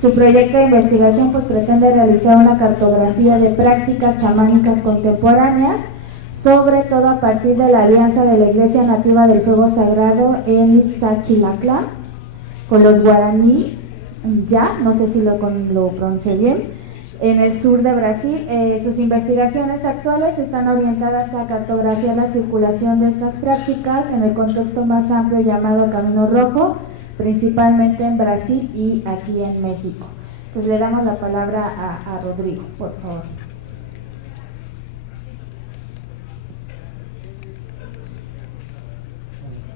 Su proyecto de investigación pues pretende realizar una cartografía de prácticas chamánicas contemporáneas, sobre todo a partir de la alianza de la Iglesia Nativa del Fuego Sagrado en Itzachilacla con los guaraní, ya, no sé si lo pronuncié bien, en el sur de Brasil. Sus investigaciones actuales están orientadas a cartografiar la circulación de estas prácticas en el contexto más amplio llamado Camino Rojo, principalmente en Brasil y aquí en México. Entonces le damos la palabra a Rodrigo, por favor.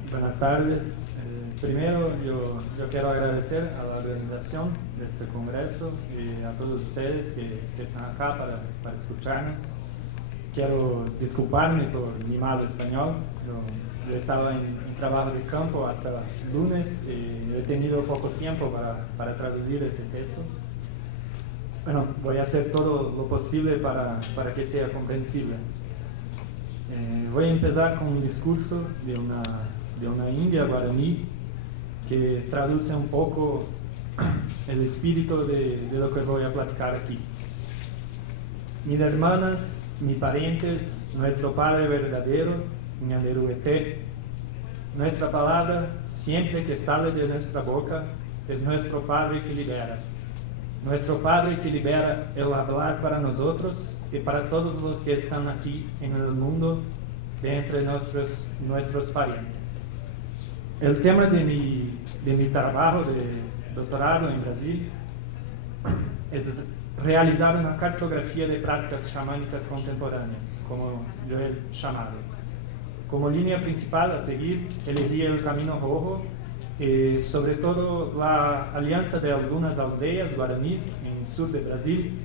Buenas tardes. Primero yo quiero agradecer a la organización de este congreso y a todos ustedes que están acá para escucharnos. Quiero disculparme por mi malo español. Yo estaba en trabajo de campo hasta lunes y he tenido poco tiempo para traducir ese texto. Bueno, voy a hacer todo lo posible para que sea comprensible. Voy a empezar con un discurso de una india guaraní que traduce un poco el espíritu de lo que voy a platicar aquí. Mis hermanas, mis parientes, nuestro Padre verdadero, Nyanderuete, nuestra palabra siempre que sale de nuestra boca es nuestro Padre que libera. Nuestro Padre que libera el hablar para nosotros y para todos los que están aquí en el mundo de entre nuestros parientes. El tema de mi trabajo de doctorado en Brasil es realizar una cartografía de prácticas chamánicas contemporáneas, como yo he llamado. Como línea principal a seguir, elegí el Camino Rojo, sobre todo la alianza de algunas aldeas guaraníes en el sur de Brasil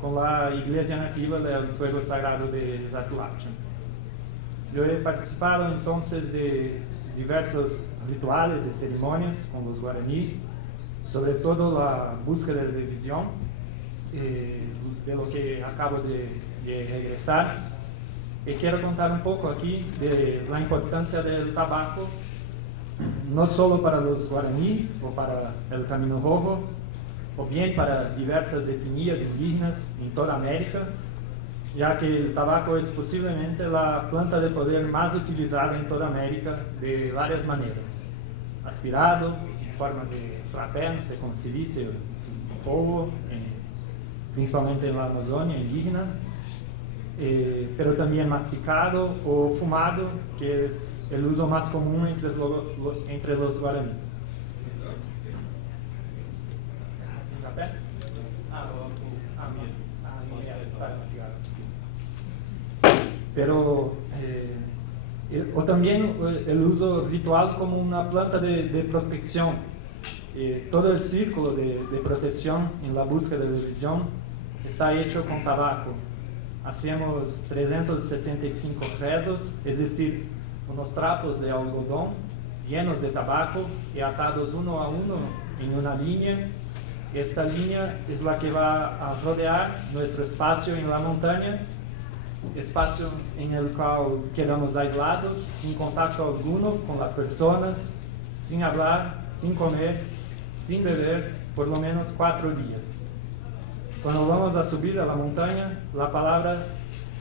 con la Iglesia Nativa del Fuego Sagrado de Itzachilacla. Yo he participado entonces de diversos rituales y ceremonias con los guaraníes, sobre todo la búsqueda de visión, de lo que acabo de regresar. Y quiero contar un poco aquí de la importancia del tabaco, no solo para los guaraníes o para el Camino Rojo, o bien para diversas etnias indígenas en toda América, ya que el tabaco es posiblemente la planta de poder más utilizada en toda América de varias maneras. Aspirado, en forma de rapé, no sé cómo se dice, en polvo, principalmente en la Amazonia indígena, pero también masticado o fumado, que es el uso más común entre los guaraníes. ¿Rapé? Pero o también el uso ritual como una planta de protección. Todo el círculo de protección en la búsqueda de visión está hecho con tabaco. Hacemos 365 rezos, es decir, unos trapos de algodón llenos de tabaco y atados uno a uno en una línea. Esta línea es la que va a rodear nuestro espacio en la montaña, espacio en el cual quedamos aislados, sin contacto alguno con las personas, sin hablar, sin comer, sin beber, por lo menos 4 días. Cuando vamos a subir a la montaña, la palabra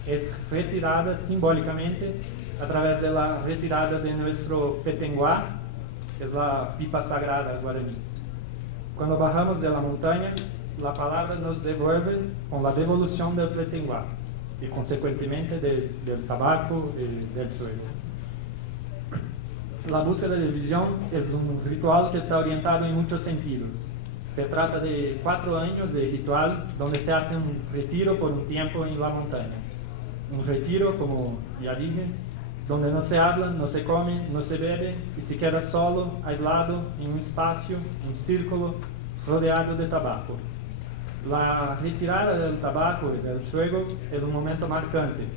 es retirada simbólicamente a través de la retirada de nuestro petenguá, que es la pipa sagrada guaraní. Cuando bajamos de la montaña, la palabra nos devuelve con la devolución del petenguá y consecuentemente del tabaco y del suelo. La búsqueda de visión es un ritual que está orientado en muchos sentidos. Se trata de 4 años de ritual donde se hace un retiro por un tiempo en la montaña. Un retiro, como ya dije, donde no se habla, no se come, no se bebe y se queda solo, aislado, en un espacio, un círculo, rodeado de tabaco. La retirada del tabaco y del fuego es un momento marcante,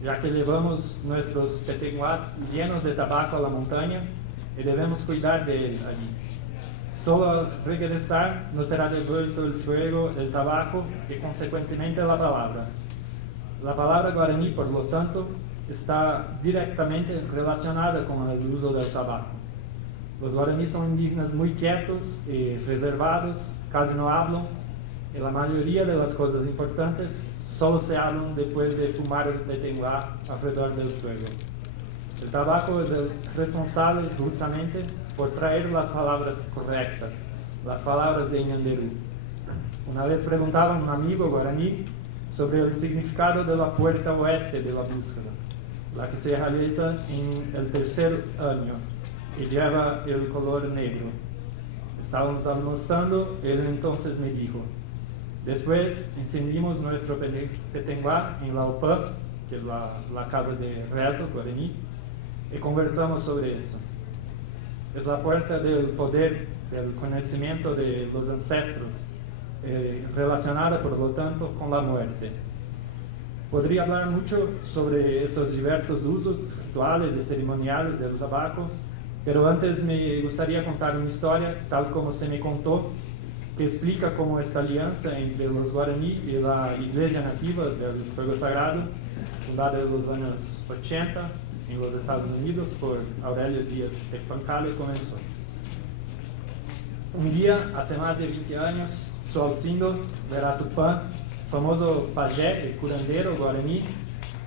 ya que llevamos nuestros petenguás llenos de tabaco a la montaña y debemos cuidar de él allí. Solo al regresar nos será devuelto el fuego, el tabaco y consecuentemente la palabra. La palabra guaraní, por lo tanto, está directamente relacionada con el uso del tabaco. Los guaraníes son indígenas muy quietos y reservados, casi no hablo, y la mayoría de las cosas importantes solo se hablan después de fumar el petenguá alrededor del fuego. El tabaco es el responsable justamente por traer las palabras correctas, las palabras de Ñanderu. Una vez preguntaba a un amigo guaraní sobre el significado de la puerta oeste de la búsqueda, la que se realiza en el tercer año y lleva el color negro. Estábamos almorzando, él entonces me dijo: después encendimos nuestro petenguá en la UPA, que es la casa de rezo guaraní, y conversamos sobre eso. Es la puerta del poder, del conocimiento de los ancestros, relacionada por lo tanto con la muerte. Podría hablar mucho sobre esos diversos usos rituales y ceremoniales del tabaco, pero antes me gustaría contar una historia, tal como se me contó, que explica cómo esta alianza entre los guaraní y la Iglesia Nativa del Fuego Sagrado, fundada en los años 80 en los Estados Unidos por Aurelio Díaz Tecpancale, comenzó. Un día, hace más de 20 años, su Alcindo Veratupã, famoso pajé y curandero guaraní,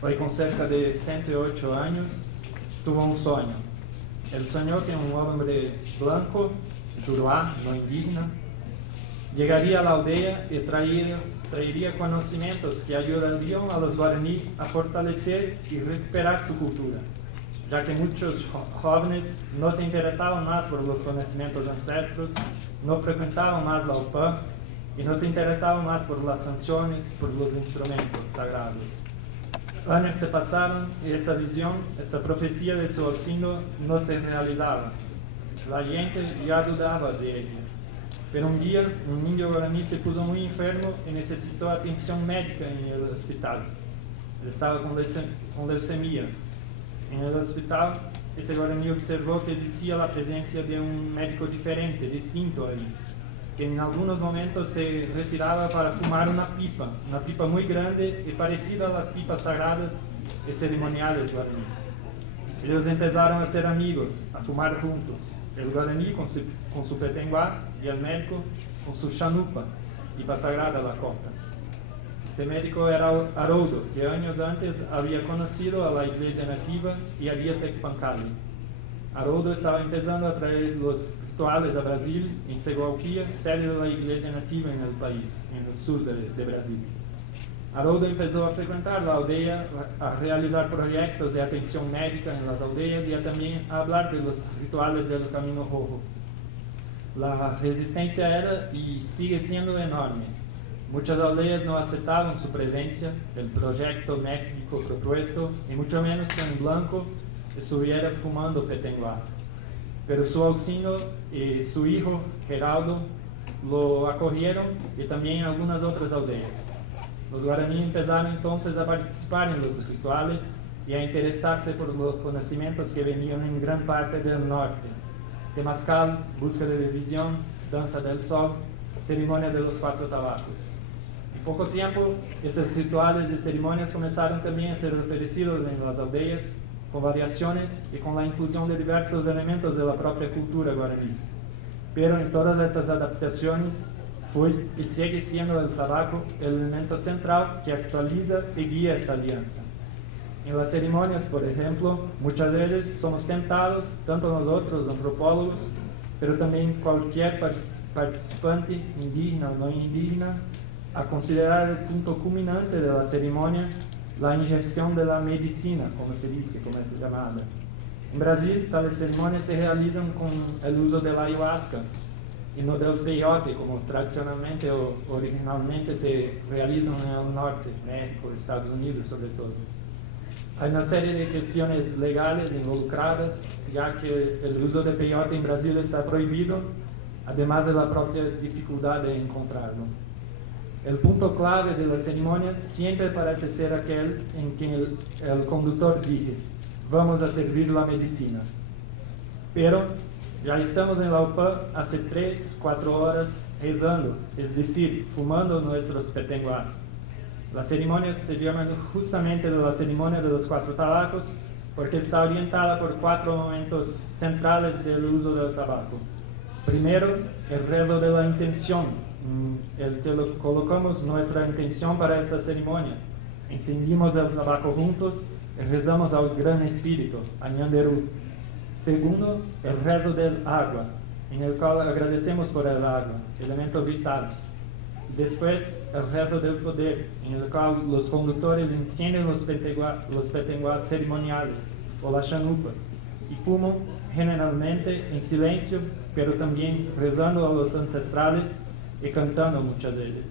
hoy con cerca de 108 años, tuvo un sueño. Él soñó que un hombre blanco, turuá, no indígena, llegaría a la aldea y traería conocimientos que ayudarían a los guaraní a fortalecer y recuperar su cultura, ya que muchos jóvenes no se interesaban más por los conocimientos ancestros, no frecuentaban más la UPA y no se interesaban más por las canciones, por los instrumentos sagrados. Años se pasaron y esa visión, esa profecía de su Alcindo no se realizaba. La gente ya dudaba de ella. Pero un día un niño guaraní se puso muy enfermo y necesitó atención médica en el hospital. Él estaba con leucemia. En el hospital, ese guaraní observó que existía la presencia de un médico diferente, distinto ahí, que en algunos momentos se retiraba para fumar una pipa muy grande y parecida a las pipas sagradas y ceremoniales guaraní. Ellos empezaron a ser amigos, a fumar juntos. El guaraní con su petenguá y el médico con su chanupa, pipa sagrada la coca. Este médico era Haroldo, que años antes había conocido a la iglesia nativa y a Díaz Tecpancale. Haroldo estaba empezando a traer los rituales a Brasil, en Seguauquia, sede de la iglesia nativa en el país, en el sur de Brasil. Haroldo empezó a frecuentar la aldea, a realizar proyectos de atención médica en las aldeas y a también a hablar de los rituales del Camino Rojo. La resistencia era y sigue siendo enorme. Muchas aldeas no aceptaban su presencia, el proyecto médico propuesto, y mucho menos que un blanco estuviera fumando petenguá. Pero su Alcindo y su hijo Geraldo lo acogieron y también algunas otras aldeas. Los guaraní empezaron entonces a participar en los rituales y a interesarse por los conocimientos que venían en gran parte del norte: temazcal, búsqueda de visión, danza del sol, ceremonia de los 4 tabacos. En poco tiempo, esos rituales y ceremonias comenzaron también a ser ofrecidos en las aldeas, con variaciones y con la inclusión de diversos elementos de la propia cultura guaraní. Pero en todas estas adaptaciones fue y sigue siendo el tabaco el elemento central que actualiza y guía esta alianza. En las ceremonias, por ejemplo, muchas veces somos tentados, tanto nosotros, antropólogos, pero también cualquier participante, indígena o no indígena, a considerar el punto culminante de la ceremonia la ingestión de la medicina, como se dice, como es llamada. En Brasil, tales ceremonias se realizan con el uso de la ayahuasca y no del peyote, como tradicionalmente o originalmente se realizan en el norte, México, Estados Unidos sobre todo. Hay una serie de cuestiones legales involucradas, ya que el uso de peyote en Brasil está prohibido, además de la propia dificultad de encontrarlo. El punto clave de la ceremonia siempre parece ser aquel en que el conductor dice: vamos a servir la medicina. Pero ya estamos en la UPA hace 3-4 horas rezando, es decir, fumando nuestros petenguás. La ceremonia se llama justamente la ceremonia de los 4 tabacos porque está orientada por 4 momentos centrales del uso del tabaco. Primero, el rezo de la intención, colocamos nuestra intención para esta ceremonia. Encendimos el tabaco juntos y rezamos al Gran Espíritu, a Nyanderu. Segundo, el rezo del agua, en el cual agradecemos por el agua, elemento vital. Después, el rezo del poder, en el cual los conductores encienden los petenguás ceremoniales o las chanupas y fuman generalmente en silencio, pero también rezando a los ancestrales y cantando muchas veces.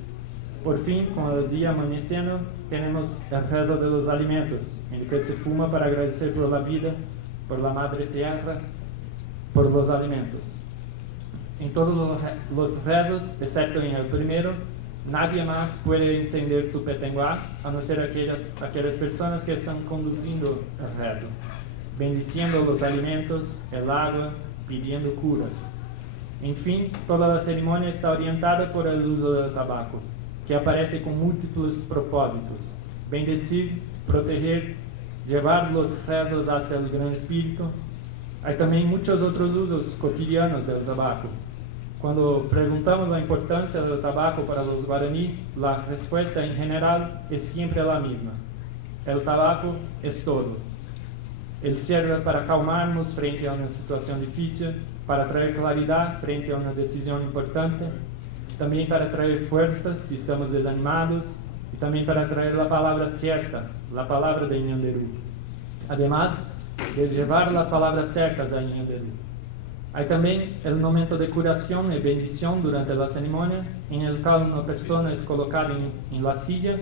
Por fin, con el día amaneciendo, tenemos el rezo de los alimentos, en el que se fuma para agradecer por la vida, por la madre tierra, por los alimentos. En todos los rezos, excepto en el primero, nadie más puede encender su petenguá, a no ser aquellas personas que están conduciendo el rezo, bendiciendo los alimentos, el agua, pidiendo curas. En fin, toda la ceremonia está orientada por el uso del tabaco, que aparece con múltiples propósitos: bendecir, proteger, llevar los rezos hasta el Gran Espíritu. Hay también muchos otros usos cotidianos del tabaco. Cuando preguntamos la importancia del tabaco para los guaraní, la respuesta en general es siempre la misma: el tabaco es todo. Él sirve para calmarnos frente a una situación difícil, para traer claridad frente a una decisión importante, también para traer fuerzas si estamos desanimados, y también para traer la palabra cierta, la palabra de Nyanderu. Además de llevar las palabras certas a Nyanderu. Hay también el momento de curación y bendición durante la ceremonia, en el cual una persona es colocada en la silla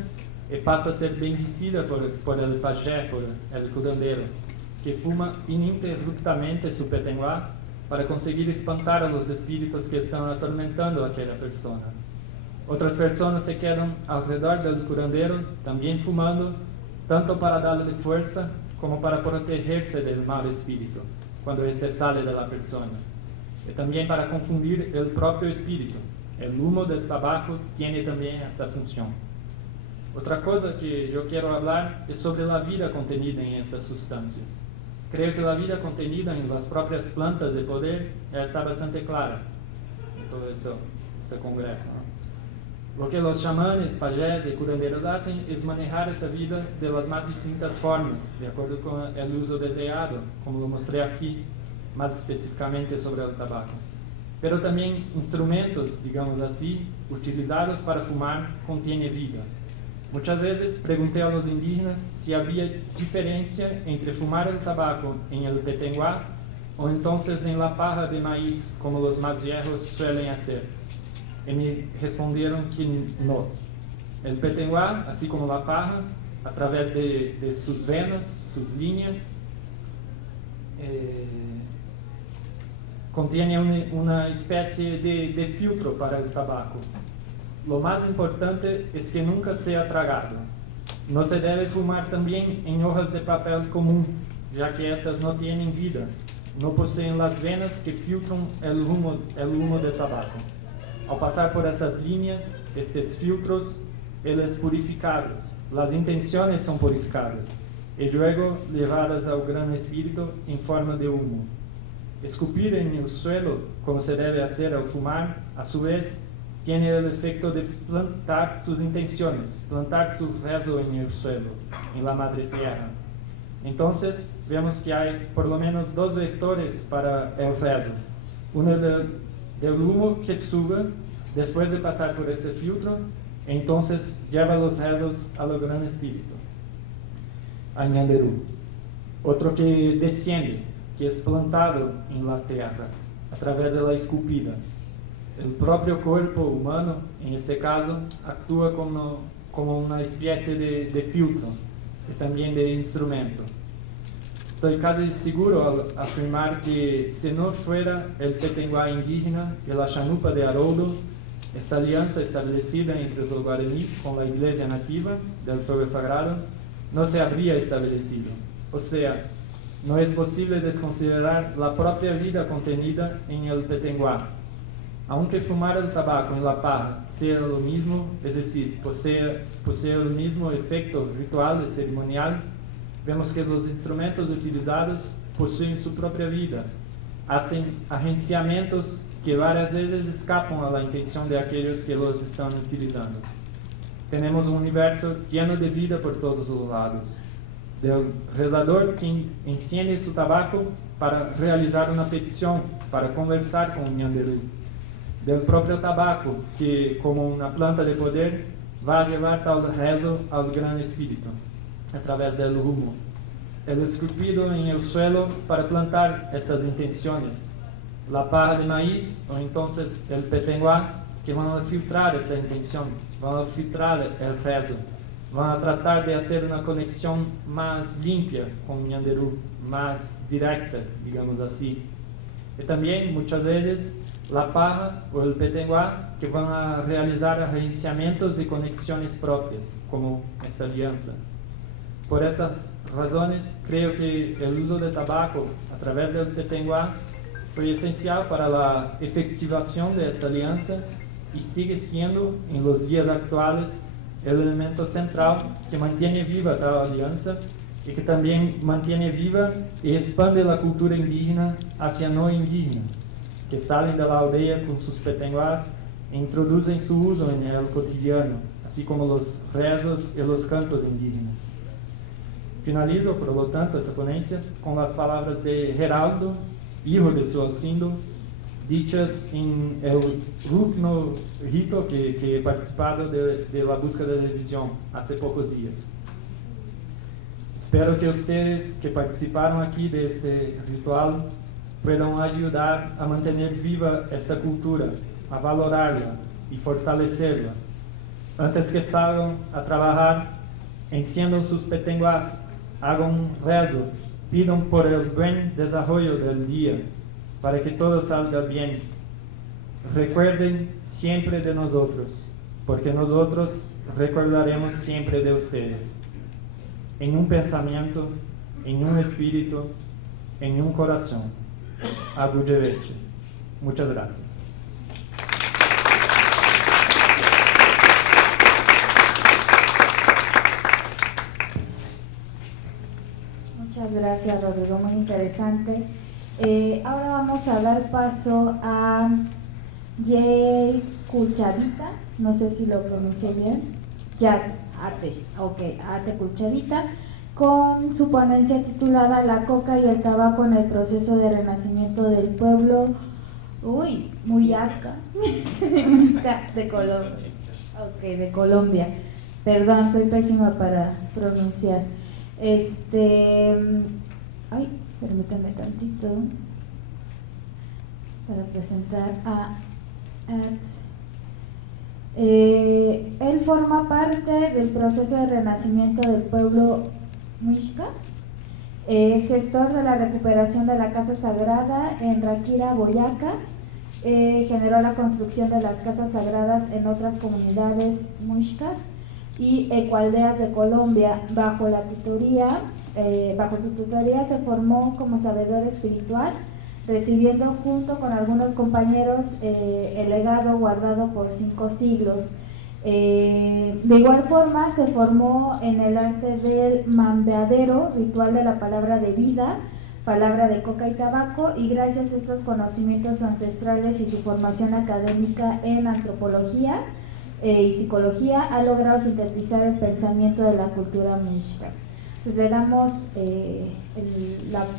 y pasa a ser bendecida por el pajé, por el curandero, que fuma ininterruptamente su petenguá para conseguir espantar a los espíritus que están atormentando a aquella persona. Otras personas se quedan alrededor del curandero, también fumando, tanto para darle fuerza como para protegerse del mal espíritu cuando éste sale de la persona, y también para confundir el propio espíritu. El humo del tabaco tiene también esa función. Otra cosa que yo quiero hablar es sobre la vida contenida en esas sustancias. Creo que la vida contenida en las propias plantas de poder ya está bastante clara en todo este congreso, ¿no? Lo que los chamanes, pajés y curanderos hacen es manejar esa vida de las más distintas formas, de acuerdo con el uso deseado, como lo mostré aquí, más específicamente sobre el tabaco. Pero también instrumentos, digamos así, utilizados para fumar, contienen vida. Muchas veces pregunté a los indígenas si había diferencia entre fumar el tabaco en el petenguá o entonces en la paja de maíz, como los más viejos suelen hacer. Y me respondieron que no. El petenguá, así como la paja, a través de sus venas, sus líneas, contiene una especie de filtro para el tabaco. Lo más importante es que nunca sea tragado. No se debe fumar también en hojas de papel común, ya que estas no tienen vida, no poseen las venas que filtran el humo de tabaco. Al pasar por esas líneas, estos filtros, ellos purificados, las intenciones son purificadas y luego llevadas al Gran Espíritu en forma de humo. Escupir en el suelo, como se debe hacer al fumar, a su vez, tiene el efecto de plantar sus intenciones, plantar su rezo en el suelo, en la madre tierra. Entonces, vemos que hay por lo menos dos vectores para el rezo. Uno del humo que sube después de pasar por ese filtro, entonces lleva los rezos al Gran Espíritu, a Nyanderu. Otro que desciende, que es plantado en la tierra, a través de la esculpida. El propio cuerpo humano, en este caso, actúa como una especie de filtro y también de instrumento. Estoy casi seguro al afirmar que si no fuera el petenguá indígena y la chanupa de Haroldo, esta alianza establecida entre los guaraní con la iglesia nativa del fuego sagrado no se habría establecido. O sea, no es posible desconsiderar la propia vida contenida en el petenguá. Aunque fumar el tabaco en la paja sea lo mismo, es decir, posee el mismo efecto ritual y ceremonial, vemos que los instrumentos utilizados poseen su propia vida, hacen agenciamientos que varias veces escapan a la intención de aquellos que los están utilizando. Tenemos un universo lleno de vida por todos los lados. Del rezador que enciende su tabaco para realizar una petición, para conversar con Ñanderú. Del propio tabaco que, como una planta de poder, va a llevar tal rezo al gran espíritu, a través del humo. El esculpido en el suelo para plantar estas intenciones. La paja de maíz, o entonces el petenguá, que van a filtrar esta intención, van a filtrar el rezo, van a tratar de hacer una conexión más limpia con Ñanderú, más directa, digamos así. Y también muchas veces la paja o el petenguá, que van a realizar agenciamientos y conexiones propias, como esta alianza. Por esas razones, creo que el uso de tabaco a través del petenguá fue esencial para la efectivación de esta alianza y sigue siendo, en los días actuales, el elemento central que mantiene viva tal alianza y que también mantiene viva y expande la cultura indígena hacia no indígenas, que salen de la aldea con sus petenguás e introducen su uso en el cotidiano, así como los rezos y los cantos indígenas. Finalizo, por lo tanto, esta ponencia con las palabras de Geraldo, hijo de su Alcindo, dichas en el rugno rito que he participado de la búsqueda de visión hace pocos días. Espero que ustedes que participaron aquí de este ritual puedan ayudar a mantener viva esta cultura, a valorarla y fortalecerla. Antes que salgan a trabajar, enciendan sus petenguás, hagan un rezo, pidan por el buen desarrollo del día, para que todo salga bien. Recuerden siempre de nosotros, porque nosotros recordaremos siempre de ustedes. En un pensamiento, en un espíritu, en un corazón. Agujeveche. Muchas gracias. Muchas gracias, Rodrigo, muy interesante. Ahora vamos a dar paso a Jay Kulchavita, no sé si lo pronuncié bien, Ate Kulchavita, con su ponencia titulada La coca y el tabaco en el proceso de renacimiento del pueblo Muyasca de Colombia. De Colombia. Perdón, soy pésima para pronunciar. Permítanme tantito para presentar a Ed. Él forma parte del proceso de renacimiento del pueblo Muisca. Es gestor de la recuperación de la casa sagrada en Raquira, Boyacá. Generó la construcción de las casas sagradas en otras comunidades muiscas y ecoaldeas de Colombia. Bajo su tutoría se formó como sabedor espiritual, recibiendo junto con algunos compañeros el legado guardado por 5 siglos. De igual forma se formó en el arte del mambeadero, ritual de la palabra de vida, palabra de coca y tabaco, y gracias a estos conocimientos ancestrales y su formación académica en antropología y psicología ha logrado sintetizar el pensamiento de la cultura muisca. Pues le damos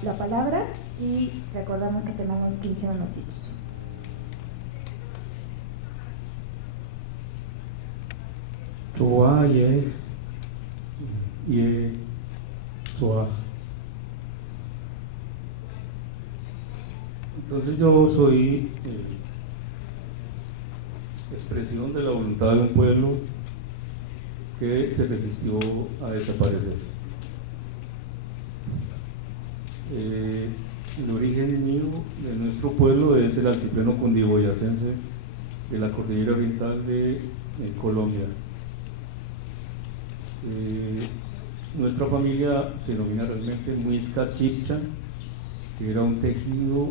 la palabra y recordamos que tenemos 15 minutitos. Choa ye soa. Entonces yo soy expresión de la voluntad de un pueblo que se resistió a desaparecer. El origen mío de nuestro pueblo es el altiplano cundiboyacense de la cordillera oriental de Colombia. Nuestra familia se denomina realmente Muisca Chipcha, que era un tejido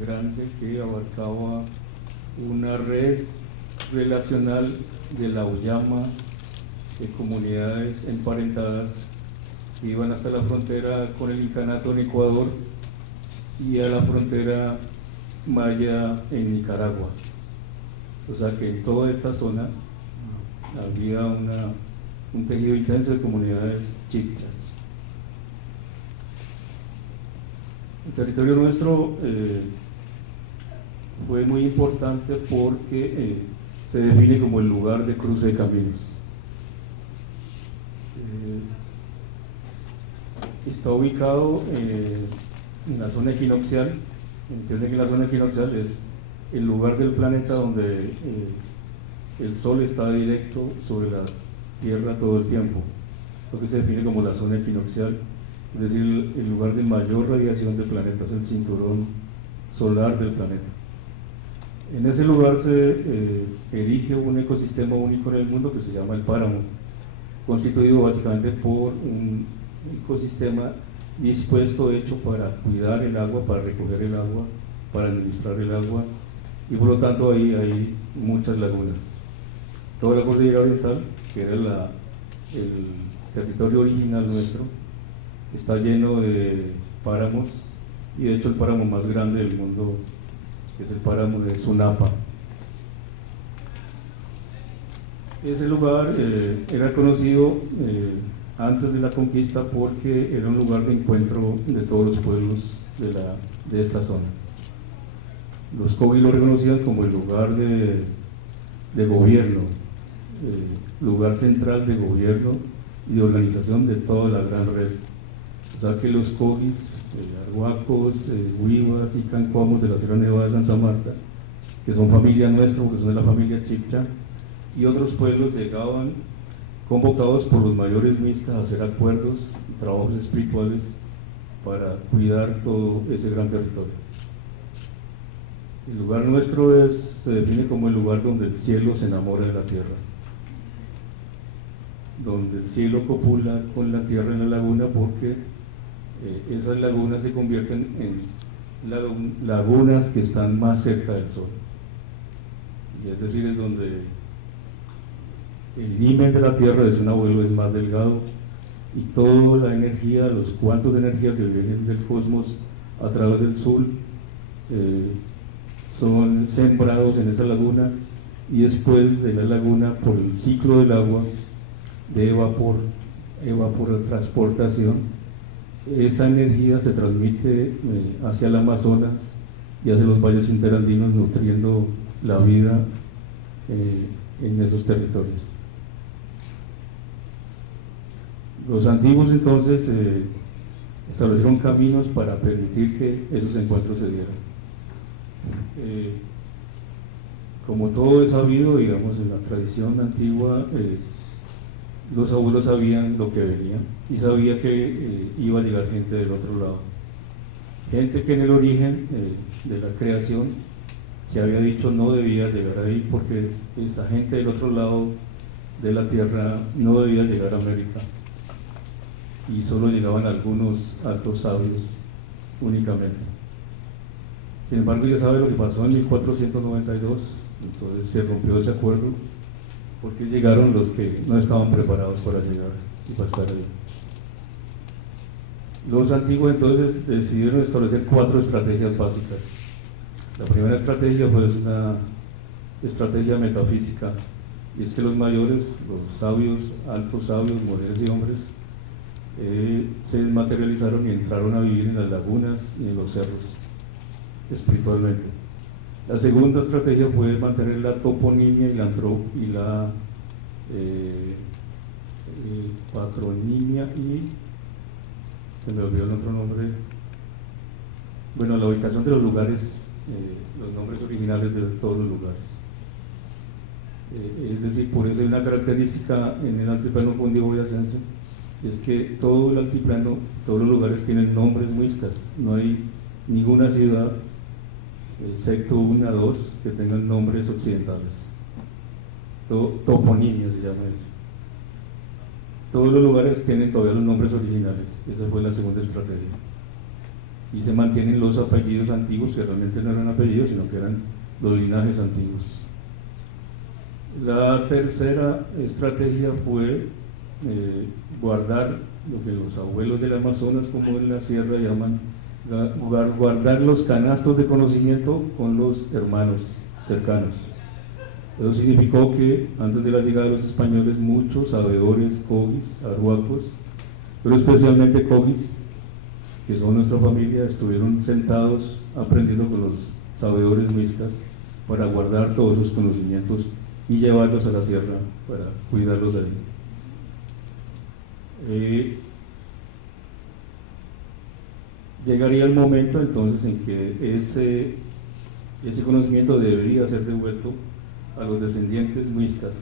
grande que abarcaba una red relacional de la uyama de comunidades emparentadas que iban hasta la frontera con el incanato en Ecuador y a la frontera maya en Nicaragua. O sea que en toda esta zona había un tejido intenso de comunidades chicas. El territorio nuestro fue muy importante porque se define como el lugar de cruce de caminos. Está ubicado en la zona equinoccial. Entienden que la zona equinoccial es el lugar del planeta donde el Sol está directo sobre la Tierra todo el tiempo, lo que se define como la zona equinoccial, es decir, el lugar de mayor radiación del planeta, es el cinturón solar del planeta. En ese lugar se erige un ecosistema único en el mundo que se llama el páramo, constituido básicamente por un ecosistema dispuesto, hecho para cuidar el agua, para recoger el agua, para administrar el agua, y por lo tanto ahí hay muchas lagunas. Toda la cordillera oriental, que era el territorio original nuestro, está lleno de páramos, y de hecho el páramo más grande del mundo es el páramo de Sunapa. Ese lugar era conocido antes de la conquista porque era un lugar de encuentro de todos los pueblos de esta zona. Los Kogi lo reconocían como el lugar de gobierno, lugar central de gobierno y de organización de toda la gran red. O sea que los Kogis, arhuacos, huivas y cancuamos de la Sierra Nevada de Santa Marta, que son familia nuestra, porque son de la familia Chibcha, y otros pueblos llegaban convocados por los mayores mixtas a hacer acuerdos y trabajos espirituales para cuidar todo ese gran territorio. El lugar nuestro se define como el lugar donde el cielo se enamora de la tierra, donde el cielo copula con la tierra en la laguna, porque esas lagunas se convierten en lagunas que están más cerca del sol, y es decir, es donde el himen de la tierra de su abuelo es más delgado, y toda la energía, los cuantos de energía que vienen del cosmos a través del sol son sembrados en esa laguna, y después de la laguna, por el ciclo del agua, de evapotransportación, esa energía se transmite hacia el Amazonas y hacia los valles interandinos, nutriendo la vida en esos territorios. Los antiguos entonces establecieron caminos para permitir que esos encuentros se dieran. Como todo es sabido, digamos, en la tradición antigua, los abuelos sabían lo que venía y sabía que iba a llegar gente del otro lado, gente que en el origen de la creación se había dicho no debía llegar ahí, porque esa gente del otro lado de la tierra no debía llegar a América, y solo llegaban algunos altos sabios únicamente. Sin embargo, ya sabe lo que pasó en 1492, entonces se rompió ese acuerdo porque llegaron los que no estaban preparados para llegar y para estar ahí. Los antiguos entonces decidieron establecer 4 estrategias básicas. La primera estrategia fue una estrategia metafísica, y es que los mayores, los sabios, altos sabios, mujeres y hombres, se desmaterializaron y entraron a vivir en las lagunas y en los cerros, espiritualmente. La segunda estrategia fue mantener la toponimia y la patronimia y se me olvidó el otro nombre, bueno, la ubicación de los lugares, los nombres originales de todos los lugares. Es decir, por eso hay una característica en el altiplano cundiboyacense, es que todo el altiplano, todos los lugares tienen nombres muiscas. No hay ninguna ciudad, excepto 1 o 2, que tengan nombres occidentales. Toponimia se llama eso. Todos los lugares tienen todavía los nombres originales. Esa fue la segunda estrategia. Y se mantienen los apellidos antiguos, que realmente no eran apellidos, sino que eran los linajes antiguos. La tercera estrategia fue guardar lo que los abuelos del Amazonas, como en la sierra llaman guardar los canastos de conocimiento con los hermanos cercanos. Eso significó que antes de la llegada de los españoles, muchos sabedores, cogis, arhuacos, pero especialmente cogis, que son nuestra familia, estuvieron sentados aprendiendo con los sabedores muiscas para guardar todos esos conocimientos y llevarlos a la sierra para cuidarlos ahí. Llegaría el momento entonces en que ese conocimiento debería ser devuelto a los descendientes muiscas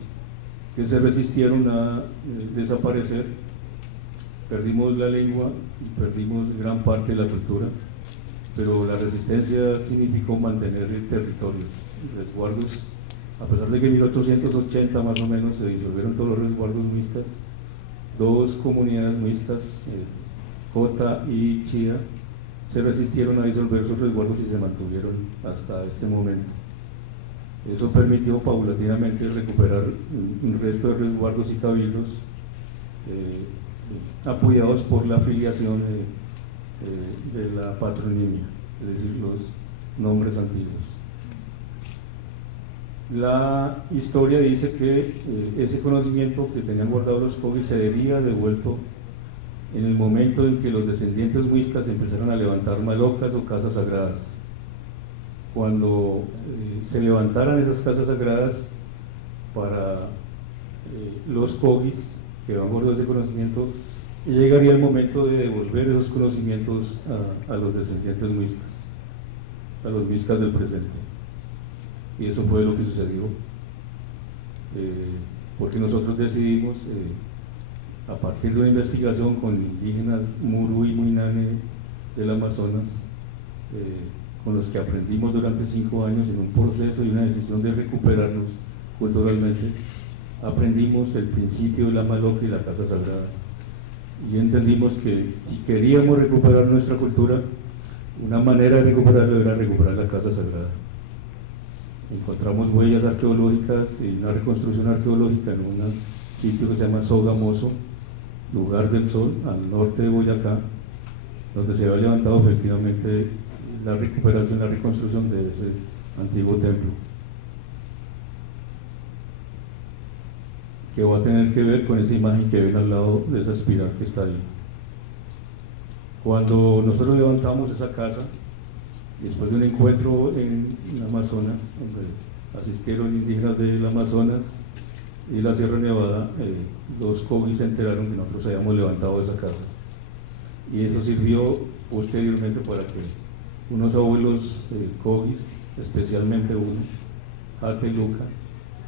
que se resistieron a desaparecer. Perdimos la lengua y perdimos gran parte de la cultura, pero la resistencia significó mantener territorios, resguardos. A pesar de que en 1880 más o menos se disolvieron todos los resguardos muiscas, dos comunidades muiscas, Jota y Chía, se resistieron a disolver sus resguardos y se mantuvieron hasta este momento. Eso permitió paulatinamente recuperar un resto de resguardos y cabildos apoyados por la afiliación de la patronimia, es decir, los nombres antiguos. La historia dice que ese conocimiento que tenían guardado los cogis se debía devuelto en el momento en que los descendientes muiscas empezaron a levantar malocas o casas sagradas. Cuando se levantaran esas casas sagradas para los cogis que van guardando ese conocimiento, llegaría el momento de devolver esos conocimientos a los descendientes muiscas, a los muiscas del presente. Y eso fue lo que sucedió, porque nosotros decidimos, a partir de una investigación con indígenas Muru y Muinane del Amazonas, con los que aprendimos durante 5 años en un proceso y una decisión de recuperarnos culturalmente, aprendimos el principio de la maloca y la casa sagrada. Y entendimos que si queríamos recuperar nuestra cultura, una manera de recuperarla era recuperar la casa sagrada. Encontramos huellas arqueológicas y una reconstrucción arqueológica en un sitio que se llama Sogamoso, lugar del sol, al norte de Boyacá, donde se había levantado efectivamente la recuperación, la reconstrucción de ese antiguo templo, que va a tener que ver con esa imagen que ven al lado de esa espiral que está ahí. Cuando nosotros levantamos esa casa, después de un encuentro en Amazonas, donde asistieron indígenas del Amazonas y la Sierra Nevada, los cogis se enteraron que nosotros habíamos levantado esa casa. Y eso sirvió posteriormente para que unos abuelos cogis, especialmente uno, Hate Luca,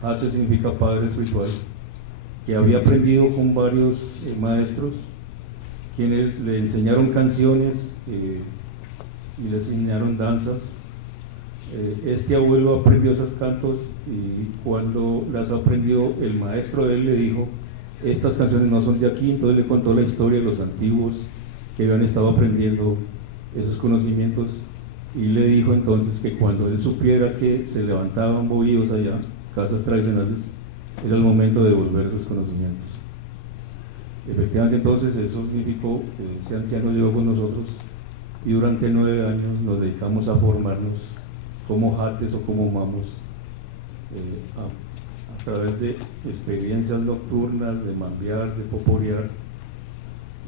Hate significa padre espiritual, que había aprendido con varios maestros, quienes le enseñaron canciones y le enseñaron danzas. Este abuelo aprendió esos cantos y cuando las aprendió, el maestro de él le dijo: estas canciones no son de aquí. Entonces le contó la historia de los antiguos que habían estado aprendiendo esos conocimientos y le dijo entonces que cuando él supiera que se levantaban bohíos allá, casas tradicionales, era el momento de devolver esos conocimientos. Efectivamente, entonces eso significó que ese anciano llegó con nosotros y durante 9 años nos dedicamos a formarnos como jates o como mamos, a través de experiencias nocturnas, de mambear, de poporear,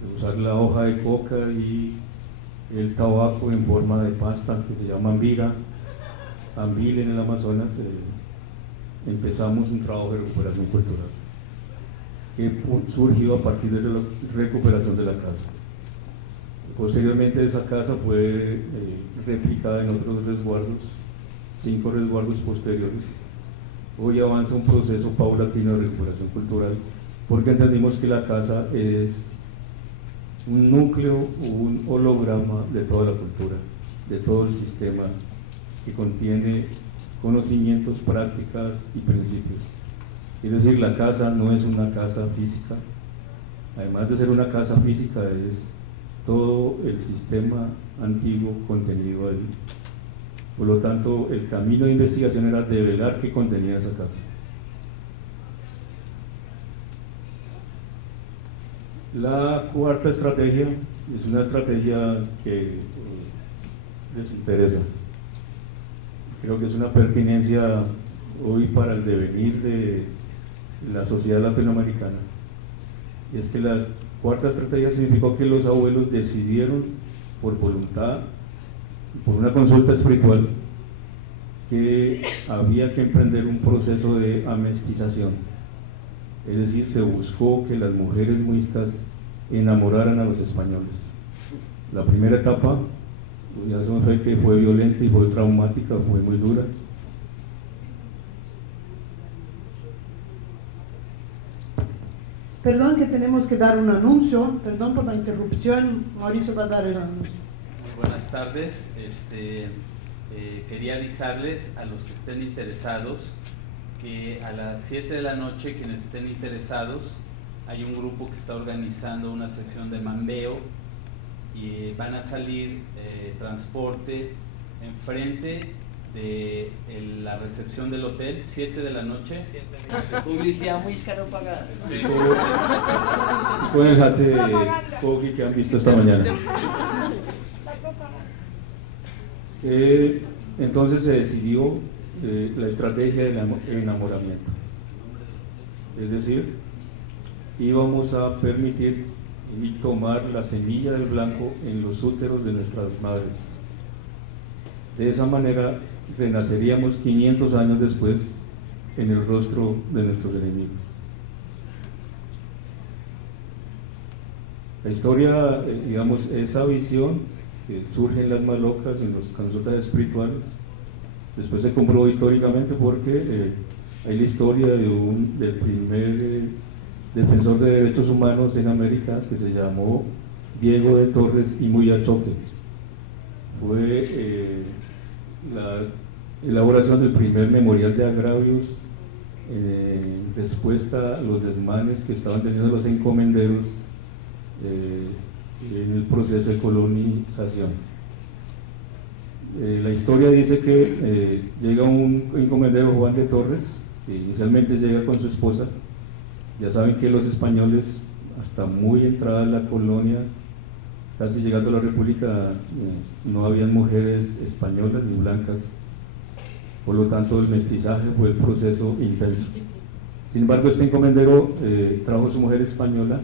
de usar la hoja de coca y el tabaco en forma de pasta que se llama ambira, ambil en el Amazonas. Empezamos un trabajo de recuperación cultural que surgió a partir de la recuperación de la casa. Posteriormente esa casa fue replicada en otros resguardos, 5 resguardos posteriores. Hoy avanza un proceso paulatino de recuperación cultural porque entendimos que la casa es un núcleo, un holograma de toda la cultura, de todo el sistema que contiene conocimientos, prácticas y principios. Es decir, la casa no es una casa física, además de ser una casa física, es todo el sistema antiguo contenido ahí. Por lo tanto, el camino de investigación era develar qué contenía esa casa. La cuarta estrategia es una estrategia que les interesa. Creo que es una pertinencia hoy para el devenir de la sociedad latinoamericana. Y es que la cuarta estrategia significó que los abuelos decidieron por voluntad, por una consulta espiritual, que había que emprender un proceso de amestización. Es decir, se buscó que las mujeres muiscas enamoraran a los españoles. La primera etapa, ya sabemos que fue violenta y fue traumática, fue muy dura. Perdón que tenemos que dar un anuncio, perdón por la interrupción, Mauricio va a dar el anuncio. Buenas tardes, quería avisarles a los que estén interesados que a las 7 de la noche, quienes estén interesados, hay un grupo que está organizando una sesión de mambeo y van a salir transporte enfrente de la recepción del hotel, 7 de la noche. Publicidad muy caro pagada. Con el jate de Coqui que han visto esta mañana. Entonces se decidió la estrategia del enamoramiento. Es decir, íbamos a permitir y tomar la semilla del blanco en los úteros de nuestras madres. De esa manera renaceríamos 500 años después en el rostro de nuestros enemigos. La historia, digamos, esa visión que surge en las malocas, en las consultas espirituales, después se comprobó históricamente porque hay la historia del primer defensor de derechos humanos en América que se llamó Diego de Torres y Muyachoque. Fue la elaboración del primer memorial de agravios en respuesta a los desmanes que estaban teniendo los encomenderos en el proceso de colonización. La historia dice que llega un encomendero, Juan de Torres, que inicialmente llega con su esposa. Ya saben que los españoles, hasta muy entrada en la colonia, casi llegando a la República, no habían mujeres españolas ni blancas, por lo tanto el mestizaje fue el proceso intenso. Sin embargo, este encomendero trajo a su mujer española,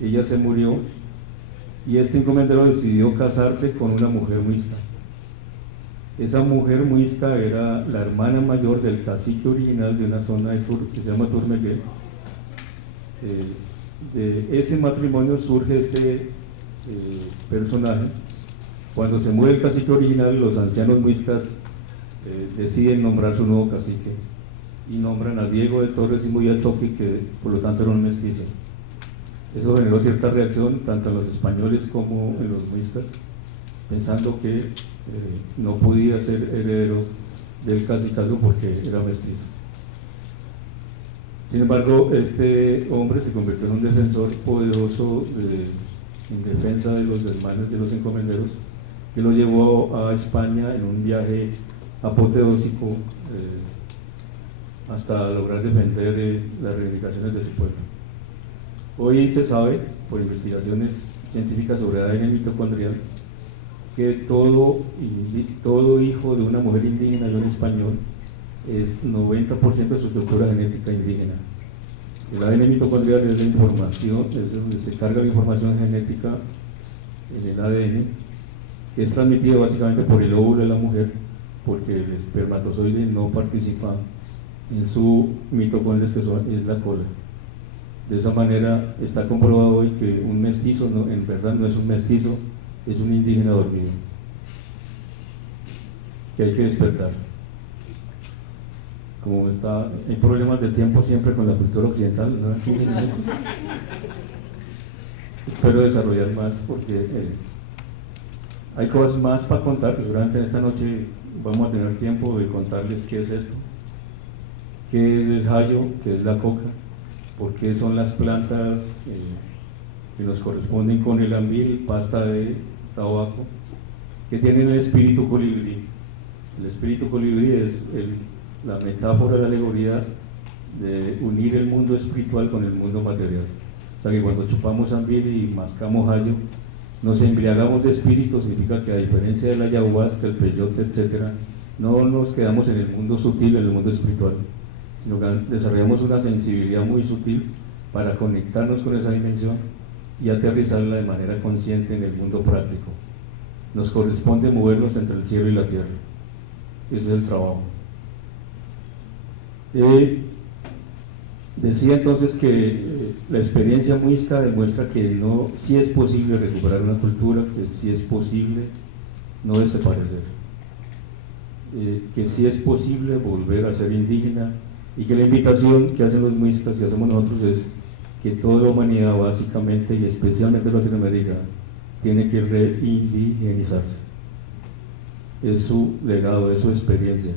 ella se murió y este encomendero decidió casarse con una mujer muisca. Esa mujer muisca era la hermana mayor del cacique original de una zona que se llama Turmeguel. De ese matrimonio surge este personaje. Cuando se muere el cacique original, los ancianos muiscas deciden nombrar su nuevo cacique y nombran a Diego de Torres y Muyachoque, que por lo tanto era un mestizo. Eso generó cierta reacción tanto en los españoles como en los muiscas, pensando que no podía ser heredero del cacicazgo porque era mestizo. Sin embargo, este hombre se convirtió en un defensor poderoso en defensa de los desmanes de los encomenderos, que lo llevó a España en un viaje apoteósico hasta lograr defender las reivindicaciones de su pueblo. Hoy se sabe, por investigaciones científicas sobre ADN mitocondrial, que todo hijo de una mujer indígena y un español es 90% de su estructura genética indígena. El ADN mitocondrial es la información, es donde se carga la información genética en el ADN, que es transmitida básicamente por el óvulo de la mujer, porque el espermatozoide no participa en su mitocondria, que es la cola. De esa manera está comprobado hoy que un mestizo en verdad no es un mestizo, es un indígena dormido, que hay que despertar. Como hay problemas de tiempo siempre con la cultura occidental, ¿no? Espero desarrollar más porque hay cosas más para contar, que seguramente en esta noche vamos a tener tiempo de contarles qué es esto, qué es el hayo, qué es la coca, por qué son las plantas que nos corresponden con el ambil, pasta de tabaco, que tienen el espíritu colibrí. El espíritu colibrí es la metáfora, la alegoría de unir el mundo espiritual con el mundo material. O sea que cuando chupamos ambil y mascamos hayo, Nos embriagamos de espíritu significa que a diferencia de la ayahuasca, el peyote, etc., no nos quedamos en el mundo sutil, en el mundo espiritual, sino que desarrollamos una sensibilidad muy sutil para conectarnos con esa dimensión y aterrizarla de manera consciente en el mundo práctico. Nos corresponde movernos entre el cielo y la tierra. Ese es el trabajo. Decía entonces que la experiencia muisca demuestra que sí es posible recuperar una cultura, que sí es posible no desaparecer, que sí es posible volver a ser indígena, y que la invitación que hacen los muiscas y hacemos nosotros es que toda la humanidad básicamente y especialmente Latinoamérica tiene que reindigenizarse. Es su legado, es su experiencia.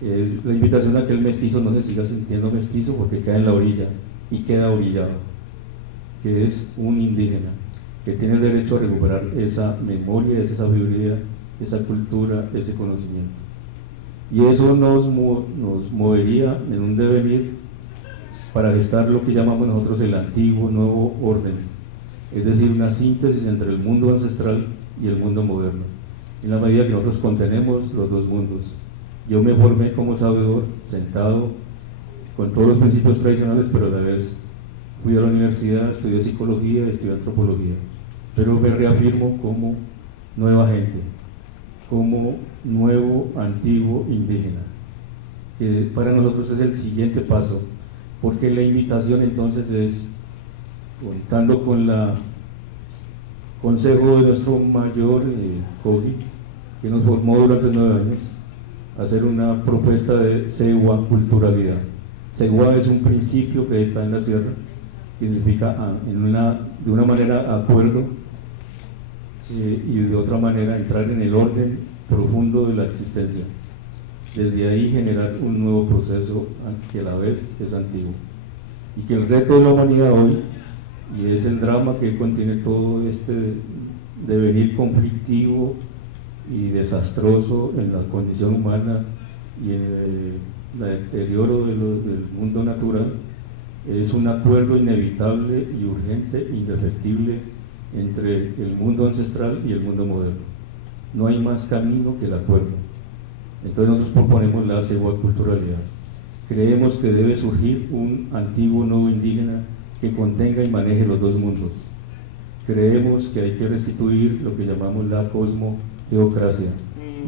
La invitación a que el mestizo no se siga sintiendo mestizo porque cae en la orilla y queda orillado, que es un indígena, que tiene el derecho a recuperar esa memoria, esa sabiduría, esa cultura, ese conocimiento. Y eso nos movería en un devenir para gestar lo que llamamos nosotros el antiguo nuevo orden, es decir, una síntesis entre el mundo ancestral y el mundo moderno, en la medida que nosotros contenemos los dos mundos. Yo me formé como sabedor, sentado con todos los principios tradicionales, pero a la vez fui a la universidad, estudié psicología, estudié antropología, pero me reafirmo como nueva gente, como nuevo, antiguo indígena, que para nosotros es el siguiente paso, porque la invitación entonces es, contando con el consejo de nuestro mayor Kogi, que nos formó durante 9 años, hacer una propuesta de Sewa culturalidad. Sewa es un principio que está en la sierra, que significa de una manera acuerdo y de otra manera entrar en el orden profundo de la existencia. Desde ahí generar un nuevo proceso que a la vez es antiguo. Y que el reto de la humanidad hoy, y es el drama que contiene todo este devenir conflictivo y desastroso en la condición humana y en el deterioro del mundo natural, es un acuerdo inevitable y urgente, indefectible entre el mundo ancestral y el mundo moderno. No hay más camino que el acuerdo. Entonces nosotros proponemos la seguaculturalidad. Creemos que debe surgir un antiguo nuevo indígena que contenga y maneje los dos mundos. Creemos que hay que restituir lo que llamamos la cosmoteocracia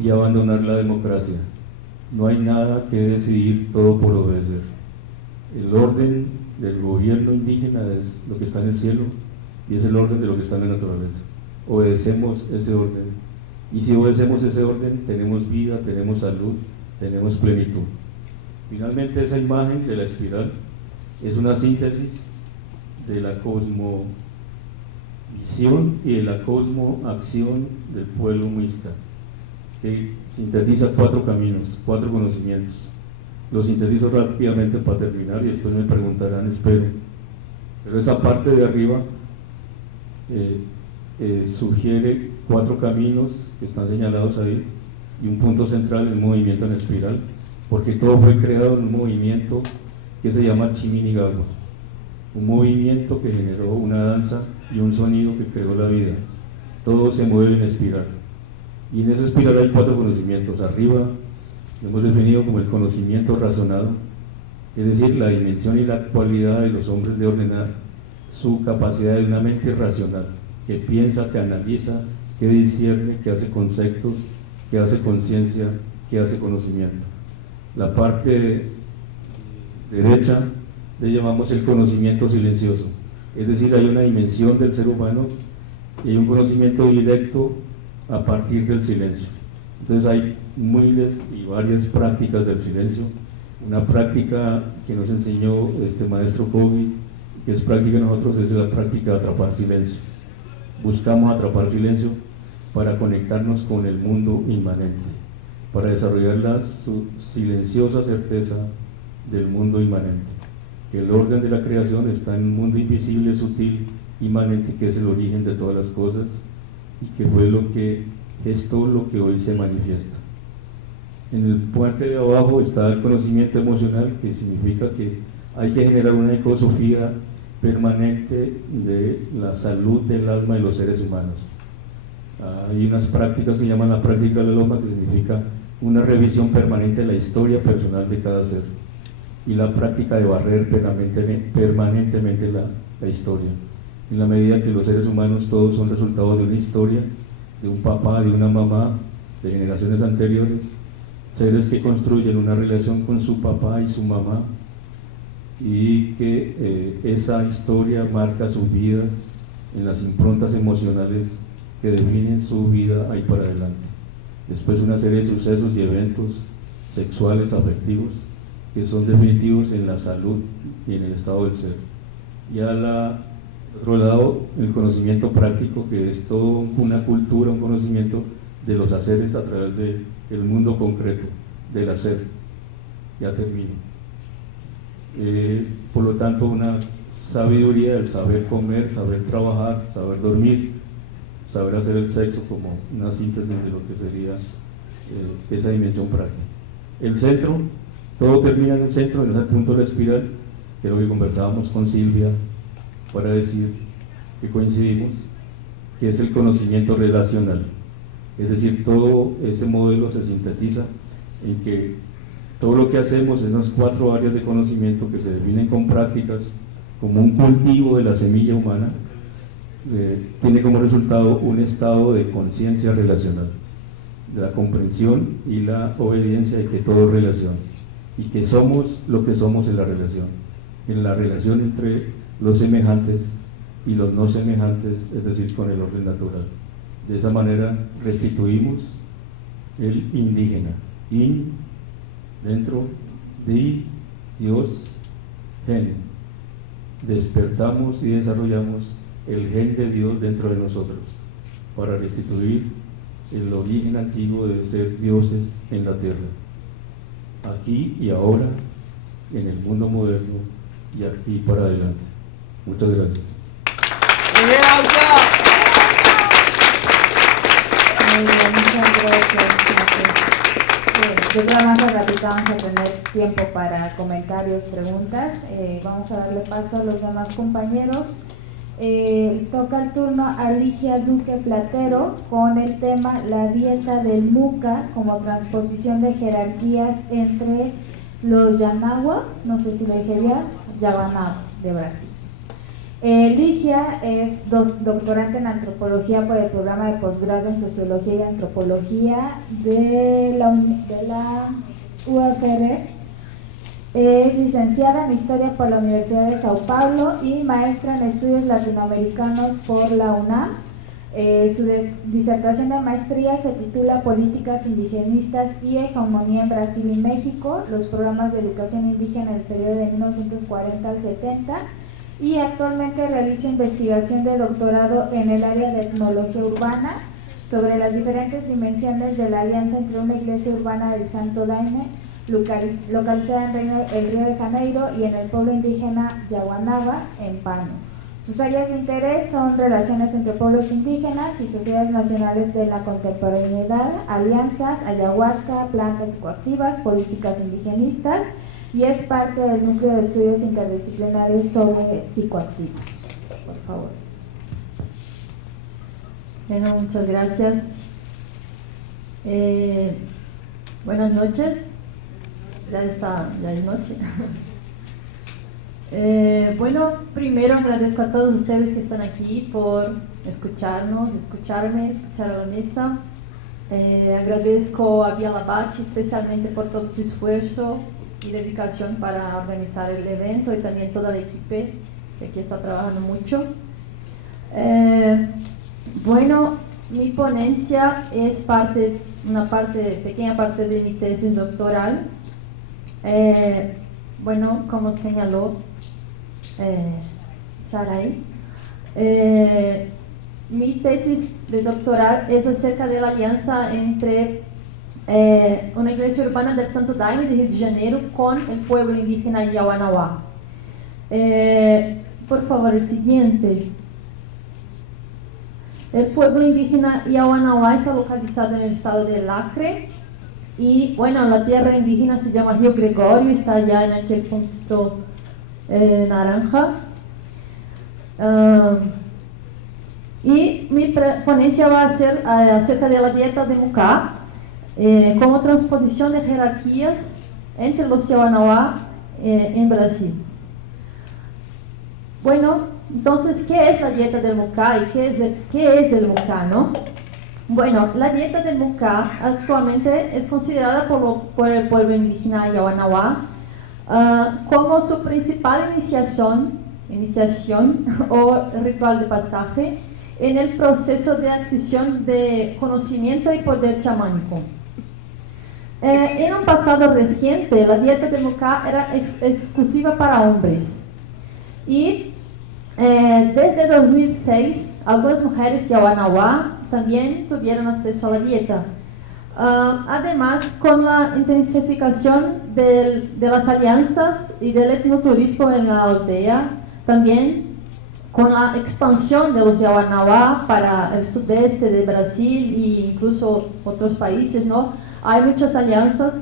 y abandonar la democracia. No hay nada que decidir, todo por obedecer. El orden del gobierno indígena es lo que está en el cielo y es el orden de lo que está en la naturaleza. Obedecemos ese orden, y si obedecemos ese orden tenemos vida, tenemos salud, tenemos plenitud. Finalmente, esa imagen de la espiral es una síntesis de la cosmovisión y de la cosmoacción del pueblo muisca, que sintetiza 4 caminos, 4 conocimientos. Los sintetizo rápidamente para terminar y después me preguntarán, espero. Pero esa parte de arriba sugiere 4 caminos que están señalados ahí y un punto central, el movimiento en espiral, porque todo fue creado en un movimiento que se llama Chiminigawa, un movimiento que generó una danza y un sonido que creó la vida. Todo se mueve en espiral, y en esa espiral hay 4 conocimientos. Arriba lo hemos definido como el conocimiento razonado, es decir, la dimensión y la cualidad de los hombres de ordenar su capacidad de una mente racional, que piensa, que analiza, que discierne, que hace conceptos, que hace conciencia, que hace conocimiento. La parte derecha le llamamos el conocimiento silencioso, es decir, hay una dimensión del ser humano y hay un conocimiento directo a partir del silencio. Entonces hay miles y varias prácticas del silencio. Una práctica que nos enseñó este maestro Kogi, que es práctica de nosotros, es la práctica de atrapar silencio. Buscamos atrapar silencio para conectarnos con el mundo inmanente, para desarrollar la silenciosa certeza del mundo inmanente, que el orden de la creación está en un mundo invisible, sutil, inmanente, que es el origen de todas las cosas y que fue lo que gestó lo que hoy se manifiesta. En el puente de abajo está el conocimiento emocional, que significa que hay que generar una ecosofía permanente de la salud del alma de los seres humanos. Hay unas prácticas que se llaman la práctica del alma, que significa una revisión permanente de la historia personal de cada ser, y la práctica de barrer permanentemente la historia. En la medida que los seres humanos todos son resultado de una historia, de un papá, de una mamá, de generaciones anteriores, seres que construyen una relación con su papá y su mamá, y que esa historia marca sus vidas en las improntas emocionales que definen su vida ahí para adelante. Después una serie de sucesos y eventos sexuales, afectivos, que son definitivos en la salud y en el estado del ser. Y al otro lado, el conocimiento práctico, que es toda una cultura, un conocimiento de los haceres a través del mundo concreto, del hacer. Ya termino. Por lo tanto, una sabiduría del saber comer, saber trabajar, saber dormir, saber hacer el sexo, como una síntesis de lo que sería esa dimensión práctica. El centro, todo termina en el centro, en ese punto de la espiral, que es lo que conversábamos con Silvia para decir que coincidimos, que es el conocimiento relacional. Es decir, todo ese modelo se sintetiza en que todo lo que hacemos, esas 4 áreas de conocimiento que se definen con prácticas, como un cultivo de la semilla humana, tiene como resultado un estado de conciencia relacional, de la comprensión y la obediencia de que todo es relación, y que somos lo que somos en la relación entre los semejantes y los no semejantes, es decir, con el orden natural. De esa manera restituimos el indígena, dentro de Dios, gen. Despertamos y desarrollamos el gen de Dios dentro de nosotros para restituir el origen antiguo de ser dioses en la tierra, aquí y ahora, en el mundo moderno y aquí para adelante. Muchas gracias. Muy bien, muchas gracias. Yo creo que más al ratito vamos a tener tiempo para comentarios, preguntas. Vamos a darle paso a los demás compañeros. Toca el turno a Ligia Duque Platero con el tema La dieta del Muca como transposición de jerarquías entre los Yanagua, no sé si lo dije bien, Yabanao de Brasil. Ligia es doctorante en antropología por el programa de posgrado en sociología y antropología de la UFR. Es licenciada en historia por la Universidad de Sao Paulo y maestra en estudios latinoamericanos por la UNAM. Su disertación de maestría se titula Políticas indigenistas y hegemonía en Brasil y México, los programas de educación indígena en el periodo de 1940 al 70, y actualmente realiza investigación de doctorado en el área de etnología urbana sobre las diferentes dimensiones de la alianza entre una iglesia urbana del Santo Daime, localizada en el Río de Janeiro, y en el pueblo indígena Yaguanaba, en Paño. Sus áreas de interés son relaciones entre pueblos indígenas y sociedades nacionales de la contemporaneidad, alianzas, ayahuasca, plantas psicoactivas, políticas indigenistas, y es parte del núcleo de estudios interdisciplinarios sobre psicoactivos. Por favor. Bueno, muchas gracias. Buenas noches. Ya es noche. Bueno, primero agradezco a todos ustedes que están aquí por escucharme, escuchar a la mesa. Agradezco a Via Labate especialmente por todo su esfuerzo y dedicación para organizar el evento, y también toda la equipo que aquí está trabajando mucho. Bueno, mi ponencia es pequeña parte de mi tesis doctoral. Bueno, como señaló Sarai, mi tesis de doctoral es acerca de la alianza entre una iglesia urbana del Santo Daime de Rio de Janeiro con el pueblo indígena Yawanawá. Por favor, el siguiente. El pueblo indígena Yawanawá está localizado en el estado del Acre, y bueno, la tierra indígena se llama Río Gregorio, está allá en aquel punto naranja. Y mi ponencia va a ser acerca de la dieta de Mucá, como transposición de jerarquías entre los Yawanawá en Brasil. Bueno, entonces, ¿qué es la dieta del Mucá y qué es el Mucá, no? Bueno, la dieta del Mucá actualmente es considerada por el pueblo indígena Yawanawá como su principal iniciación o ritual de pasaje en el proceso de adquisición de conocimiento y poder chamánico. En un pasado reciente, la dieta del Mucá era exclusiva para hombres y desde 2006 algunas mujeres Yawanawá también tuvieron acceso a la dieta. Además, con la intensificación de las alianzas y del etnoturismo en la aldea, también con la expansión de los Yawanawá para el sudeste de Brasil e incluso otros países, ¿no? Hay muchas alianzas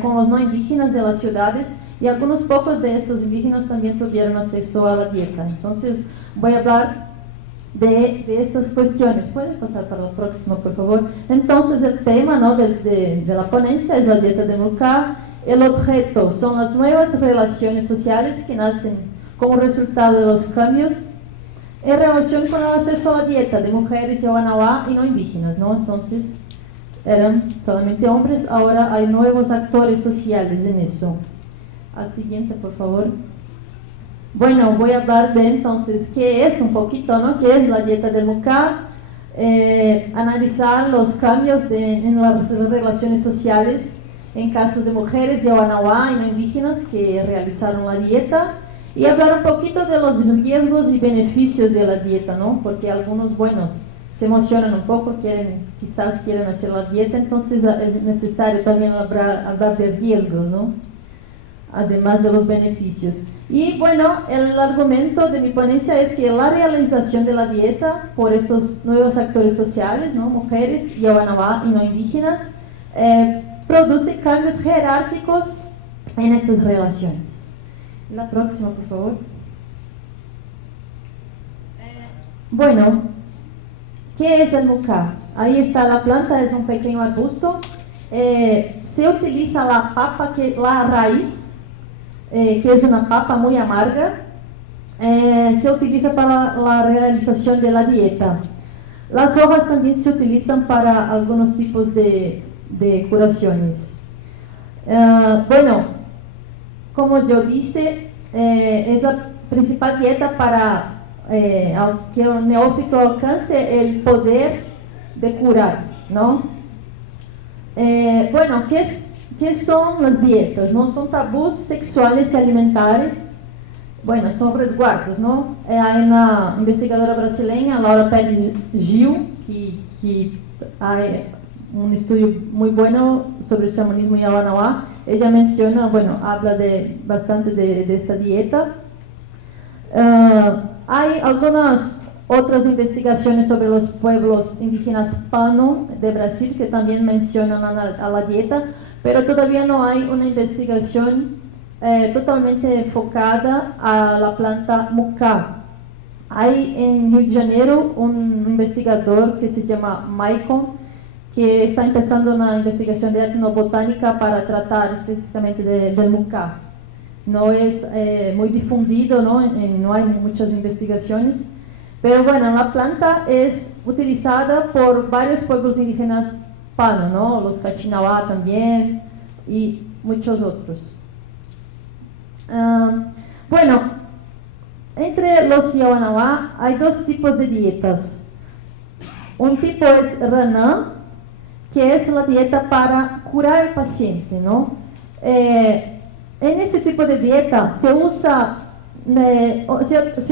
con los no indígenas de las ciudades y algunos pocos de estos indígenas también tuvieron acceso a la dieta. Entonces, voy a hablar de estas cuestiones. ¿Pueden pasar para la próxima, por favor? Entonces, el tema, ¿no?, de la ponencia es la dieta de Mucá. El objeto son las nuevas relaciones sociales que nacen como resultado de los cambios en relación con el acceso a la dieta de mujeres Yawanawá y no indígenas, ¿no? Entonces, eran solamente hombres, ahora hay nuevos actores sociales en eso. Al siguiente, por favor. Bueno, voy a hablar de entonces qué es un poquito, ¿no? ¿Qué es la dieta del Mucá? Analizar los cambios en las relaciones sociales en casos de mujeres Yawanawá y no indígenas que realizaron la dieta y hablar un poquito de los riesgos y beneficios de la dieta, ¿no? Porque algunos, buenos, se emocionan un poco, quizás quieren hacer la dieta, entonces es necesario también hablar de riesgos, ¿no?, además de los beneficios. Y bueno, el argumento de mi ponencia es que la realización de la dieta por estos nuevos actores sociales, ¿no?, mujeres Yawanawá y no indígenas, produce cambios jerárquicos en estas relaciones. La próxima, por favor. Bueno, ¿qué es el Mucá? Ahí está la planta, es un pequeño arbusto. Se utiliza la papa, la raíz, que es una papa muy amarga, se utiliza para la realización de la dieta. Las hojas también se utilizan para algunos tipos de curaciones. Bueno, como yo dije, es la principal dieta para que un neófito alcance el poder de curar, ¿no? Bueno, ¿qué son las dietas? ¿No? Son tabús sexuales y alimentares. Bueno, son resguardos, ¿no? Hay una investigadora brasileña, Laura Pérez Gil, que hay un estudio muy bueno sobre el chamanismo Yawanawá. Ella menciona, bueno, habla bastante de esta dieta. Hay algunas otras investigaciones sobre los pueblos indígenas Pano de Brasil que también mencionan a la dieta, pero todavía no hay una investigación totalmente enfocada a la planta Mucá. Hay en Rio de Janeiro un investigador que se llama Maicon, que está empezando una investigación de etnobotánica para tratar específicamente del Mucá. No es muy difundido, ¿no? No hay muchas investigaciones, pero bueno, la planta es utilizada por varios pueblos indígenas Pano, ¿no? Los Cachinawá también y muchos otros. Bueno, entre los Yawanawá hay dos tipos de dietas. Un tipo es Ranã, que es la dieta para curar al paciente, ¿no? En este tipo de dieta se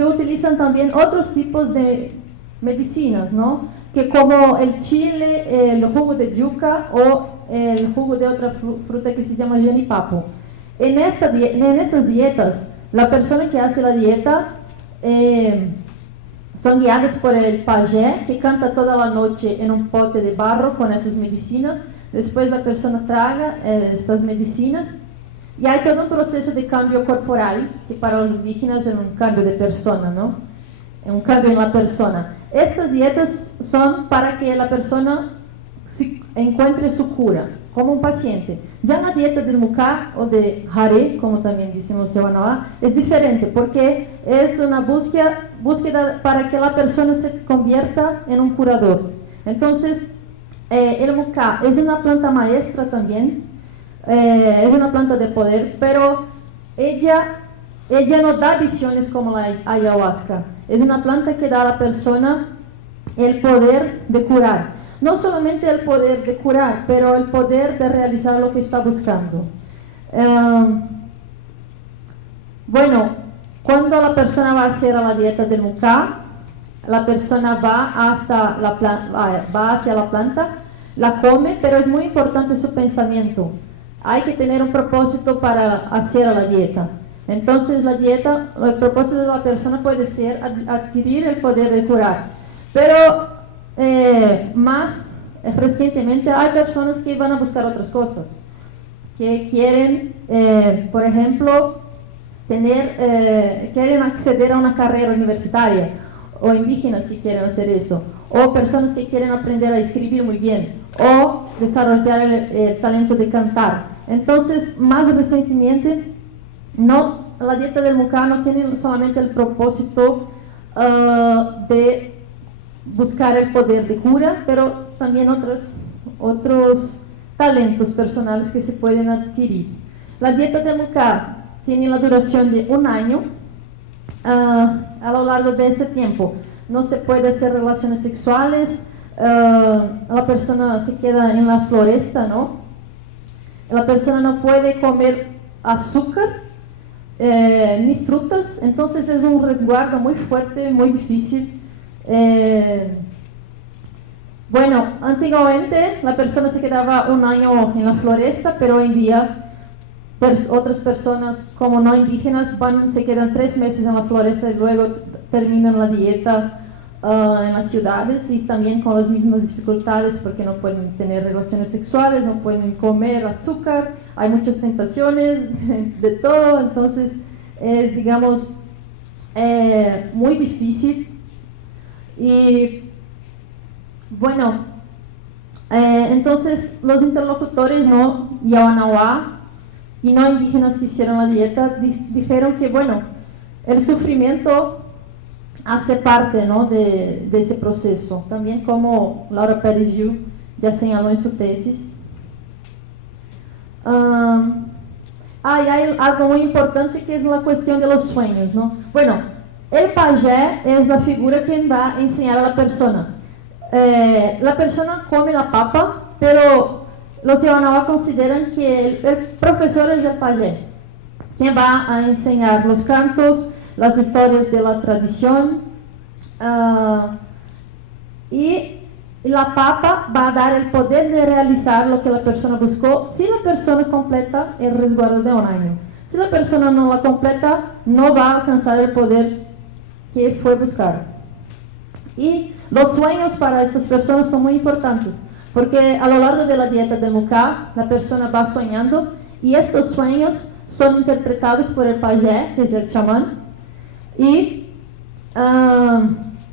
utilizan también otros tipos de medicinas, ¿no? Que como el chile, el jugo de yuca o el jugo de otra fruta que se llama jenipapo. En esas dietas, la persona que hace la dieta son guiadas por el pajé, que canta toda la noche en un pote de barro con esas medicinas. Después la persona traga estas medicinas Y hay todo un proceso de cambio corporal, que para los indígenas es un cambio de persona, ¿no? Un cambio en la persona. Estas dietas son para que la persona encuentre su cura, como un paciente. Ya la dieta del Muká o de Hare, como también decimos en Yawanawá, es diferente porque es una búsqueda para que la persona se convierta en un curador. Entonces, el Muká es una planta maestra también, es una planta de poder, pero ella no da visiones como la ayahuasca. Es una planta que da a la persona el poder de curar. No solamente el poder de curar, pero el poder de realizar lo que está buscando. Bueno, cuando la persona va a hacer la dieta del Muká, la persona va hacia la planta, la come, pero es muy importante su pensamiento. Hay que tener un propósito para hacer la dieta. Entonces la dieta, el propósito de la persona puede ser adquirir el poder de curar. Pero más recientemente hay personas que van a buscar otras cosas, que quieren, por ejemplo, quieren acceder a una carrera universitaria, o indígenas que quieren hacer eso, o personas que quieren aprender a escribir muy bien, o desarrollar el talento de cantar. Entonces, más recientemente, la dieta del Muká no tiene solamente el propósito de buscar el poder de cura, pero también otros talentos personales que se pueden adquirir. La dieta del Muká tiene la duración de 1 año. A lo largo de este tiempo no se puede hacer relaciones sexuales, la persona se queda en la floresta, ¿no? La persona no puede comer azúcar ni frutas, entonces es un resguardo muy fuerte, muy difícil. Bueno, antiguamente la persona se quedaba 1 año en la floresta, pero hoy en día otras personas como no indígenas se quedan 3 meses en la floresta y luego terminan la dieta en las ciudades, y también con las mismas dificultades porque no pueden tener relaciones sexuales, no pueden comer azúcar, hay muchas tentaciones de todo, entonces es, digamos, muy difícil. Y bueno, entonces los interlocutores no Yawanawá y no indígenas que hicieron la dieta dijeron que, bueno, el sufrimiento hace parte, ¿no?, de ese proceso, también como Laura Pérez Yu ya señaló en su tesis. Hay algo muy importante que es la cuestión de los sueños, ¿no? Bueno, el pajé es la figura que va a enseñar a la persona. La persona come la papa, pero los Yawanawá consideran que el profesor es el pajé, quien va a enseñar los cantos, las historias de la tradición, y la papa va a dar el poder de realizar lo que la persona buscó si la persona completa el resguardo de 1 año. Si la persona no la completa, no va a alcanzar el poder que fue buscar. Y los sueños para estas personas son muy importantes, porque a lo largo de la dieta del Muká, la persona va soñando y estos sueños son interpretados por el pajé, que es el chamán, y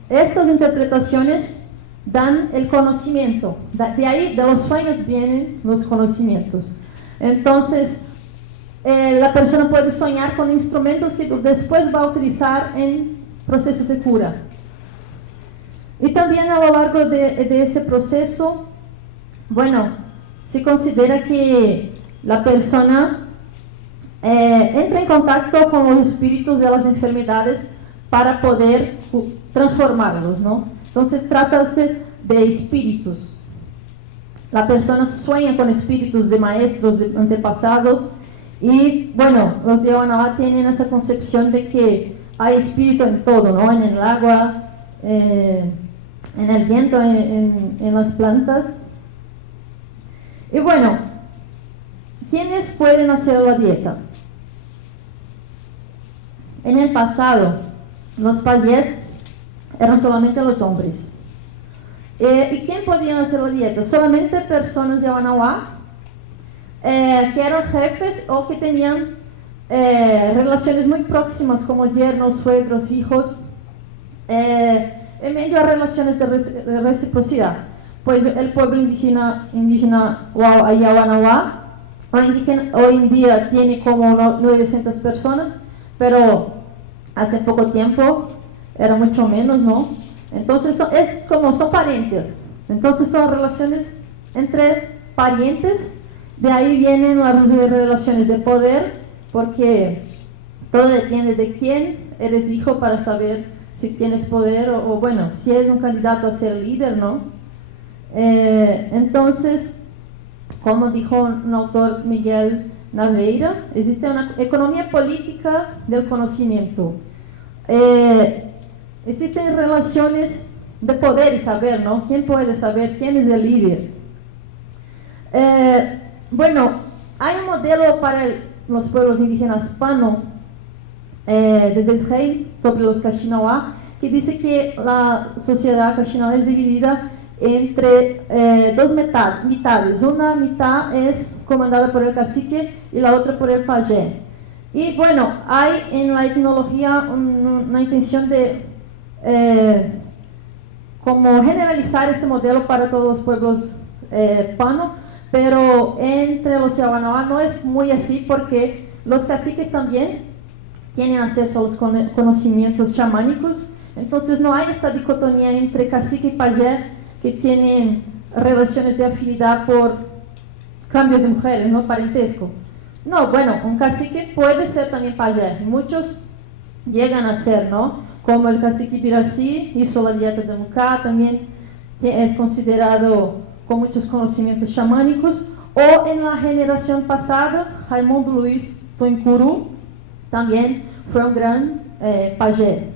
estas interpretaciones dan el conocimiento. De ahí, de los sueños vienen los conocimientos. Entonces, la persona puede soñar con instrumentos que después va a utilizar en procesos de cura. Y también a lo largo de ese proceso, bueno, se considera que la persona entra en contacto con los espíritus de las enfermedades para poder transformarlos, ¿no? Entonces trata-se de espíritus. La persona sueña con espíritus de maestros, de antepasados, y bueno, los Yawanawá tienen esa concepción de que hay espíritu en todo, ¿no? En el agua, en el viento, en las plantas. Y bueno, ¿quiénes pueden hacer la dieta? En el pasado, los pajés eran solamente los hombres. ¿Y quién podía hacer la dieta? Solamente personas Yawanawá, que eran jefes o que tenían relaciones muy próximas como yernos, suegros, hijos, en medio a relaciones de reciprocidad. Pues el pueblo indígena Yawanawá hoy en día tiene como 900 personas, pero hace poco tiempo era mucho menos, ¿no? Entonces es como son parientes, entonces son relaciones entre parientes, de ahí vienen las relaciones de poder, porque todo depende de quién eres hijo para saber si tienes poder o bueno, si eres un candidato a ser líder, ¿no? Entonces, como dijo un autor, Miguel Naveira, existe una economía política del conocimiento. Existen relaciones de poder y saber, ¿no? ¿Quién puede saber quién es el líder? Bueno, hay un modelo para los pueblos indígenas Pano de Desreis sobre los Kaxinawa, que dice que la sociedad Kaxinawa es dividida entre dos mitades. Una mitad es comandada por el cacique y la otra por el pajé. Y bueno, hay en la etnología una intención de como generalizar este modelo para todos los pueblos Pano, pero entre los Yawanawá no es muy así, porque los caciques también tienen acceso a los conocimientos chamánicos, entonces no hay esta dicotomía entre cacique y pajé que tienen relaciones de afinidad por cambios de mujeres, ¿no? Parentesco. No, bueno, un cacique puede ser también pajé, muchos llegan a ser, ¿no? Como el cacique Birací hizo la dieta de Mucá, también es considerado con muchos conocimientos chamánicos, o en la generación pasada, Raimundo Luiz Toincuru también fue un gran pajé.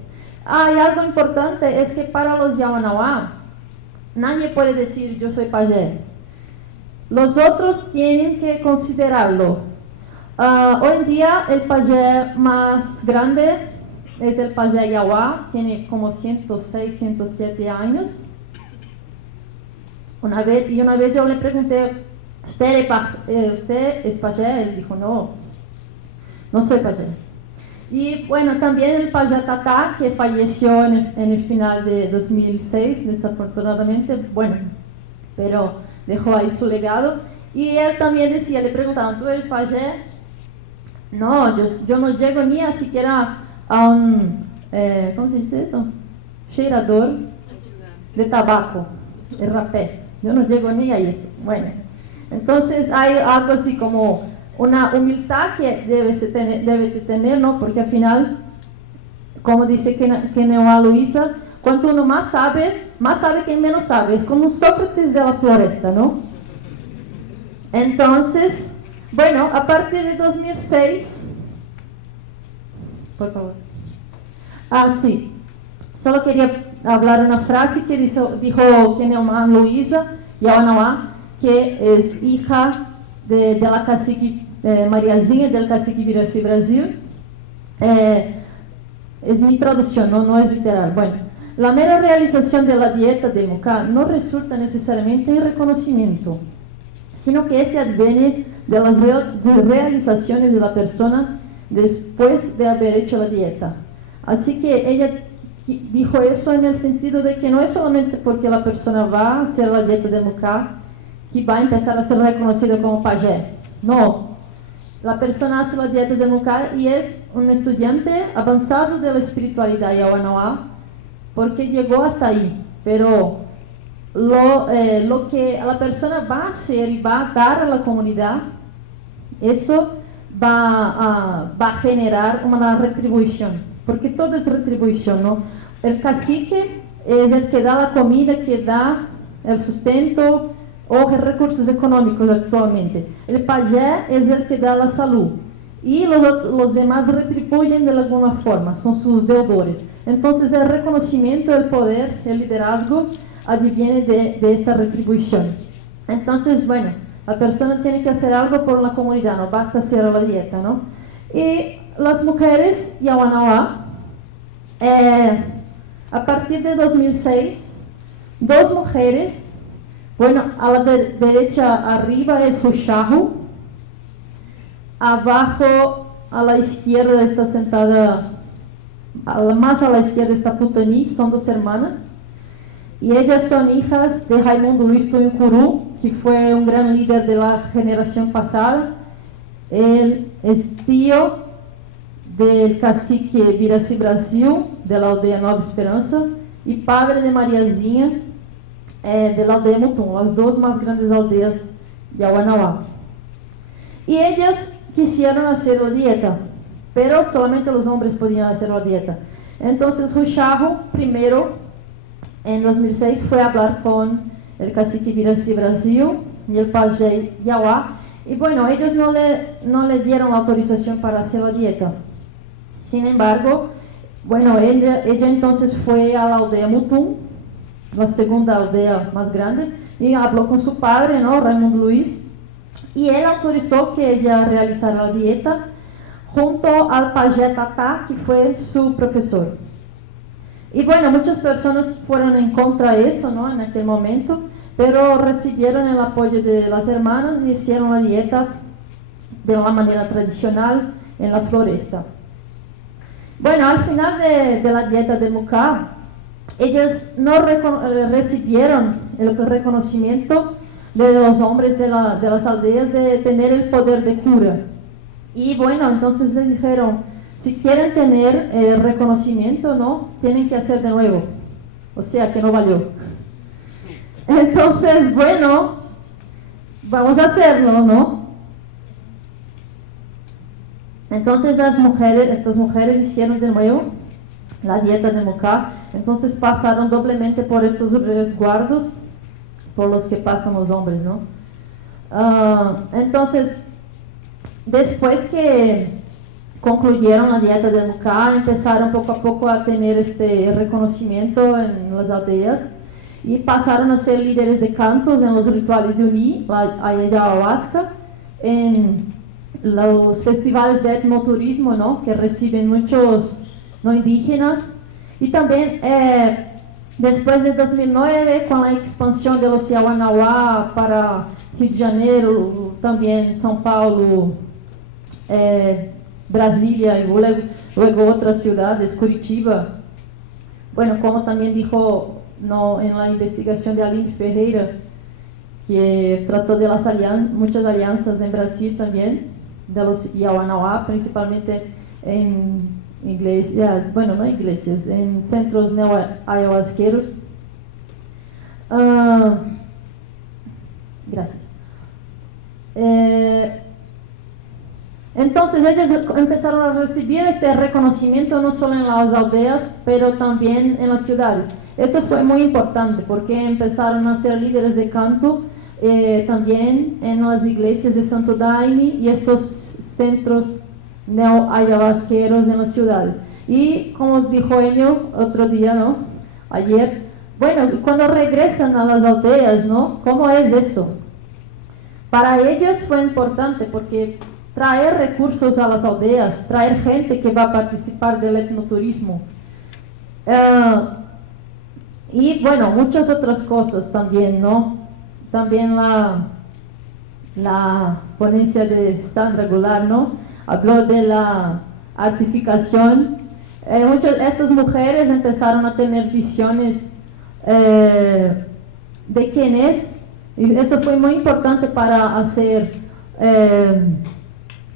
Hay algo importante, es que para los Yawanawá, nadie puede decir yo soy pajé. Los otros tienen que considerarlo. Hoy en día el pajé más grande es el pajé Yawa, tiene como 106, 107 años. Una vez yo le pregunté, ¿usted es pajé? Él dijo, no soy pajé. Y bueno, también el pajé Tatá, que falleció en el final de 2006, desafortunadamente, bueno, pero dejó ahí su legado. Y él también decía, le preguntaban, ¿tú eres pajé? No, yo no llego ni a siquiera a un, ¿cómo se dice eso? Cheirador de tabaco, de rapé. Yo no llego ni a eso. Bueno, entonces hay algo así como una humildad que debe tener, ¿no? Porque al final, como dice Kenewa Luisa, cuanto uno más sabe quien menos sabe. Es como un Sócrates de la floresta, ¿no? Entonces, bueno, a partir de 2006, por favor. Sí, solo quería hablar una frase que dijo Kenewa Luisa Yawanawá, que es hija de la cacique Mariazinha, del cacique Birací Brasil. Es mi traducción, no es literal. Bueno, la mera realización de la dieta de Mucá no resulta necesariamente en reconocimiento, sino que este adviene de las realizaciones de la persona después de haber hecho la dieta. Así que ella dijo eso en el sentido de que no es solamente porque la persona va a hacer la dieta de Mucá que va a empezar a ser reconocido como pajé. No, la persona hace la dieta de Mucá y es un estudiante avanzado de la espiritualidad Yawanawá, porque llegó hasta ahí, pero lo que la persona va a hacer y va a dar a la comunidad, eso va a generar una retribución, porque todo es retribución, ¿no? El cacique es el que da la comida, que da el sustento o recursos económicos actualmente. El pajé es el que da la salud y los demás retribuyen de alguna forma, son sus deudores. Entonces el reconocimiento, el poder, el liderazgo adviene de esta retribución. Entonces, bueno, la persona tiene que hacer algo por la comunidad, no basta hacer la dieta, ¿no? Y las mujeres Yawanawá, a partir de 2006, dos mujeres, bueno, a la derecha arriba es Hushahu, abajo a la izquierda está sentada, más a la izquierda está Putani, son 2 hermanas. Y ellas son hijas de Raimundo Luis Tunhuicuru, que fue un gran líder de la generación pasada. Él es tío del cacique Viraci Brasil, de la aldea Nova Esperanza, y padre de Mariazinha, de la aldea Mutum, las 2 más grandes aldeas de Awanawá. Y ellas quisieron hacer la dieta, pero solamente los hombres podían hacer la dieta. Entonces Rucharro, primero, en 2006, fue a hablar con el cacique Viraci Brasil y el pajé Yauá, y bueno, ellos no le dieron autorización para hacer la dieta. Sin embargo, bueno, ella entonces fue a la aldea Mutum, la segunda aldea más grande, y habló con su padre, ¿no? Raimundo Luis, y él autorizó que ella realizara la dieta junto al pajé Tatá, que fue su profesor. Y bueno, muchas personas fueron en contra de eso, ¿no? En aquel momento, pero recibieron el apoyo de las hermanas y hicieron la dieta de una manera tradicional en la floresta. Bueno, al final de la dieta de Muká, ellos no recibieron el reconocimiento de los hombres de las aldeas de tener el poder de cura. Y bueno, entonces les dijeron, si quieren tener reconocimiento, ¿no? Tienen que hacer de nuevo. O sea, que no valió. Entonces, bueno, vamos a hacerlo, ¿no? Entonces estas mujeres hicieron de nuevo la dieta de Muká. Entonces pasaron doblemente por estos resguardos por los que pasan los hombres, ¿no? Entonces, después que concluyeron la dieta de Muká, empezaron poco a poco a tener este reconocimiento en las aldeas y pasaron a ser líderes de cantos en los rituales de Uní, la ayahuasca, en los festivales de etnoturismo, ¿no? Que reciben muchos no indígenas, y también después de 2009, con la expansión de los Yawanawá para Rio de Janeiro, también São Paulo, Brasilia y luego otras ciudades, Curitiba. Bueno, como también dijo en la investigación de Aline Ferreira, que trató de muchas alianzas en Brasil también, de los Yawanawá, principalmente en iglesias, bueno, no iglesias, en centros neo-ayahuasqueros. Gracias. Entonces ellos empezaron a recibir este reconocimiento no solo en las aldeas, pero también en las ciudades. Eso fue muy importante porque empezaron a ser líderes de canto también en las iglesias de Santo Daime y estos centros neo-ayahuasqueros en las ciudades. Y como dijo Enio otro día, ¿no? Ayer, bueno, cuando regresan a las aldeas, ¿no? ¿Cómo es eso? Para ellos fue importante porque traer recursos a las aldeas, traer gente que va a participar del etnoturismo. Y bueno, muchas otras cosas también, ¿no? También la ponencia de Sandra Goulart, ¿no? Habló de la artificación. Estas mujeres empezaron a tener visiones de quién es, y eso fue muy importante para hacer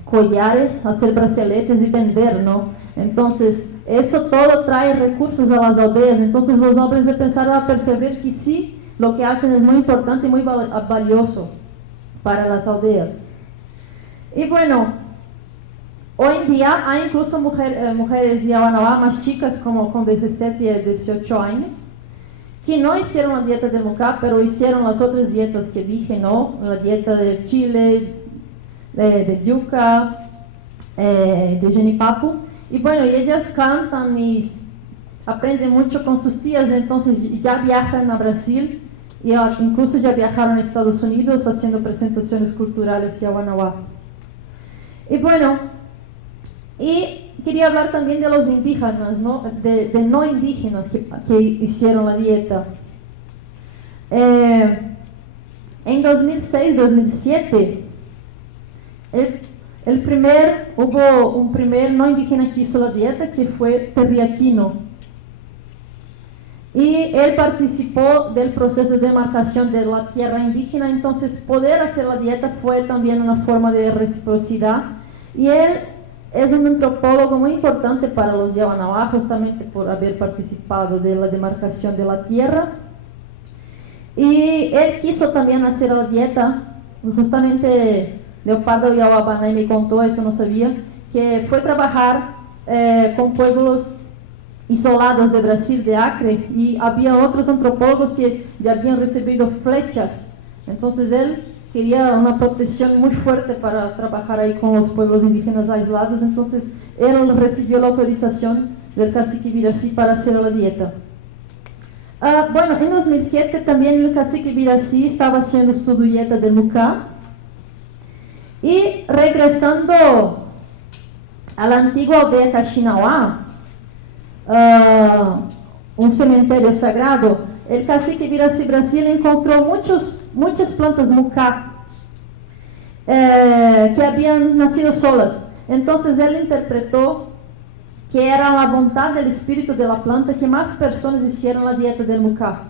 collares, hacer braceletes y vender, ¿no? Entonces, eso todo trae recursos a las aldeas. Entonces los hombres empezaron a percibir que sí, lo que hacen es muy importante y muy valioso para las aldeas. Y bueno, hoy en día hay incluso mujeres Yawanawá más chicas, como con 17 y 18 años, que no hicieron la dieta del Muká, pero hicieron las otras dietas que dije, ¿no? La dieta de chile, de yuca, de genipapo. Y bueno, y ellas cantan y aprenden mucho con sus tías, entonces ya viajan a Brasil y incluso ya viajaron a Estados Unidos haciendo presentaciones culturales Yawanawá. Y bueno, y quería hablar también de los indígenas, ¿no? De no indígenas que hicieron la dieta. En 2006-2007, hubo un primer no indígena que hizo la dieta, que fue Terriaquino. Y él participó del proceso de demarcación de la tierra indígena, entonces poder hacer la dieta fue también una forma de reciprocidad. Y él es un antropólogo muy importante para los Yawanawá, justamente por haber participado de la demarcación de la tierra. Y él quiso también hacer la dieta, justamente Leopardo Yawabanay me contó, eso no sabía, que fue trabajar con pueblos isolados de Brasil, de Acre, y había otros antropólogos que ya habían recibido flechas. Entonces él quería una protección muy fuerte para trabajar ahí con los pueblos indígenas aislados, entonces él recibió la autorización del cacique Virací para hacer la dieta. Bueno, en 2007 también el cacique Virací estaba haciendo su dieta de Mucá, y regresando a la antigua aldea Caxinauá, un cementerio sagrado, el cacique Virací Brasil encontró muchas plantas mucá que habían nacido solas. Entonces él interpretó que era la voluntad del espíritu de la planta que más personas hicieran la dieta del mucá,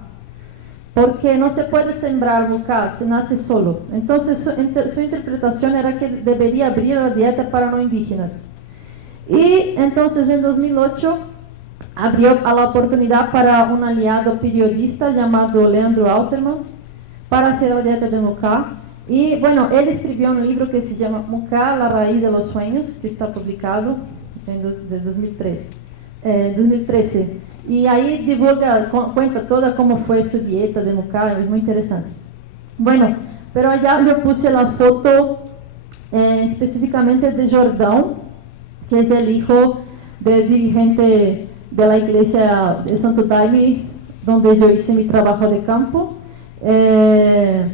porque no se puede sembrar mucá, se nace solo. Entonces su interpretación era que debería abrir la dieta para no indígenas. Y entonces en 2008 abrió a la oportunidad para un aliado periodista llamado Leandro Alterman para hacer la dieta de Mucá. Y bueno, él escribió un libro que se llama Mucá, la raíz de los sueños, que está publicado en 2013. Y ahí divulga, cuenta toda cómo fue su dieta de Mucá, es muy interesante. Bueno, pero allá yo puse la foto específicamente de Jordão, que es el hijo del dirigente de la iglesia de Santo Daime, donde yo hice mi trabajo de campo. Él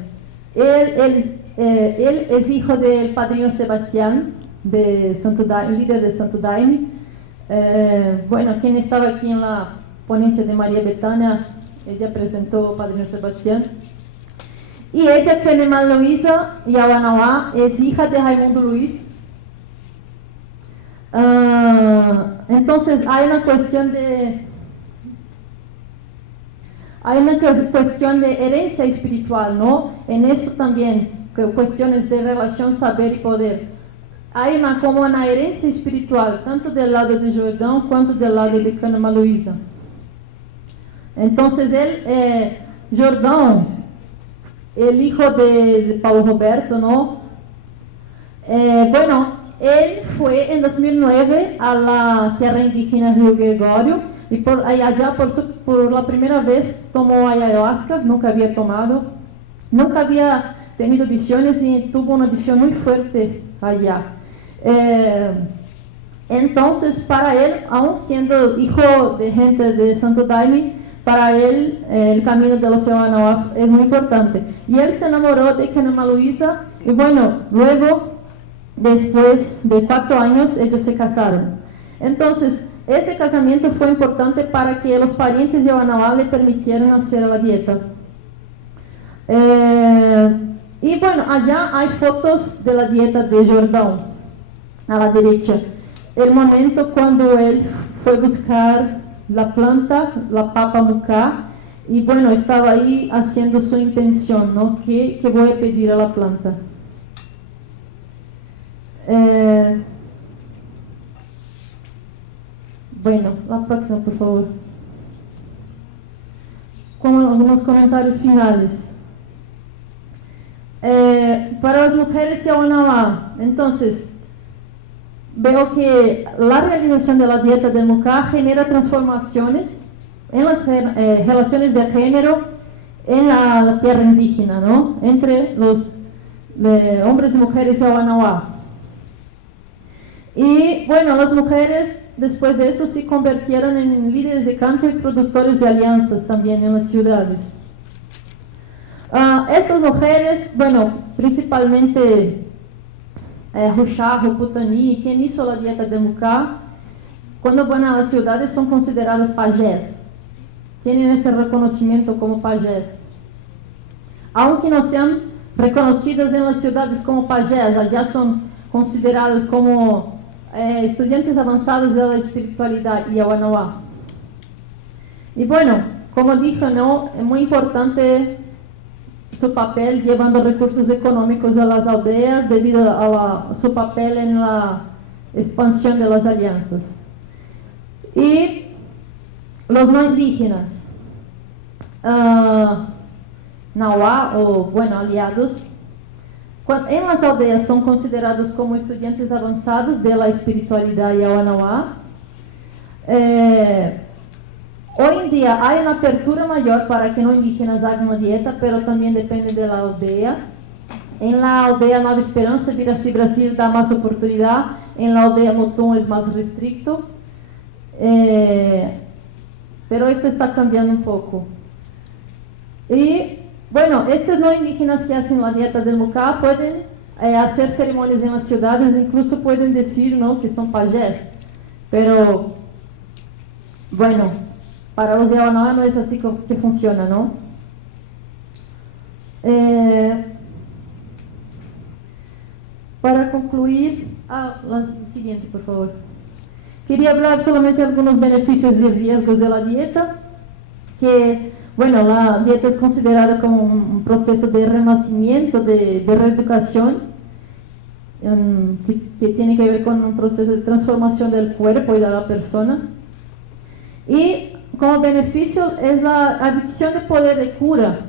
es hijo del padrino Sebastián, de Santo Daime, líder de Santo Daime. Bueno, quien estaba aquí en la ponencia de María Betania, ella presentó al padrino Sebastián. Y ella, Fenema Luisa Yawanawá, es hija de Raimundo Luiz. Entonces hay una cuestión de herencia espiritual, ¿no? En eso también, cuestiones de relación, saber y poder. Hay como una herencia espiritual, tanto del lado de Jordão cuanto del lado de Fenema Luisa. Entonces Jordão, el hijo de Paulo Roberto, ¿no? Bueno, él fue en 2009 a la tierra indígena Río Gregorio y allá por la primera vez tomó ayahuasca, nunca había tomado, nunca había tenido visiones y tuvo una visión muy fuerte allá. Entonces para él, aún siendo hijo de gente de Santo Daime, para él el camino de los Yawanawá es muy importante. Y él se enamoró de Fenema Luisa y bueno, luego, después de 4 años, ellos se casaron. Entonces, ese casamiento fue importante para que los parientes de Yawanawá le permitieran hacer la dieta. Y bueno, allá hay fotos de la dieta de Jordão, a la derecha. El momento cuando él fue a buscar la planta, la papa mucá, y bueno, estaba ahí haciendo su intención, ¿no? ¿Qué voy a pedir a la planta? Bueno, la próxima, por favor. Con algunos comentarios finales. Para las mujeres Yawanawá, entonces, veo que la realización de la dieta de Mucá genera transformaciones en las relaciones de género en la tierra indígena, ¿no? Entre los hombres y mujeres Yawanawá. Y bueno, las mujeres después de eso se convirtieron en líderes de canto y productores de alianzas también en las ciudades. Estas mujeres, bueno, principalmente Ruxarro, Putani, quien hizo la dieta de Mucá, cuando van a las ciudades son consideradas pajés, tienen ese reconocimiento como pajés. Aunque no sean reconocidas en las ciudades como pajés, allá son considerados como estudiantes avanzados de la espiritualidad Yawanawá. Y bueno, como dije, ¿no? Es muy importante su papel llevando recursos económicos a las aldeas debido a su papel en la expansión de las alianzas. Y los no indígenas, Nahuá o bueno, aliados, en las aldeas son considerados como estudiantes avanzados de la espiritualidad Yawanawá. Hoy en día hay una apertura mayor para que no indígenas hagan la dieta, pero también depende de la aldea. En la aldea Nueva Esperanza, Viraci Brasil da más oportunidad, en la aldea Motón es más restricto, pero esto está cambiando un poco. Y bueno, estos no indígenas que hacen la dieta del Mucá pueden hacer ceremonias en las ciudades, incluso pueden decir, ¿no?, que son pajés, pero bueno, para los Yawanawá no es así que funciona, ¿no? Para concluir, la siguiente, por favor. Quería hablar solamente de algunos beneficios y riesgos de la dieta, que, bueno, la dieta es considerada como un proceso de renacimiento, de reeducación, que tiene que ver con un proceso de transformación del cuerpo y de la persona. Y como beneficio es la adquisición de poder de cura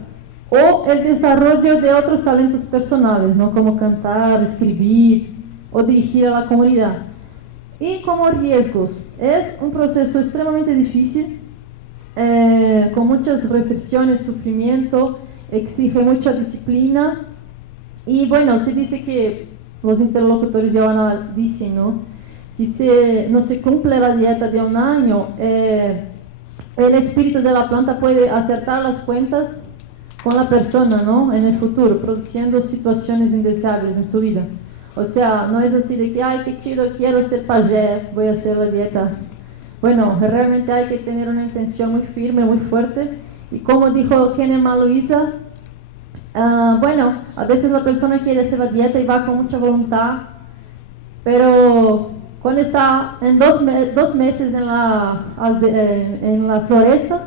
o el desarrollo de otros talentos personales, ¿no?, como cantar, escribir o dirigir a la comunidad. Y como riesgos, es un proceso extremadamente difícil, con muchas restricciones, sufrimiento, exige mucha disciplina. Y bueno, se dice que los interlocutores de Yawanawá dicen, ¿no?, que si no se cumple la dieta de un año, el espíritu de la planta puede acertar las cuentas con la persona, ¿no?, en el futuro, produciendo situaciones indeseables en su vida. O sea, no es así de que, ay, qué chido, quiero ser pajé, voy a hacer la dieta. Bueno, realmente hay que tener una intención muy firme, muy fuerte. Y como dijo Kenema Luisa, bueno, a veces la persona quiere hacer la dieta y va con mucha voluntad, pero cuando está en dos meses en la floresta,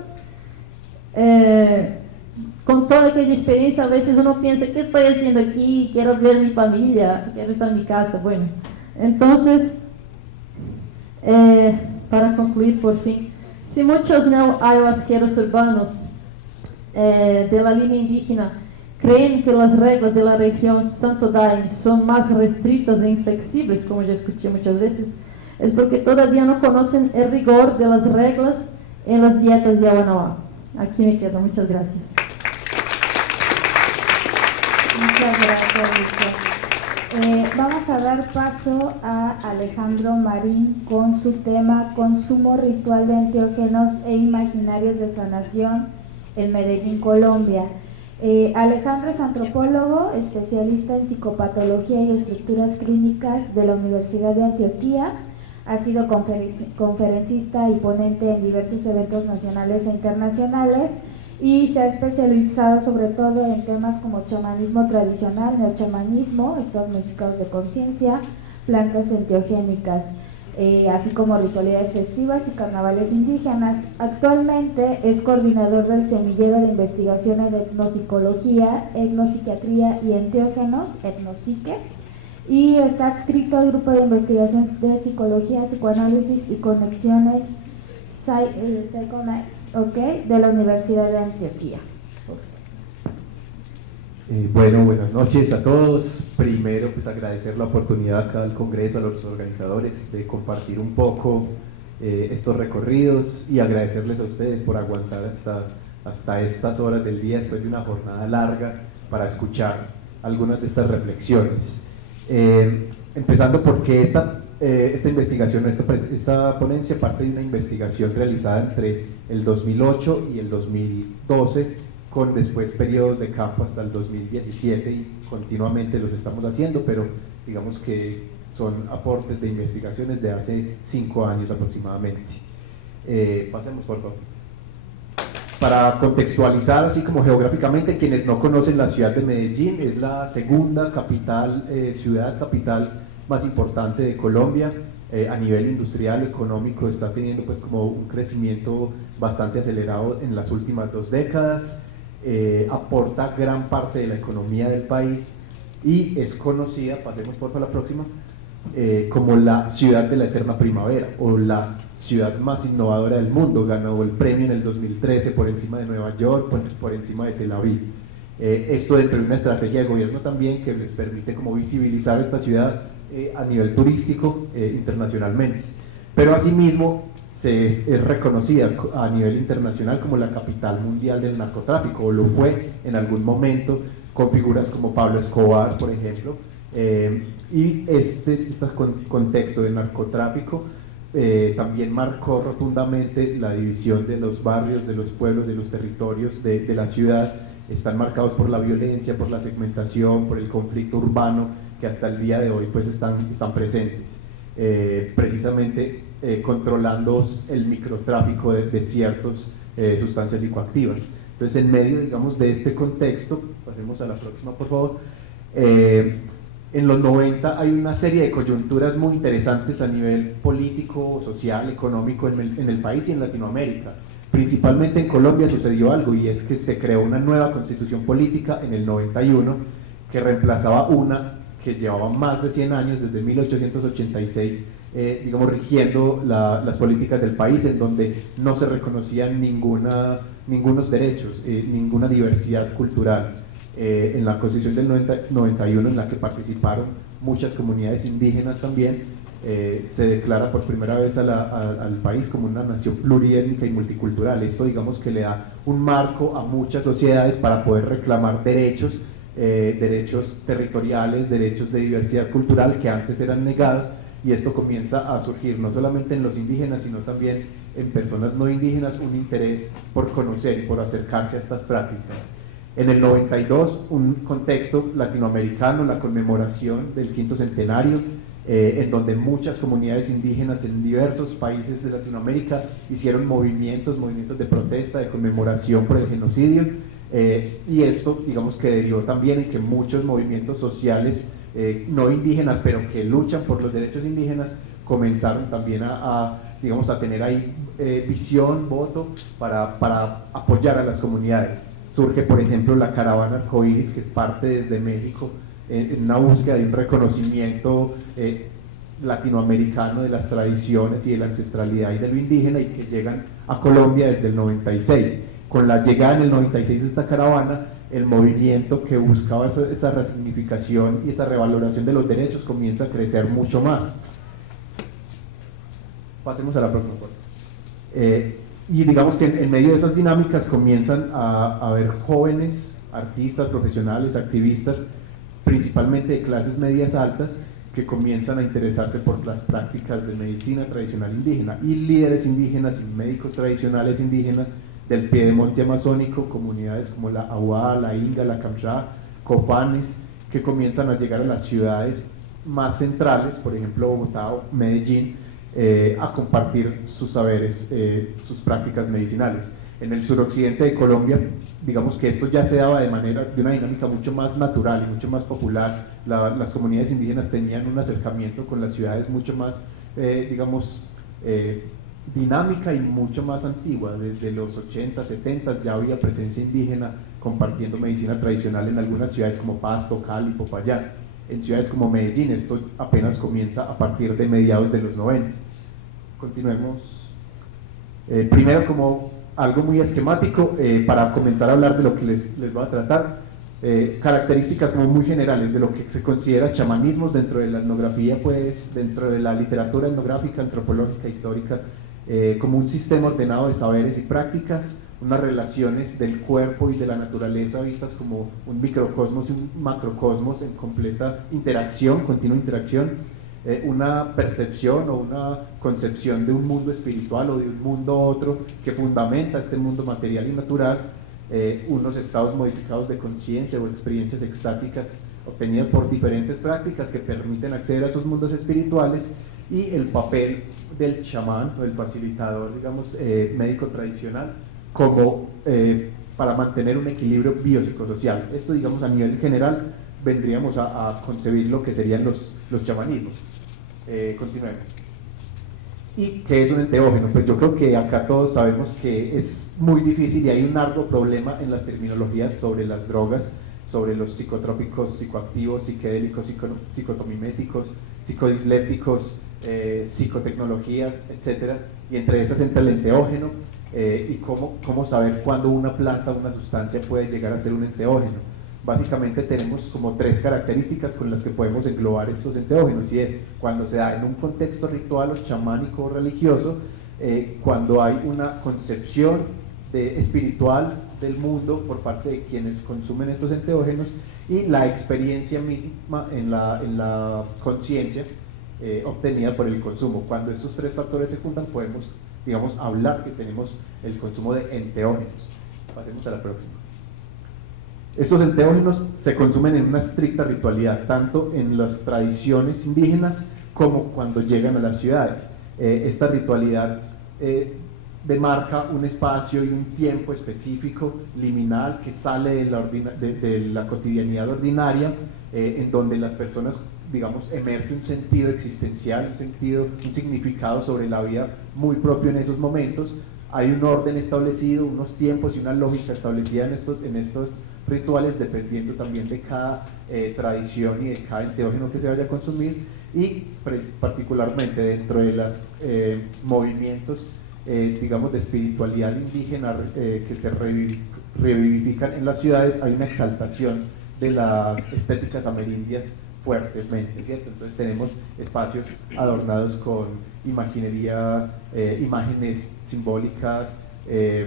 con toda aquella experiencia, a veces uno piensa, ¿qué estoy haciendo aquí? Quiero ver mi familia, quiero estar en mi casa. Bueno, entonces, para concluir por fin, si muchos neo-ayahuasqueros urbanos de la línea indígena creen que las reglas de la región Santo Daime son más restrictas e inflexibles, como ya escuché muchas veces, es porque todavía no conocen el rigor de las reglas en las dietas de Yawanawá. Aquí me quedo, muchas gracias. Muchas gracias, Víctor. Vamos a dar paso a Alejandro Marín con su tema Consumo ritual de enteógenos e imaginarios de sanación en Medellín, Colombia. Alejandro es antropólogo, especialista en psicopatología y estructuras clínicas de la Universidad de Antioquia. Ha sido conferencista y ponente en diversos eventos nacionales e internacionales y se ha especializado sobre todo en temas como chamanismo tradicional, neochamanismo, estados modificados de conciencia, plantas enteogénicas, así como ritualidades festivas y carnavales indígenas. Actualmente es coordinador del Semillero de Investigación en Etnopsicología, Etnopsiquiatría y Enteógenos, Etnopsique, y está adscrito al grupo de investigación de psicología, psicoanálisis y conexiones Psychonex, de la Universidad de Antioquia. Bueno, buenas noches a todos. Primero, pues agradecer la oportunidad acá al Congreso, a los organizadores, de compartir un poco estos recorridos y agradecerles a ustedes por aguantar hasta estas horas del día después de una jornada larga para escuchar algunas de estas reflexiones. Empezando porque esta investigación, esta ponencia parte de una investigación realizada entre el 2008 y el 2012, con después periodos de campo hasta el 2017, y continuamente los estamos haciendo, pero digamos que son aportes de investigaciones de hace 5 años aproximadamente. Pasemos, por favor. Para contextualizar, así como geográficamente, quienes no conocen la ciudad de Medellín, es la segunda ciudad capital más importante de Colombia. A nivel industrial, económico, está teniendo pues como un crecimiento bastante acelerado en las últimas 2 décadas, aporta gran parte de la economía del país y es conocida, pasemos por la próxima, como la ciudad de la eterna primavera o la ciudad más innovadora del mundo. Ganó el premio en el 2013 por encima de Nueva York, por encima de Tel Aviv. Esto dentro de una estrategia de gobierno también que les permite como visibilizar esta ciudad a nivel turístico internacionalmente, pero asimismo es reconocida a nivel internacional como la capital mundial del narcotráfico, o lo fue en algún momento con figuras como Pablo Escobar, por ejemplo, y este contexto de narcotráfico también marcó rotundamente la división de los barrios, de los pueblos, de los territorios de la ciudad. Están marcados por la violencia, por la segmentación, por el conflicto urbano, que hasta el día de hoy pues están presentes, precisamente controlando el microtráfico de ciertas sustancias psicoactivas. Entonces, en medio, digamos, de este contexto, pasemos a la próxima, por favor. En los 90 hay una serie de coyunturas muy interesantes a nivel político, social, económico en el país y en Latinoamérica. Principalmente en Colombia sucedió algo, y es que se creó una nueva constitución política en el 91 que reemplazaba una que llevaba más de 100 años, desde 1886, digamos, rigiendo las políticas del país, en donde no se reconocían ningunos derechos, ninguna diversidad cultural. En la Constitución del 91, en la que participaron muchas comunidades indígenas también, se declara por primera vez al país como una nación pluriétnica y multicultural. Esto, digamos, que le da un marco a muchas sociedades para poder reclamar derechos territoriales, derechos de diversidad cultural que antes eran negados, y esto comienza a surgir no solamente en los indígenas, sino también en personas no indígenas, un interés por conocer y por acercarse a estas prácticas. En el 92, un contexto latinoamericano, la conmemoración del 5º centenario, en donde muchas comunidades indígenas en diversos países de Latinoamérica hicieron movimientos de protesta, de conmemoración por el genocidio, y esto, digamos, que derivó también en que muchos movimientos sociales no indígenas, pero que luchan por los derechos indígenas, comenzaron también digamos, a tener ahí visión, voto para apoyar a las comunidades. Surge, por ejemplo, la caravana Arcoíris, que es parte desde México en una búsqueda de un reconocimiento latinoamericano de las tradiciones y de la ancestralidad y de lo indígena, y que llegan a Colombia desde el 96. Con la llegada en el 96 de esta caravana, el movimiento que buscaba esa resignificación y esa revaloración de los derechos comienza a crecer mucho más. Pasemos a la próxima parte. Y digamos que en medio de esas dinámicas comienzan a haber jóvenes, artistas, profesionales, activistas, principalmente de clases medias altas, que comienzan a interesarse por las prácticas de medicina tradicional indígena, y líderes indígenas y médicos tradicionales indígenas del piedemonte amazónico, comunidades como la Ahuá, la Inga, la Camchá, Copanes, que comienzan a llegar a las ciudades más centrales, por ejemplo Bogotá o Medellín, a compartir sus saberes, sus prácticas medicinales. En el suroccidente de Colombia, digamos que esto ya se daba de una dinámica mucho más natural y mucho más popular. Las comunidades indígenas tenían un acercamiento con las ciudades mucho más, digamos, dinámica y mucho más antigua. Desde los 80, 70 ya había presencia indígena compartiendo medicina tradicional en algunas ciudades como Pasto, Cali, Popayán. En ciudades como Medellín esto apenas comienza a partir de mediados de los 90. Continuemos. Primero, como algo muy esquemático, para comenzar a hablar de lo que les voy a tratar, características muy generales de lo que se considera chamanismos dentro de la etnografía, pues dentro de la literatura etnográfica, antropológica, histórica, como un sistema ordenado de saberes y prácticas, unas relaciones del cuerpo y de la naturaleza vistas como un microcosmos y un macrocosmos en completa interacción, continua interacción, una percepción o una concepción de un mundo espiritual o de un mundo otro que fundamenta este mundo material y natural, unos estados modificados de conciencia o experiencias extáticas obtenidas por diferentes prácticas que permiten acceder a esos mundos espirituales, y el papel del chamán o el facilitador, digamos, médico tradicional, como para mantener un equilibrio biopsicosocial. Esto, digamos, a nivel general vendríamos a concebir lo que serían los chamanismos. Continuemos. ¿Y qué es un enteógeno? Pues yo creo que acá todos sabemos que es muy difícil y hay un largo problema en las terminologías sobre las drogas, sobre los psicotrópicos, psicoactivos, psiquedélicos, psicotomiméticos, psicodislépticos, psicotecnologías, etc. Y entre esas entra el enteógeno y cómo saber cuándo una planta o una sustancia puede llegar a ser un enteógeno. Básicamente tenemos como 3 características con las que podemos englobar estos enteógenos, y es cuando se da en un contexto ritual o chamánico o religioso, cuando hay una concepción espiritual del mundo por parte de quienes consumen estos enteógenos, y la experiencia misma en la conciencia obtenida por el consumo. Cuando estos 3 factores se juntan, podemos, digamos, hablar que tenemos el consumo de enteógenos. Pasemos a la próxima. Estos enteógenos se consumen en una estricta ritualidad, tanto en las tradiciones indígenas como cuando llegan a las ciudades. Esta ritualidad demarca un espacio y un tiempo específico, liminal, que sale de la cotidianidad ordinaria, en donde las personas, digamos, emerge un sentido existencial, un significado sobre la vida muy propio en esos momentos. Hay un orden establecido, unos tiempos y una lógica establecida en estos rituales, dependiendo también de cada tradición y de cada enteógeno que se vaya a consumir, y particularmente dentro de los movimientos digamos de espiritualidad indígena que se revivifican en las ciudades, hay una exaltación de las estéticas amerindias fuertemente, ¿cierto? Entonces tenemos espacios adornados con imaginería, imágenes simbólicas,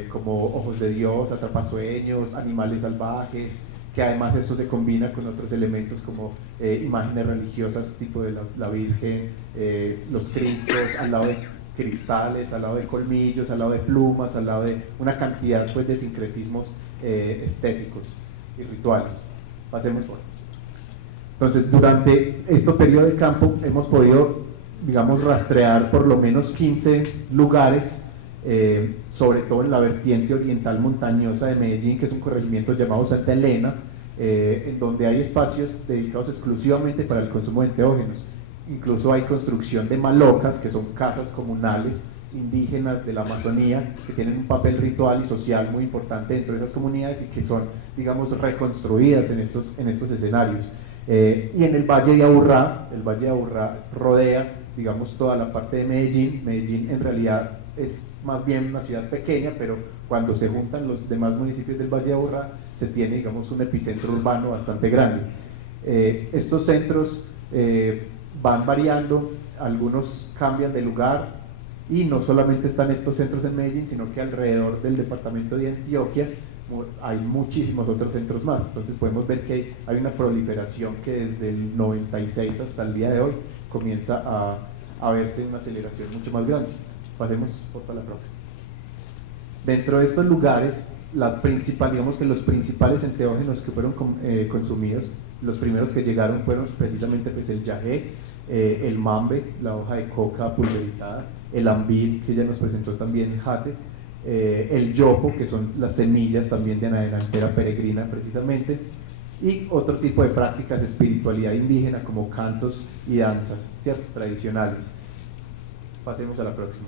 como ojos de Dios, atrapasueños, animales salvajes, que además esto se combina con otros elementos como imágenes religiosas tipo de la Virgen, los Cristos, al lado de cristales, al lado de colmillos, al lado de plumas, al lado de una cantidad pues de sincretismos estéticos y rituales. Pasemos por. Entonces, durante este periodo de campo hemos podido, digamos, rastrear por lo menos 15 lugares, sobre todo en la vertiente oriental montañosa de Medellín, que es un corregimiento llamado Santa Elena, en donde hay espacios dedicados exclusivamente para el consumo de enteógenos. Incluso hay construcción de malocas, que son casas comunales indígenas de la Amazonía, que tienen un papel ritual y social muy importante dentro de esas comunidades y que son, digamos, reconstruidas en estos escenarios. Y en el Valle de Aburrá rodea, digamos, toda la parte de Medellín. Medellín en realidad es más bien una ciudad pequeña, pero cuando se juntan los demás municipios del Valle de Aburrá se tiene, digamos, un epicentro urbano bastante grande. Estos centros van variando, algunos cambian de lugar, y no solamente están estos centros en Medellín, sino que alrededor del departamento de Antioquia hay muchísimos otros centros más. Entonces podemos ver que hay una proliferación que desde el 96 hasta el día de hoy comienza a verse una aceleración mucho más grande. Pasemos por la próxima. Dentro de estos lugares, digamos que los principales enteógenos que fueron consumidos, los primeros que llegaron fueron precisamente pues, el yagé, el mambe, la hoja de coca pulverizada, el ambil, que ya nos presentó también Jate, el yopo, que son las semillas también de anadenantera peregrina precisamente, y otro tipo de prácticas de espiritualidad indígena como cantos y danzas, ¿cierto?, tradicionales. Pasemos a la próxima.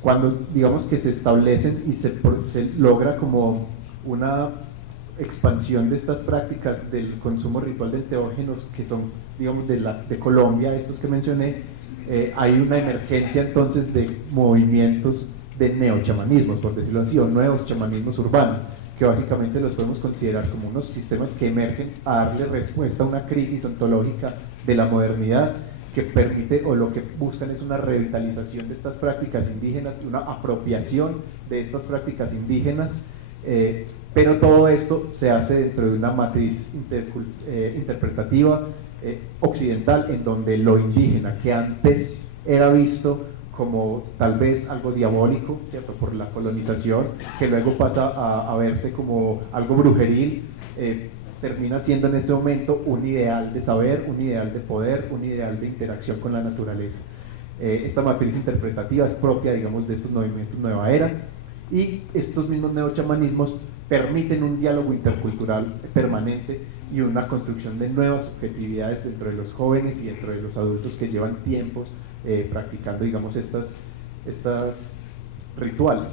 Cuando digamos que se establecen y se logra como una expansión de estas prácticas del consumo ritual de enteógenos, que son, digamos, de Colombia, estos que mencioné, hay una emergencia entonces de movimientos de neochamanismos, por decirlo así, o nuevos chamanismos urbanos, que básicamente los podemos considerar como unos sistemas que emergen a darle respuesta a una crisis ontológica de la modernidad, que permite, o lo que buscan es una revitalización de estas prácticas indígenas y una apropiación de estas prácticas indígenas, pero todo esto se hace dentro de una matriz interpretativa occidental, en donde lo indígena, que antes era visto como tal vez algo diabólico, ¿cierto?, por la colonización, que luego pasa a verse como algo brujeril, termina siendo en ese momento un ideal de saber, un ideal de poder, un ideal de interacción con la naturaleza. Esta matriz interpretativa es propia, digamos, de estos movimientos nueva era, y estos mismos neochamanismos permiten un diálogo intercultural permanente y una construcción de nuevas subjetividades dentro de los jóvenes y dentro de los adultos que llevan tiempos practicando, digamos, estas rituales.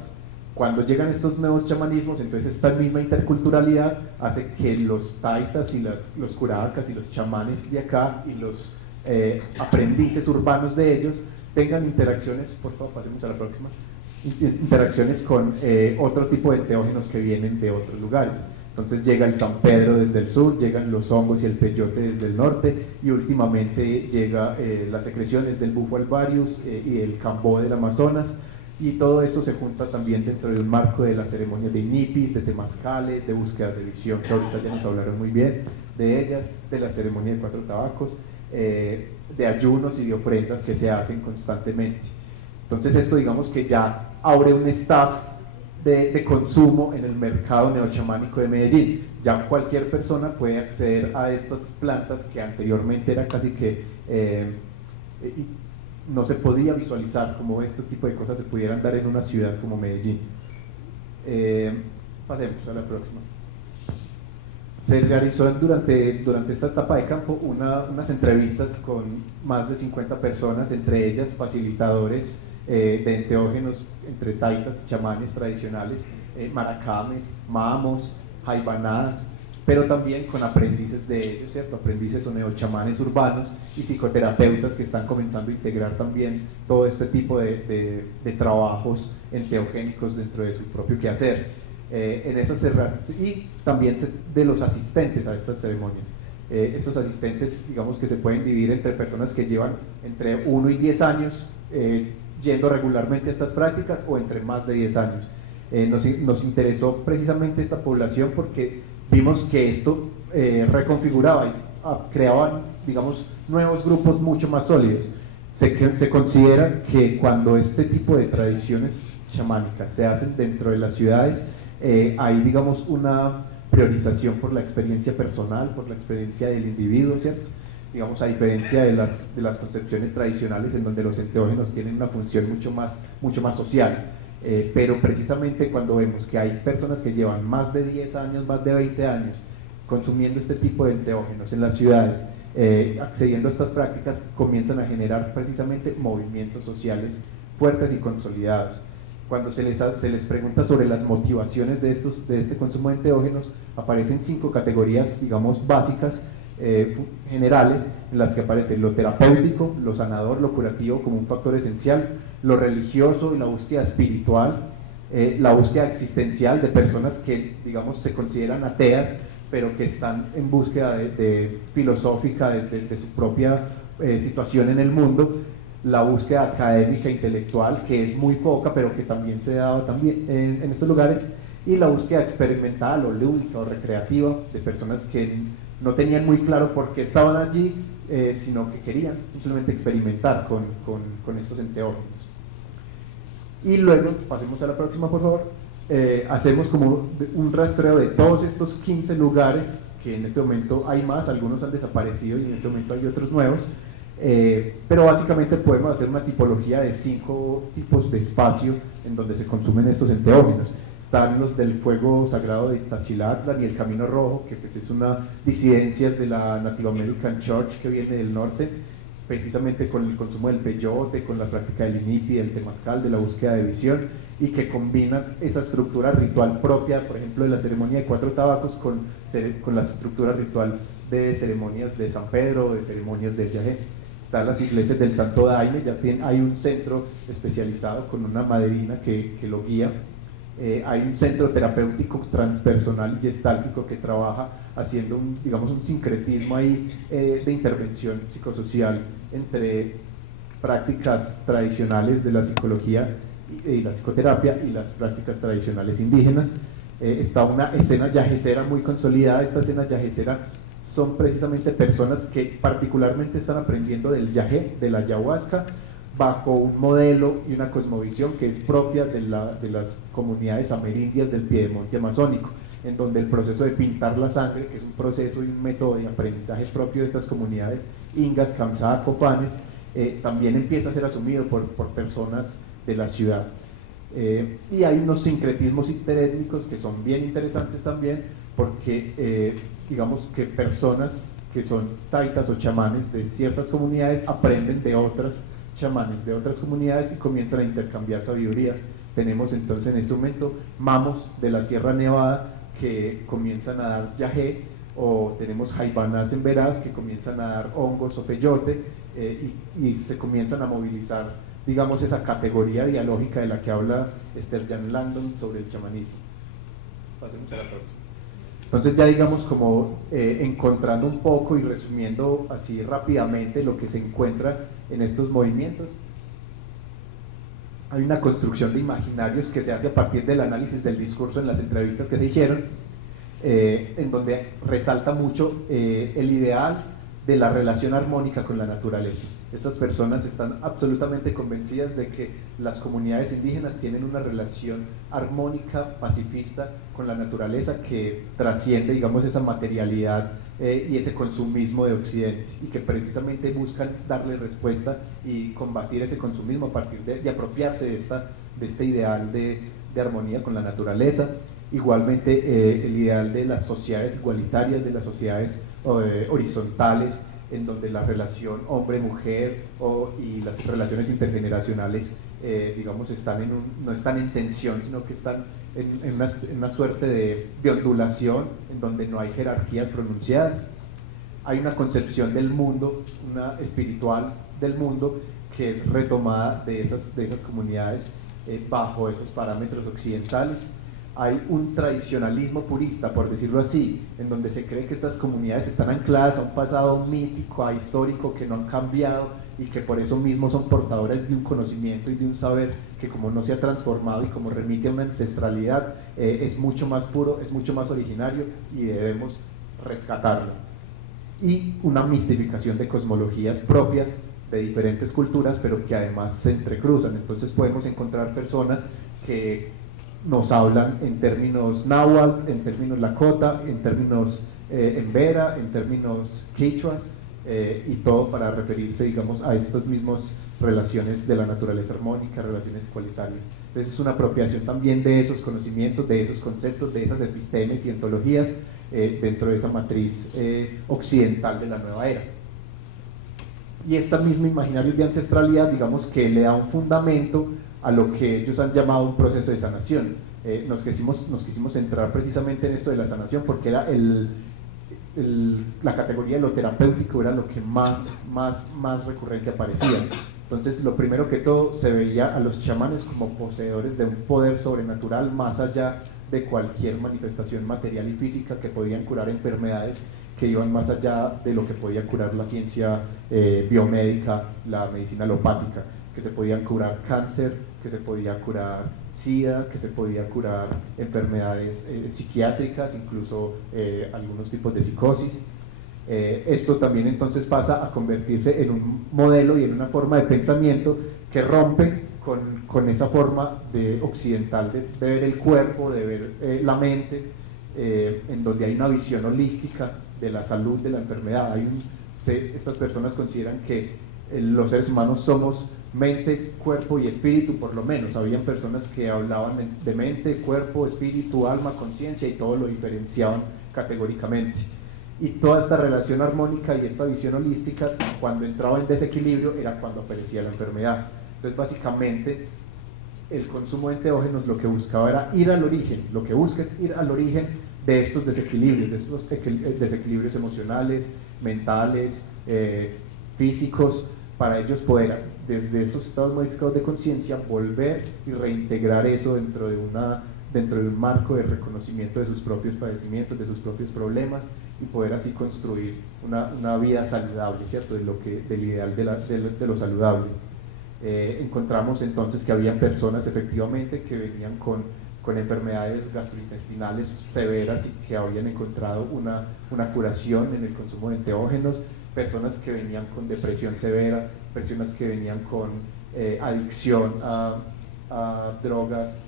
Cuando llegan estos nuevos chamanismos, entonces esta misma interculturalidad hace que los taitas y los curacas y los chamanes de acá y los aprendices urbanos de ellos tengan interacciones, por favor pasemos a la próxima, interacciones con otro tipo de enteógenos que vienen de otros lugares. Entonces llega el San Pedro desde el sur, llegan los hongos y el peyote desde el norte, y últimamente llega las secreciones del bufo alvarius y el cambó del Amazonas, y todo esto se junta también dentro de un marco de las ceremonias de inipis, de temazcales, de búsqueda de visión, que ahorita ya nos hablaron muy bien de ellas, de la ceremonia de 4 tabacos, de ayunos y de ofrendas que se hacen constantemente. Entonces esto, digamos, que ya abre un staff de consumo en el mercado neochamánico de Medellín. Ya cualquier persona puede acceder a estas plantas que anteriormente era casi que no se podía visualizar como este tipo de cosas se pudieran dar en una ciudad como Medellín. Pasemos a la próxima. Se realizó durante esta etapa de campo unas entrevistas con más de 50 personas, entre ellas facilitadores de enteógenos entre taitas y chamanes tradicionales, maracames, mamos, jaibanás, pero también con aprendices de ellos, ¿cierto? Aprendices o neochamanes urbanos y psicoterapeutas que están comenzando a integrar también todo este tipo de trabajos enteogénicos dentro de su propio quehacer. En esas y también de los asistentes a estas ceremonias. Estos asistentes, digamos, que se pueden dividir entre personas que llevan entre 1 y 10 años yendo regularmente a estas prácticas, o entre más de 10 años. Nos interesó precisamente esta población porque vimos que esto reconfiguraba y creaba, digamos, nuevos grupos mucho más sólidos. Se considera que cuando este tipo de tradiciones chamánicas se hacen dentro de las ciudades, hay, digamos, una priorización por la experiencia personal, por la experiencia del individuo, ¿cierto? Digamos, a diferencia de las concepciones tradicionales en donde los enteógenos tienen una función mucho más social. Pero precisamente cuando vemos que hay personas que llevan más de 10 años, más de 20 años consumiendo este tipo de enteógenos en las ciudades, accediendo a estas prácticas, comienzan a generar precisamente movimientos sociales fuertes y consolidados. Cuando se les pregunta sobre las motivaciones de este consumo de enteógenos, aparecen 5 categorías, digamos, básicas, generales, en las que aparece lo terapéutico, lo sanador, lo curativo como un factor esencial, lo religioso y la búsqueda espiritual, la búsqueda existencial de personas que, digamos, se consideran ateas, pero que están en búsqueda filosófica de su propia situación en el mundo, la búsqueda académica e intelectual, que es muy poca, pero que también se ha dado también en estos lugares, y la búsqueda experimental o lúdica o recreativa de personas que no tenían muy claro por qué estaban allí, sino que querían simplemente experimentar con estos enteógenos. Y luego, pasemos a la próxima, por favor, hacemos como un rastreo de todos estos 15 lugares, que en este momento hay más, algunos han desaparecido y en este momento hay otros nuevos, pero básicamente podemos hacer una tipología de 5 tipos de espacio en donde se consumen estos enteógenos. Están los del fuego sagrado de Iztaccíhuatl y el Camino Rojo, que pues es una disidencia de la Native American Church que viene del norte, precisamente con el consumo del peyote, con la práctica del inipi, del temazcal, de la búsqueda de visión, y que combina esa estructura ritual propia, por ejemplo, de la ceremonia de 4 tabacos con la estructura ritual de ceremonias de San Pedro, de ceremonias del Yagé. Están las iglesias del Santo Daime, hay un centro especializado con una madrina que lo guía. Hay un centro terapéutico transpersonal y gestáltico que trabaja haciendo un sincretismo ahí de intervención psicosocial entre prácticas tradicionales de la psicología y la psicoterapia y las prácticas tradicionales indígenas. Está una escena yajecera muy consolidada. Esta escena yajecera son precisamente personas que particularmente están aprendiendo del yagé, de la ayahuasca, bajo un modelo y una cosmovisión que es propia de las comunidades amerindias del piedemonte amazónico, en donde el proceso de pintar la sangre, que es un proceso y un método de aprendizaje propio de estas comunidades ingas, Kamsá, Copanes, también empieza a ser asumido por personas de la ciudad. Y hay unos sincretismos interétnicos que son bien interesantes también, porque digamos que personas que son taitas o chamanes de ciertas comunidades aprenden de otras chamanes de otras comunidades y comienzan a intercambiar sabidurías. Tenemos entonces en este momento mamos de la Sierra Nevada que comienzan a dar yagé, o tenemos jaibanas en veraz que comienzan a dar hongos o peyote, y se comienzan a movilizar, digamos, esa categoría dialógica de la que habla Esther Jan Langdon sobre el chamanismo. Pasemos a la próxima. Entonces ya digamos como encontrando un poco y resumiendo así rápidamente lo que se encuentra en estos movimientos. Hay una construcción de imaginarios que se hace a partir del análisis del discurso en las entrevistas que se hicieron, en donde resalta mucho el ideal de la relación armónica con la naturaleza. Estas personas están absolutamente convencidas de que las comunidades indígenas tienen una relación armónica, pacifista con la naturaleza que trasciende, digamos, esa materialidad y ese consumismo de Occidente, y que precisamente buscan darle respuesta y combatir ese consumismo a partir de apropiarse de este ideal de armonía con la naturaleza. Igualmente el ideal de las sociedades igualitarias, de las sociedades horizontales, en donde la relación hombre-mujer y las relaciones intergeneracionales, digamos, no están en tensión, sino que están en una suerte de ondulación, en donde no hay jerarquías pronunciadas. Hay una concepción del mundo, una espiritual del mundo, que es retomada de esas comunidades bajo esos parámetros occidentales. Hay un tradicionalismo purista, por decirlo así, en donde se cree que estas comunidades están ancladas a un pasado mítico, histórico, que no han cambiado y que por eso mismo son portadoras de un conocimiento y de un saber que, como no se ha transformado y como remite a una ancestralidad, es mucho más puro, es mucho más originario y debemos rescatarlo. Y una mistificación de cosmologías propias de diferentes culturas, pero que además se entrecruzan. Entonces podemos encontrar personas que nos hablan en términos náhuatl, en términos lakota, en términos embera, en términos quichuas, y todo para referirse, digamos, a estas mismas relaciones de la naturaleza armónica, relaciones igualitarias. Entonces es una apropiación también de esos conocimientos, de esos conceptos, de esas epistemes y ontologías dentro de esa matriz occidental de la nueva era. Y esta misma imaginario de ancestralidad, digamos, que le da un fundamento a lo que ellos han llamado un proceso de sanación. Nos quisimos centrar precisamente en esto de la sanación, porque era la categoría de lo terapéutico era lo que más recurrente aparecía. Entonces, lo primero que todo, se veía a los chamanes como poseedores de un poder sobrenatural más allá de cualquier manifestación material y física, que podían curar enfermedades que iban más allá de lo que podía curar la ciencia biomédica, la medicina alopática, que se podían curar cáncer, que se podía curar SIDA, que se podía curar enfermedades psiquiátricas, incluso algunos tipos de psicosis. Esto también entonces pasa a convertirse en un modelo y en una forma de pensamiento que rompe con esa forma occidental de ver el cuerpo, de ver la mente, en donde hay una visión holística de la salud, de la enfermedad. Estas personas consideran que los seres humanos somos mente, cuerpo y espíritu, por lo menos. Habían personas que hablaban de mente, cuerpo, espíritu, alma, conciencia, y todo lo diferenciaban categóricamente. Y toda esta relación armónica y esta visión holística, cuando entraba en desequilibrio, era cuando aparecía la enfermedad. Entonces, básicamente, el consumo de enteógenos lo que buscaba era ir al origen. Lo que busca es ir al origen de estos desequilibrios emocionales, mentales, físicos, para ellos poder, desde esos estados modificados de conciencia, volver y reintegrar eso dentro de un marco de reconocimiento de sus propios padecimientos, de sus propios problemas, y poder así construir una vida saludable, ¿cierto? Del ideal de lo saludable. Encontramos entonces que había personas efectivamente que venían con enfermedades gastrointestinales severas y que habían encontrado una curación en el consumo de enteógenos, personas que venían con depresión severa, personas que venían con adicción a drogas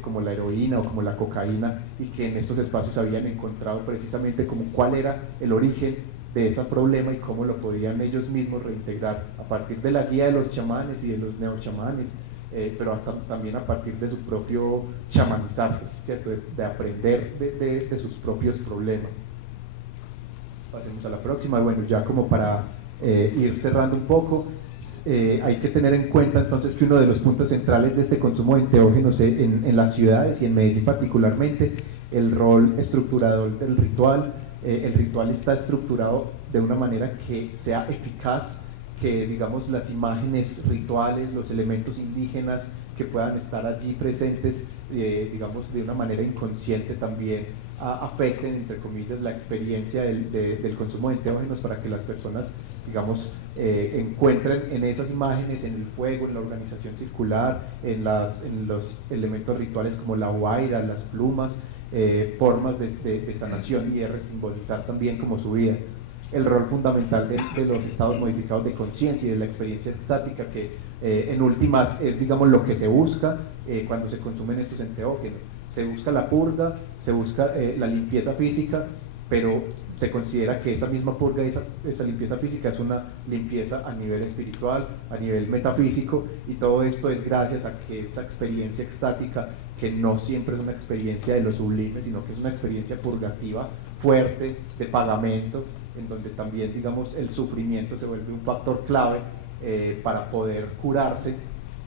como la heroína o como la cocaína, y que en estos espacios habían encontrado precisamente como cuál era el origen de ese problema y cómo lo podían ellos mismos reintegrar a partir de la guía de los chamanes y de los neochamanes pero también a partir de su propio chamanizarse, ¿cierto? De aprender de sus propios problemas. Pasemos a la próxima. Bueno, ya como para ir cerrando un poco, hay que tener en cuenta entonces que uno de los puntos centrales de este consumo de enteógenos en las ciudades y en Medellín particularmente, el rol estructurador del ritual. El ritual está estructurado de una manera que sea eficaz, que digamos las imágenes rituales, los elementos indígenas que puedan estar allí presentes, digamos de una manera inconsciente también afecten, entre comillas, la experiencia del consumo de enteógenos, para que las personas, digamos, encuentren en esas imágenes, en el fuego, en la organización circular, en los elementos rituales como la huayra, las plumas, formas de sanación y de resimbolizar también como su vida. El rol fundamental de los estados modificados de conciencia y de la experiencia extática, que en últimas es, digamos, lo que se busca cuando se consumen estos enteógenos. Se busca la purga, se busca la limpieza física, pero se considera que esa misma purga y esa limpieza física es una limpieza a nivel espiritual, a nivel metafísico, y todo esto es gracias a que esa experiencia extática, que no siempre es una experiencia de lo sublime, sino que es una experiencia purgativa fuerte, de pagamento, en donde también, digamos, el sufrimiento se vuelve un factor clave para poder curarse,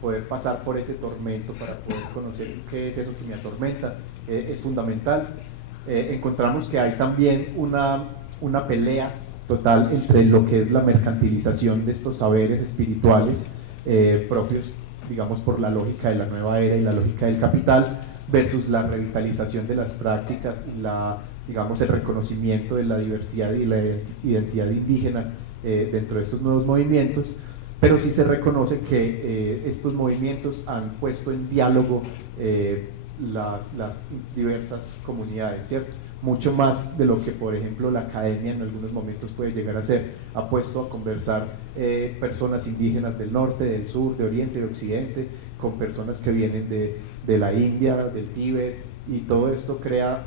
poder pasar por ese tormento, para poder conocer qué es eso que me atormenta, es fundamental. Encontramos que hay también una pelea total entre lo que es la mercantilización de estos saberes espirituales propios, digamos, por la lógica de la nueva era y la lógica del capital, versus la revitalización de las prácticas y digamos, el reconocimiento de la diversidad y la identidad indígena dentro de estos nuevos movimientos. Pero sí se reconoce que estos movimientos han puesto en diálogo las diversas comunidades, ¿cierto? Mucho más de lo que, por ejemplo, la academia en algunos momentos puede llegar a ser. Ha puesto a conversar personas indígenas del norte, del sur, de oriente, de occidente, con personas que vienen de la India, del Tíbet, y todo esto crea,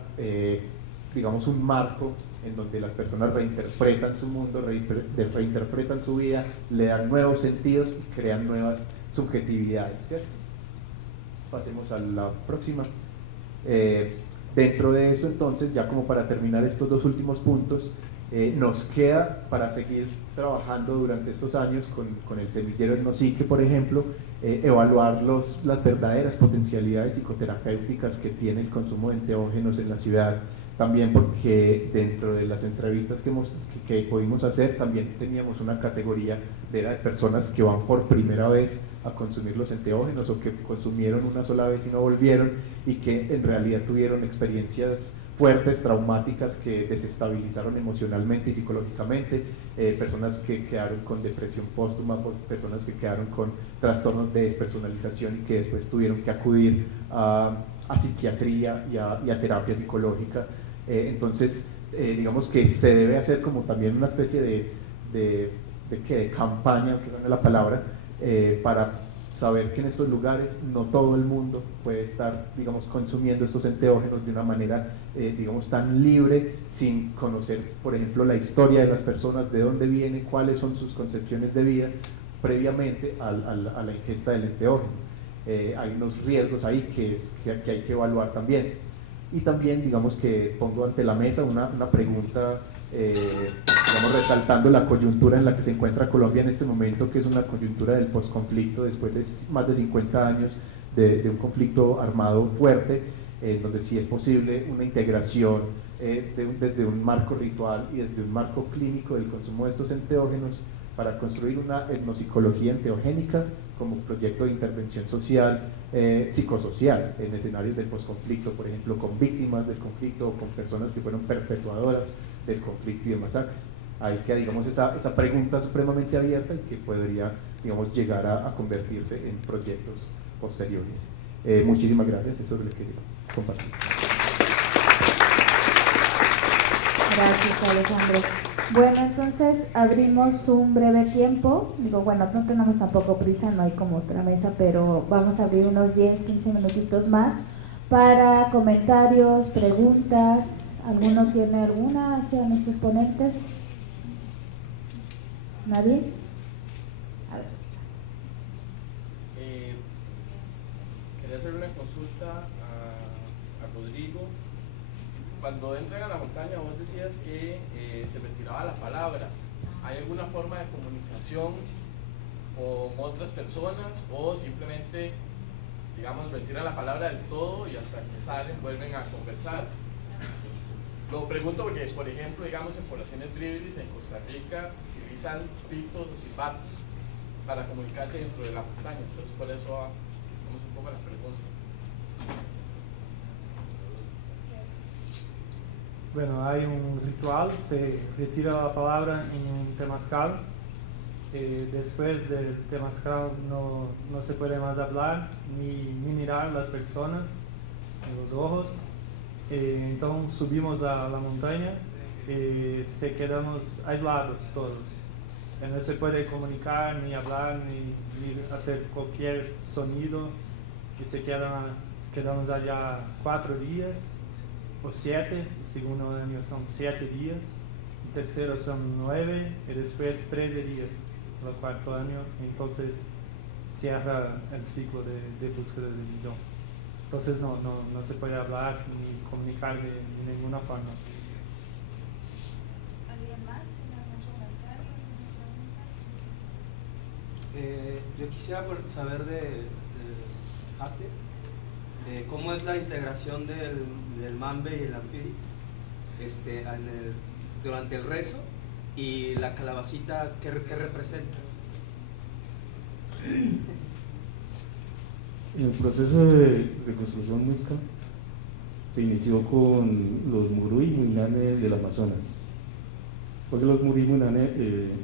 digamos, un marco en donde las personas reinterpretan su mundo, reinterpretan su vida, le dan nuevos sentidos y crean nuevas subjetividades, ¿cierto? Pasemos a la próxima. Dentro de esto, entonces, ya como para terminar estos dos últimos puntos, nos queda para seguir trabajando durante estos años con el semillero del Nosique, por ejemplo, evaluar las verdaderas potencialidades psicoterapéuticas que tiene el consumo de enteógenos en la ciudad. También porque dentro de las entrevistas que pudimos hacer, también teníamos una categoría de personas que van por primera vez a consumir los enteógenos, o que consumieron una sola vez y no volvieron, y que en realidad tuvieron experiencias fuertes, traumáticas, que desestabilizaron emocionalmente y psicológicamente, personas que quedaron con depresión póstuma, personas que quedaron con trastornos de despersonalización y que después tuvieron que acudir a psiquiatría y a terapia psicológica. Entonces, digamos que se debe hacer como también una especie de campaña, que no es la palabra, para saber que en estos lugares no todo el mundo puede estar, digamos, consumiendo estos enteógenos de una manera, digamos, tan libre, sin conocer, por ejemplo, la historia de las personas, de dónde vienen, cuáles son sus concepciones de vida previamente a la ingesta del enteógeno. Hay unos riesgos ahí que hay que evaluar también. Y también, digamos, que pongo ante la mesa una pregunta, digamos, resaltando la coyuntura en la que se encuentra Colombia en este momento, que es una coyuntura del posconflicto, después de más de 50 años de un conflicto armado fuerte, donde sí es posible una integración desde un marco ritual y desde un marco clínico del consumo de estos enteógenos, para construir una etnopsicología enteogénica como proyecto de intervención social, psicosocial, en escenarios del posconflicto, por ejemplo, con víctimas del conflicto o con personas que fueron perpetuadoras del conflicto y de masacres. Hay que, digamos, esa pregunta supremamente abierta y que podría, digamos, llegar a convertirse en proyectos posteriores. Muchísimas gracias, eso es lo que quería compartir. Gracias, Alejandro. Bueno, entonces abrimos un breve tiempo. Bueno, no tenemos tampoco prisa, no hay como otra mesa, pero vamos a abrir unos 10-15 minutitos más para comentarios, preguntas. ¿Alguno tiene alguna hacia nuestros ponentes? ¿Nadie? A ver. quería hacer una consulta a Rodrigo. Cuando entran a la montaña, vos decías que se retiraba la palabra. ¿Hay alguna forma de comunicación con otras personas o simplemente, digamos, retiran la palabra del todo y hasta que salen vuelven a conversar? Lo pregunto porque, por ejemplo, digamos, en poblaciones drivis en Costa Rica utilizan pitos o silbatos para comunicarse dentro de la montaña. Entonces, por eso vamos un poco a las preguntas. Bueno, hay un ritual, se retira la palabra en un temazcal. Después del temazcal no se puede más hablar ni mirar a las personas en los ojos. Entonces subimos a la montaña y se quedamos aislados todos. No se puede comunicar, ni hablar, ni hacer cualquier sonido. Y quedamos allá 4 días o 7, el segundo año son 7 días, el tercero son 9 y después 13 días, el cuarto año, entonces cierra el ciclo de búsqueda de visión. Entonces no se puede hablar ni comunicar de ninguna forma. ¿Alguien más tiene algún comentario, alguna pregunta? Yo quisiera saber de Ate, cómo es la integración del mambe y el ampiri durante el rezo, y la calabacita, ¿qué representa? El proceso de reconstrucción muisca se inició con los Muruy Muinane del Amazonas, porque los Muruy Muinane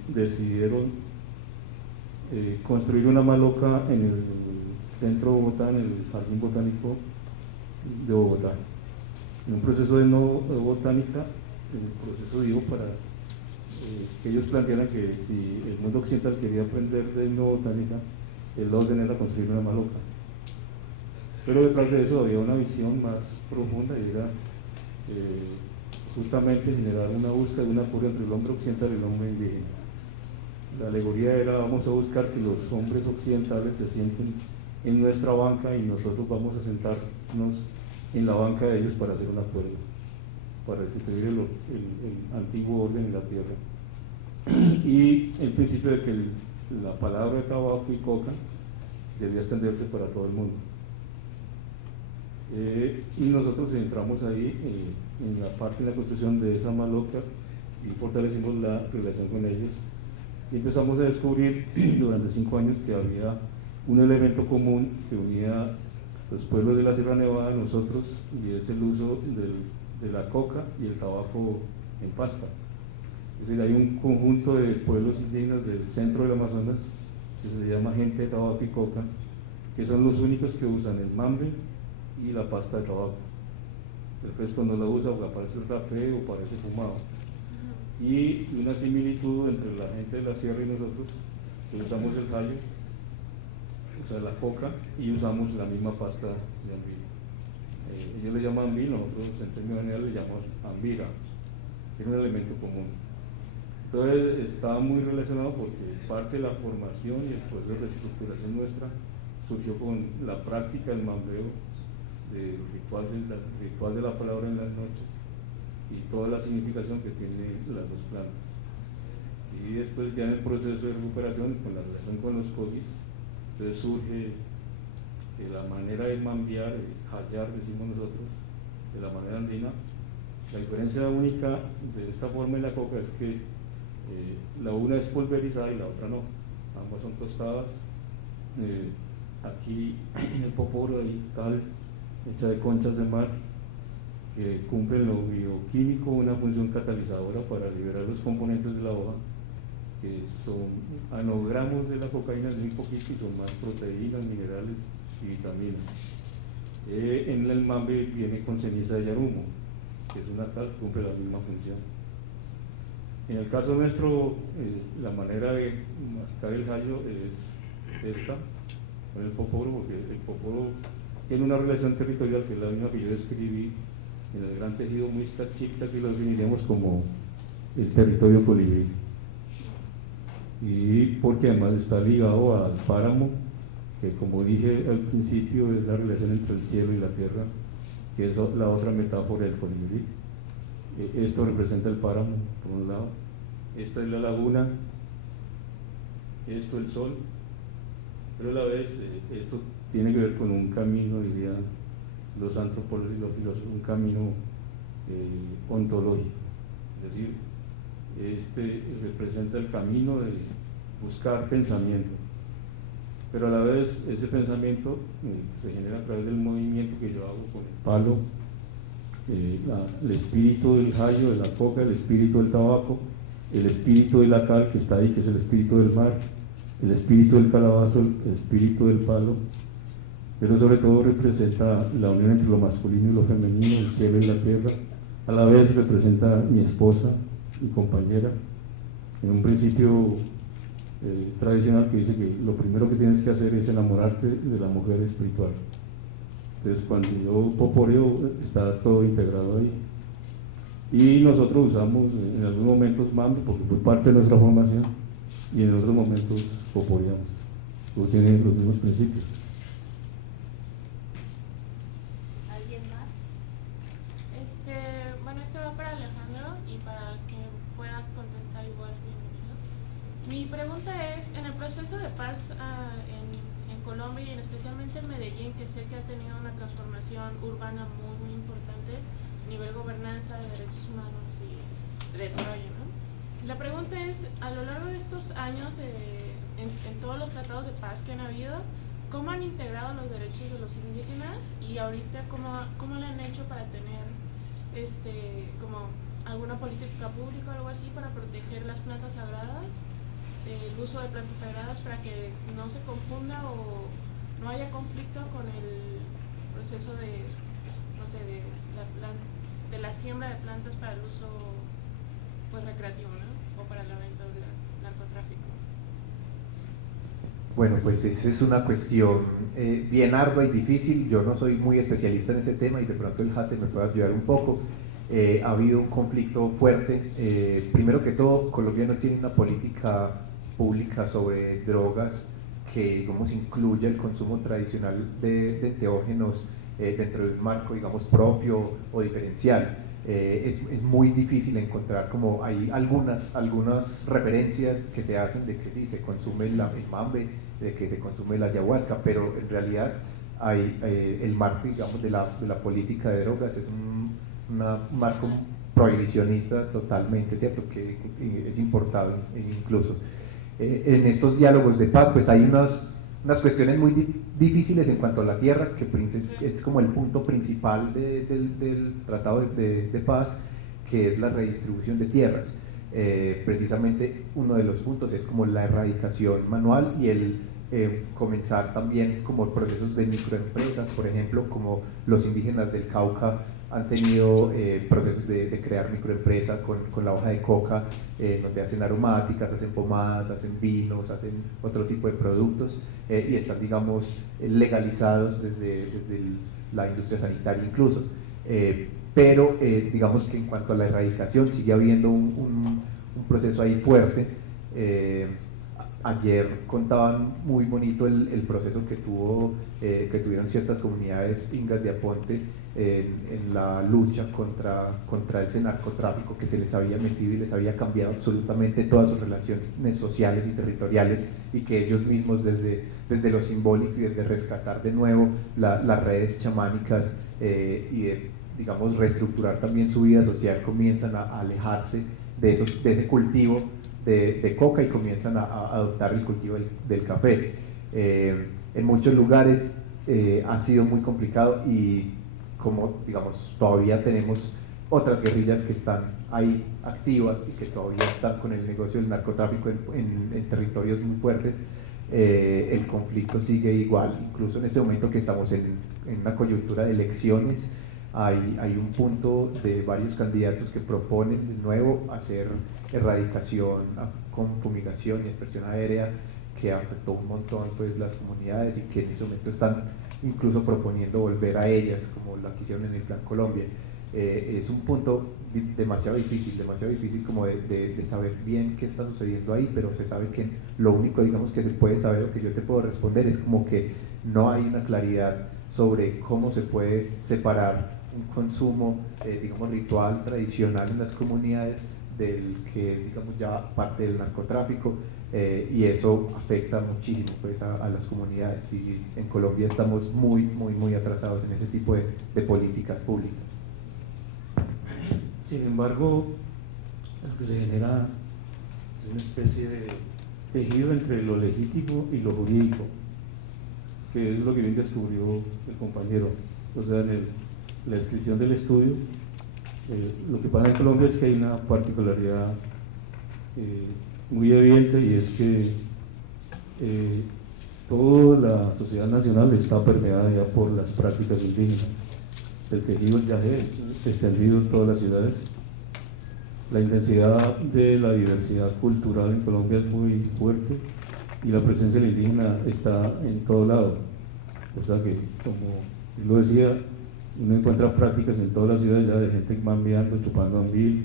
decidieron construir una maloca en el centro de Bogotá, en el Jardín Botánico de Bogotá. En un proceso de botánica, en el proceso digo para que ellos plantearan que si el mundo occidental quería aprender de botánica, el orden era construir una maloca. Pero detrás de eso había una visión más profunda y era justamente generar una búsqueda de un acuerdo entre el hombre occidental y el hombre indígena. La alegoría era: vamos a buscar que los hombres occidentales se sienten en nuestra banca y nosotros vamos a sentarnos en la banca de ellos para hacer un acuerdo, para restituir el antiguo orden en la tierra. Y el principio de que la palabra de tabaco y coca debía extenderse para todo el mundo. Y nosotros entramos ahí en la parte de la construcción de esa maloca y fortalecimos la relación con ellos y empezamos a descubrir durante 5 años que había un elemento común que unía los pueblos de la Sierra Nevada a nosotros, y es el uso de la coca y el tabaco en pasta. Es decir, hay un conjunto de pueblos indígenas del centro del Amazonas que se llama gente de tabaco y coca, que son los únicos que usan el mambe y la pasta de tabaco. El resto no la usa porque parece rapé o parece fumado. Y una similitud entre la gente de la sierra y nosotros, que usamos el jallo, o sea, la coca, y usamos la misma pasta de ambira. Ellos le llaman ambira, nosotros en términos generales le llamamos ambira, que es un elemento común. Entonces está muy relacionado porque parte de la formación y el proceso de reestructuración nuestra surgió con la práctica del mambeo, del ritual de la palabra en las noches y toda la significación que tiene las dos plantas. Y después ya en el proceso de recuperación, con la relación con los cogis, entonces surge la manera de mambear, hallar decimos nosotros, de la manera andina. La diferencia única de esta forma en la coca es que la una es pulverizada y la otra no, ambas son tostadas. Aquí en el poporo hay cal hecha de conchas de mar que cumplen lo bioquímico una función catalizadora para liberar los componentes de la hoja, que son anogramos de la cocaína, es muy poquito, y son más proteínas, minerales y vitaminas. En el mambe viene con ceniza de yarumo, que es una cal que cumple la misma función. En el caso nuestro, la manera de mascar el jallo es esta, con el poporo, porque el poporo tiene una relación territorial que es la misma que yo describí en el gran tejido muisca chipta, que lo definiríamos como el territorio colibrí. Y porque además está ligado al páramo que como dije al principio es la relación entre el cielo y la tierra, que es la otra metáfora del colibrí. Esto representa el páramo, por un lado, esta es la laguna, esto el sol, pero a la vez esto tiene que ver con un camino, dirían los antropólogos y los filósofos, un camino ontológico, es decir, este representa el camino de buscar pensamiento, pero a la vez ese pensamiento se genera a través del movimiento que yo hago con el palo, el espíritu del jayo, de la coca, el espíritu del tabaco, el espíritu de la cal que está ahí, que es el espíritu del mar, el espíritu del calabazo, el espíritu del palo, pero sobre todo representa la unión entre lo masculino y lo femenino, el cielo y la tierra. A la vez representa a mi esposa, mi compañera, en un principio tradicional que dice que lo primero que tienes que hacer es enamorarte de la mujer espiritual. Entonces cuando yo poporeo está todo integrado ahí. Y nosotros usamos en algunos momentos mambo porque fue parte de nuestra formación y en otros momentos poporeamos, porque tienen los mismos principios. ¿Alguien más? Bueno, esto va para Alejandro y para que pueda contestar igual, bienvenido. Mi pregunta es, en el proceso de paz en Colombia y especialmente en Medellín, que sé que ha tenido una transformación urbana muy, muy importante a nivel gobernanza, de derechos humanos y desarrollo, ¿no? La pregunta es, a lo largo de estos años, en todos los tratados de paz que han habido, ¿cómo han integrado los derechos de los indígenas? Y ahorita, ¿cómo lo han hecho para tener como alguna política pública o algo así para proteger las plantas sagradas, el uso de plantas sagradas, para que no se confunda o no haya conflicto con el proceso de, no sé, de la siembra de plantas para el uso pues recreativo, ¿no? O para la venta del narcotráfico? Bueno, pues esa es una cuestión bien ardua y difícil. Yo no soy muy especialista en ese tema y de pronto el Jate me puede ayudar un poco. Ha habido un conflicto fuerte. Primero que todo, Colombia no tiene una política pública sobre drogas que, digamos, incluya el consumo tradicional de enteógenos dentro de un marco, digamos, propio o diferencial. Es muy difícil encontrar, como hay algunas referencias que se hacen de que sí, se consume el mambe, de que se consume la ayahuasca, pero en realidad el marco, digamos, de la política de drogas es un marco prohibicionista totalmente, ¿cierto? Que es importado incluso. En estos diálogos de paz, pues hay unas cuestiones muy difíciles en cuanto a la tierra, que es como el punto principal del tratado de paz, que es la redistribución de tierras. Precisamente uno de los puntos es como la erradicación manual y el comenzar también como procesos de microempresas, por ejemplo, como los indígenas del Cauca han tenido procesos de crear microempresas con la hoja de coca, donde hacen aromáticas, hacen pomadas, hacen vinos, hacen otro tipo de productos, y están, digamos, legalizados desde la industria sanitaria incluso. Pero digamos que en cuanto a la erradicación sigue habiendo un proceso ahí fuerte. Ayer contaban muy bonito el proceso que tuvieron ciertas comunidades ingas de Aponte en la lucha contra ese narcotráfico que se les había metido y les había cambiado absolutamente todas sus relaciones sociales y territoriales, y que ellos mismos desde lo simbólico y desde rescatar de nuevo las redes chamánicas y de, digamos, reestructurar también su vida social, comienzan a alejarse de ese cultivo de coca y comienzan a adoptar el cultivo del café. En muchos lugares ha sido muy complicado, y como, digamos, todavía tenemos otras guerrillas que están ahí activas y que todavía están con el negocio del narcotráfico en territorios muy fuertes, el conflicto sigue igual. Incluso en este momento que estamos en una coyuntura de elecciones, hay un punto de varios candidatos que proponen de nuevo hacer erradicación con fumigación y aspersión aérea, que afectó un montón pues las comunidades, y que en ese momento están incluso proponiendo volver a ellas, como la que hicieron en el Plan Colombia. Es un punto demasiado difícil como de saber bien qué está sucediendo ahí, pero se sabe que lo único, digamos, que se puede saber o que yo te puedo responder es como que no hay una claridad sobre cómo se puede separar un consumo, digamos, ritual, tradicional en las comunidades del que es, digamos, ya parte del narcotráfico, y eso afecta muchísimo pues a las comunidades, y en Colombia estamos muy atrasados en ese tipo de políticas públicas. Sin embargo, lo que se genera es una especie de tejido entre lo legítimo y lo jurídico, que es lo que bien descubrió el compañero. O sea, en la descripción del estudio, lo que pasa en Colombia es que hay una particularidad muy evidente, y es que toda la sociedad nacional está permeada ya por las prácticas indígenas. El tejido del yagé extendido en todas las ciudades. La intensidad de la diversidad cultural en Colombia es muy fuerte, y la presencia del indígena está en todo lado. O sea que, como él lo decía, uno encuentra prácticas en todas las ciudades ya de gente mambeando, chupando ambil,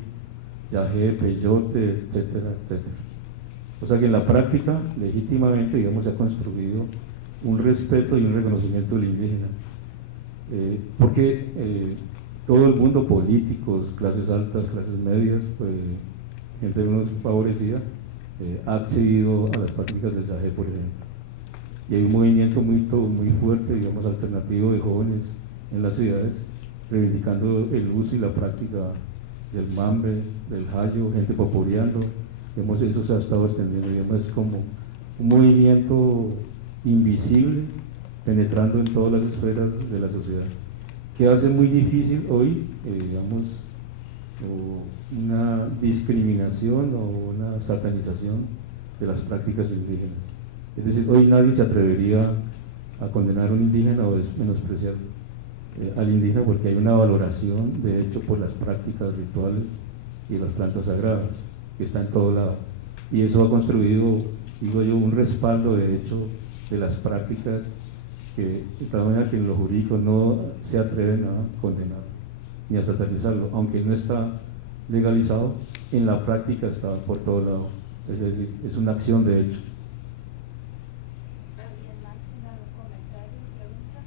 yagé, peyote, etcétera, etcétera. O sea que en la práctica, legítimamente, digamos, se ha construido un respeto y un reconocimiento del indígena. Porque todo el mundo, políticos, clases altas, clases medias, pues, gente menos favorecida, ha accedido a las prácticas del yagé, por ejemplo. Y hay un movimiento muy fuerte, digamos, alternativo de jóvenes en las ciudades, reivindicando el uso y la práctica del mambe, del jayo, gente poporeando. Digamos, eso se ha estado extendiendo, digamos, es como un movimiento invisible penetrando en todas las esferas de la sociedad, que hace muy difícil hoy, digamos, una discriminación o una satanización de las prácticas indígenas. Es decir, hoy nadie se atrevería a condenar a un indígena o menospreciar al indígena, porque hay una valoración, de hecho, por las prácticas rituales y las plantas sagradas, que está en todo lado. Y eso ha construido, digo yo, un respaldo, de hecho, de las prácticas que, de tal manera que en lo jurídico no se atreven a condenar ni a satanizarlo, aunque no está legalizado, en la práctica está por todo lado. Es decir, es una acción de hecho. ¿Alguien más tiene algún comentario o pregunta?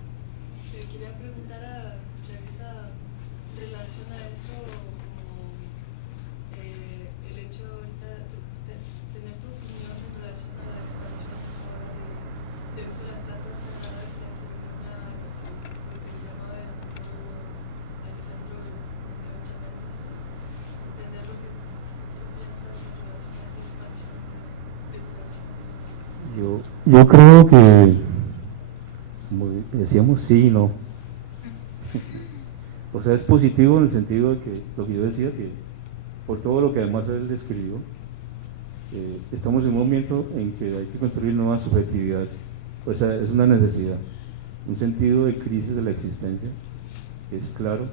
Quería preguntar a Chavita en relación a eso, como el hecho ahorita de tener tu opinión en relación a la expansión de uso de las plantas sagradas y hacer lo que llamaba el Alejandro Chávez, entender lo que piensas en relación a esa expansión de curación. Yo creo que, como decíamos, sí y no. O sea, es positivo en el sentido de que, lo que yo decía, que por todo lo que además él describió, estamos en un momento en que hay que construir nuevas subjetividades. O sea, es una necesidad, un sentido de crisis de la existencia, es claro.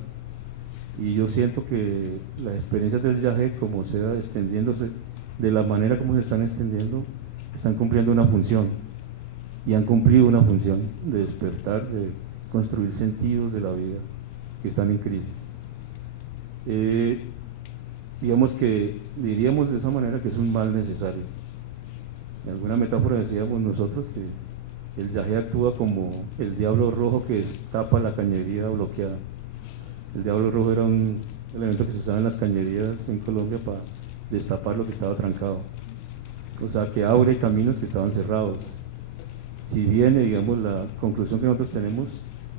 Y yo siento que las experiencias del yagé, como sea extendiéndose, de la manera como se están extendiendo, están cumpliendo una función, y han cumplido una función de despertar, de construir sentidos de la vida que están en crisis. Digamos que diríamos de esa manera que es un mal necesario. En alguna metáfora decíamos nosotros que el yagé actúa como el diablo rojo que tapa la cañería bloqueada. El diablo rojo era un elemento que se usaba en las cañerías en Colombia para destapar lo que estaba trancado. O sea, que abre caminos que estaban cerrados. Si viene, digamos, la conclusión que nosotros tenemos,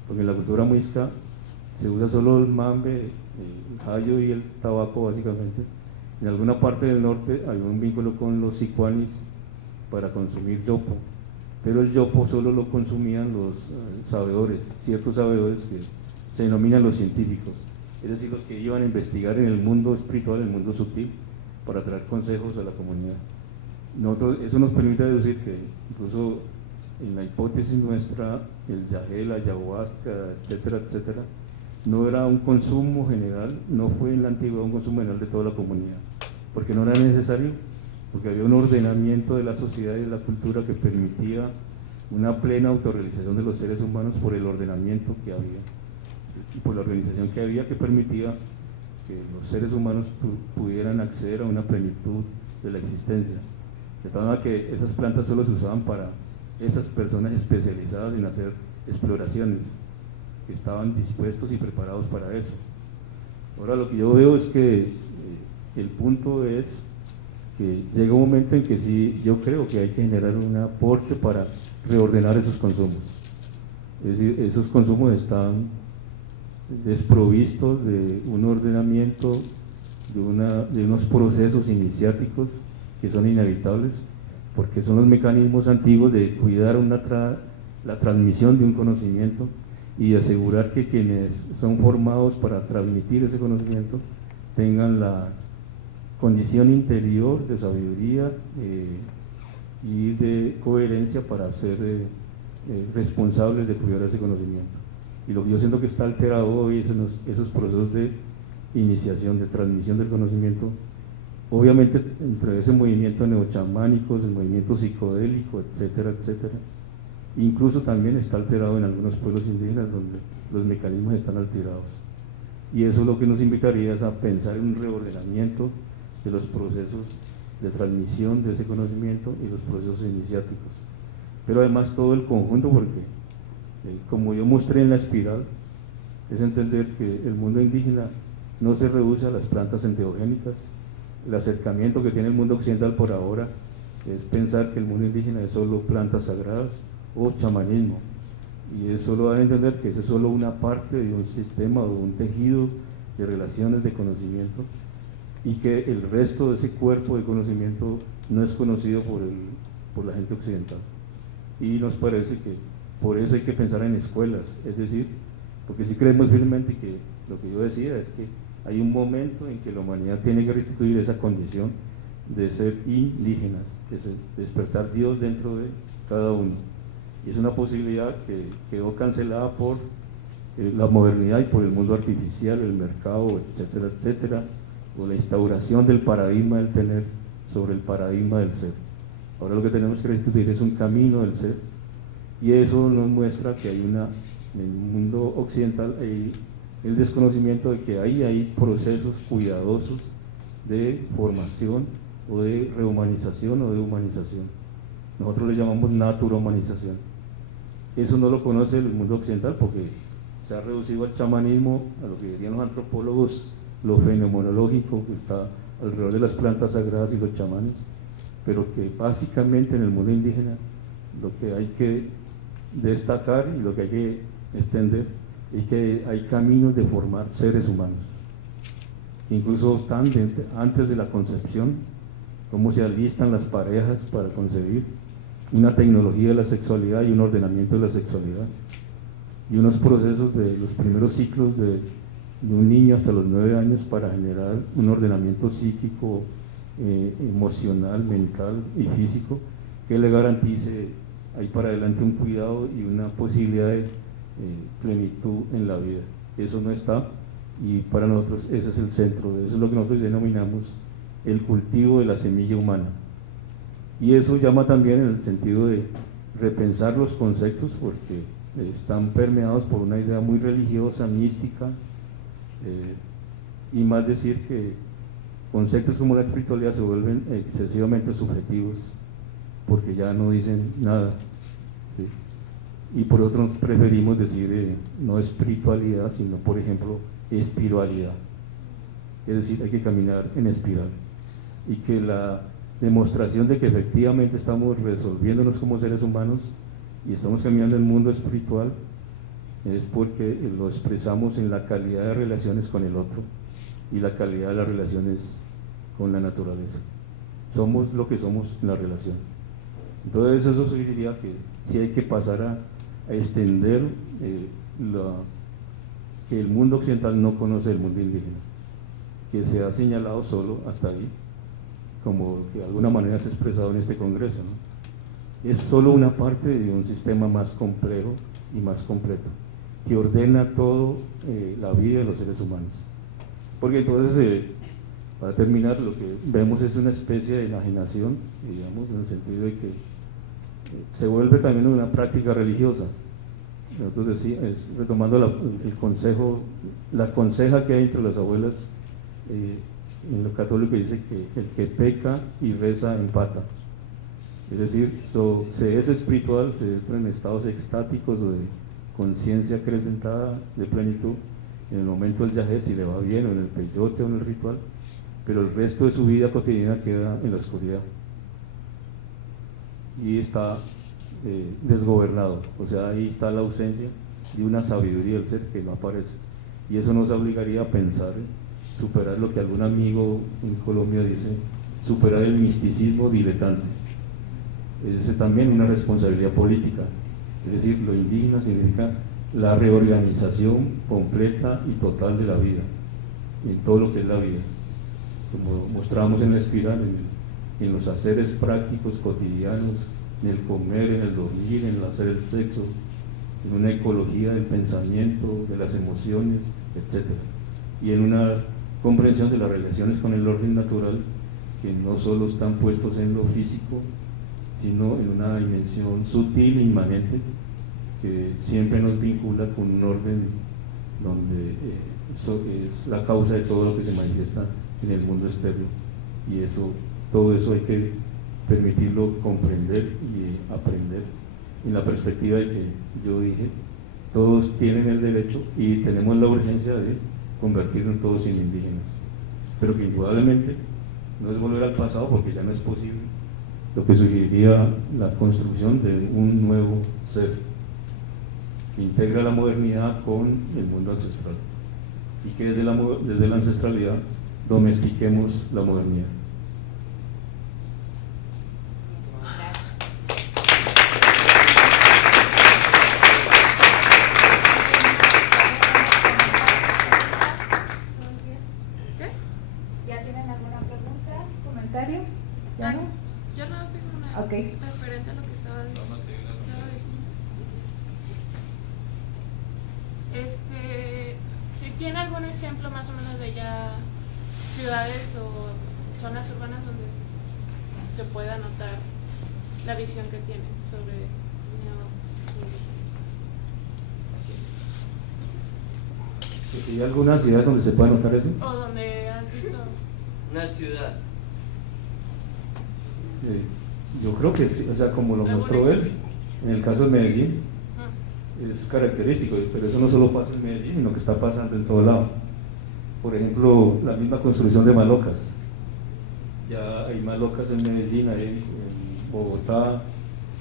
porque en la cultura muisca se usa solo el mambe, el jayo y el tabaco básicamente. En alguna parte del norte hay un vínculo con los sicuanis para consumir yopo, pero el yopo solo lo consumían los sabedores, ciertos sabedores que se denominan los científicos, es decir, los que iban a investigar en el mundo espiritual, en el mundo sutil, para traer consejos a la comunidad. Eso nos permite deducir que incluso en la hipótesis nuestra, el yagé, la ayahuasca, etcétera, etcétera, no era un consumo general, no fue en la antigüedad un consumo general de toda la comunidad, porque no era necesario, porque había un ordenamiento de la sociedad y de la cultura que permitía una plena autorrealización de los seres humanos por el ordenamiento que había, y por la organización que había, que permitía que los seres humanos pudieran acceder a una plenitud de la existencia. De tal manera que esas plantas solo se usaban para esas personas especializadas en hacer exploraciones, que estaban dispuestos y preparados para eso. Ahora lo que yo veo es que el punto es que llega un momento en que sí, yo creo que hay que generar un aporte para reordenar esos consumos. Es decir, esos consumos están desprovistos de un ordenamiento, de unos procesos iniciáticos que son inevitables, porque son los mecanismos antiguos de cuidar la transmisión de un conocimiento y asegurar que quienes son formados para transmitir ese conocimiento tengan la condición interior de sabiduría y de coherencia para ser responsables de cuidar ese conocimiento. Y lo que yo siento que está alterado hoy es esos procesos de iniciación, de transmisión del conocimiento, obviamente entre ese movimiento neochamánico, el movimiento psicodélico, etcétera, etcétera. Incluso también está alterado en algunos pueblos indígenas donde los mecanismos están alterados. Y eso es lo que nos invitaría es a pensar en un reordenamiento de los procesos de transmisión de ese conocimiento y los procesos iniciáticos. Pero además todo el conjunto, porque como yo mostré en la espiral, es entender que el mundo indígena no se reduce a las plantas enteogénicas. El acercamiento que tiene el mundo occidental por ahora es pensar que el mundo indígena es solo plantas sagradas o chamanismo, y eso lo da a entender que eso es solo una parte de un sistema o de un tejido de relaciones de conocimiento, y que el resto de ese cuerpo de conocimiento no es conocido por la gente occidental. Y nos parece que por eso hay que pensar en escuelas, es decir, porque si creemos firmemente que lo que yo decía es que hay un momento en que la humanidad tiene que restituir esa condición de ser indígenas, de despertar Dios dentro de cada uno. Y es una posibilidad que quedó cancelada por la modernidad y por el mundo artificial, el mercado, etcétera, etcétera, o la instauración del paradigma del tener sobre el paradigma del ser. Ahora lo que tenemos que restituir es un camino del ser, y eso nos muestra que hay en el mundo occidental hay el desconocimiento de que ahí hay procesos cuidadosos de formación o de rehumanización o de humanización. Nosotros le llamamos naturahumanización. Eso no lo conoce el mundo occidental porque se ha reducido al chamanismo, a lo que dirían los antropólogos, lo fenomenológico que está alrededor de las plantas sagradas y los chamanes, pero que básicamente en el mundo indígena lo que hay que destacar y lo que hay que extender es que hay caminos de formar seres humanos, que incluso están antes de la concepción, cómo se alistan las parejas para concebir, una tecnología de la sexualidad y un ordenamiento de la sexualidad, y unos procesos de los primeros ciclos de un niño hasta los 9 años para generar un ordenamiento psíquico, emocional, mental y físico que le garantice ahí para adelante un cuidado y una posibilidad de plenitud en la vida. Eso no está, y para nosotros ese es el centro, eso es lo que nosotros denominamos el cultivo de la semilla humana. Y eso llama también en el sentido de repensar los conceptos, porque están permeados por una idea muy religiosa, mística, y más decir que conceptos como la espiritualidad se vuelven excesivamente subjetivos porque ya no dicen nada, ¿sí? Y por otro preferimos decir no espiritualidad, sino por ejemplo espiritualidad, es decir, hay que caminar en espiral, y que la demostración de que efectivamente estamos resolviéndonos como seres humanos y estamos caminando en el mundo espiritual es porque lo expresamos en la calidad de relaciones con el otro y la calidad de las relaciones con la naturaleza. Somos lo que somos en la relación. Entonces eso sugeriría que sí hay que pasar a extender que el mundo occidental no conoce el mundo indígena, que se ha señalado solo hasta ahí, como que de alguna manera se ha expresado en este congreso, ¿no? Es solo una parte de un sistema más complejo y más completo, que ordena todo la vida de los seres humanos. Porque entonces, para terminar, lo que vemos es una especie de enajenación, digamos, en el sentido de que se vuelve también una práctica religiosa. Nosotros decíamos, retomando el consejo, la conseja que hay entre las abuelas en lo católico dice que el que peca y reza empata. Es decir, se es espiritual, se entra en estados extáticos o de conciencia acrecentada, de plenitud, en el momento del yajé, si le va bien, o en el peyote o en el ritual, pero el resto de su vida cotidiana queda en la oscuridad y está desgobernado. O sea, ahí está la ausencia de una sabiduría del ser que no aparece, y eso nos obligaría a pensar superar lo que algún amigo en Colombia dice, superar el misticismo diletante. Es también una responsabilidad política, es decir, lo indígena significa la reorganización completa y total de la vida, en todo lo que es la vida, como mostramos en la espiral, en los haceres prácticos cotidianos, en el comer, en el dormir, en el hacer el sexo, en una ecología del pensamiento, de las emociones, etc. Y en una comprensión de las relaciones con el orden natural, que no solo están puestos en lo físico, sino en una dimensión sutil e inmanente que siempre nos vincula con un orden donde eso es la causa de todo lo que se manifiesta en el mundo externo, y todo eso hay que permitirlo comprender y aprender en la perspectiva de que yo dije, todos tienen el derecho y tenemos la urgencia de convertirnos todos en indígenas, pero que indudablemente no es volver al pasado, porque ya no es posible, lo que sugeriría la construcción de un nuevo ser que integra la modernidad con el mundo ancestral, y que desde la ancestralidad domestiquemos la modernidad. ¿Ya tienen alguna pregunta, comentario? ¿Ya no? Yo no sé una referente a lo que estaba diciendo. Si tiene algún ejemplo más o menos de ya ciudades o zonas urbanas donde se pueda notar la visión que tienen sobre neoindígenas. ¿Hay alguna ciudad donde se pueda notar eso? O donde han visto Una ciudad. Yo creo que sí, o sea, como lo mostró él, en el caso de Medellín, es característico, pero eso no solo pasa en Medellín, sino que está pasando en todo lado. Por ejemplo, la misma construcción de malocas. Ya hay malocas en Medellín, hay en Bogotá,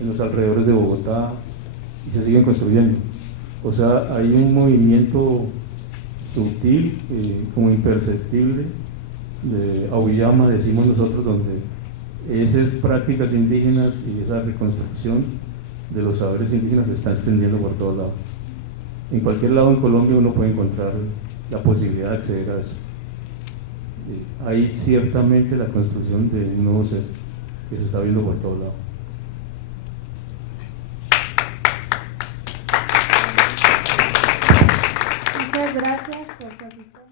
en los alrededores de Bogotá, y se siguen construyendo. O sea, hay un movimiento sutil, como imperceptible, de Auyama, decimos nosotros, donde esas prácticas indígenas y esa reconstrucción de los saberes indígenas se está extendiendo por todos lados. En cualquier lado en Colombia uno puede encontrar la posibilidad de acceder a eso. Hay ciertamente la construcción de un nuevo ser que se está viendo por todos lados. Muchas gracias por su asistencia.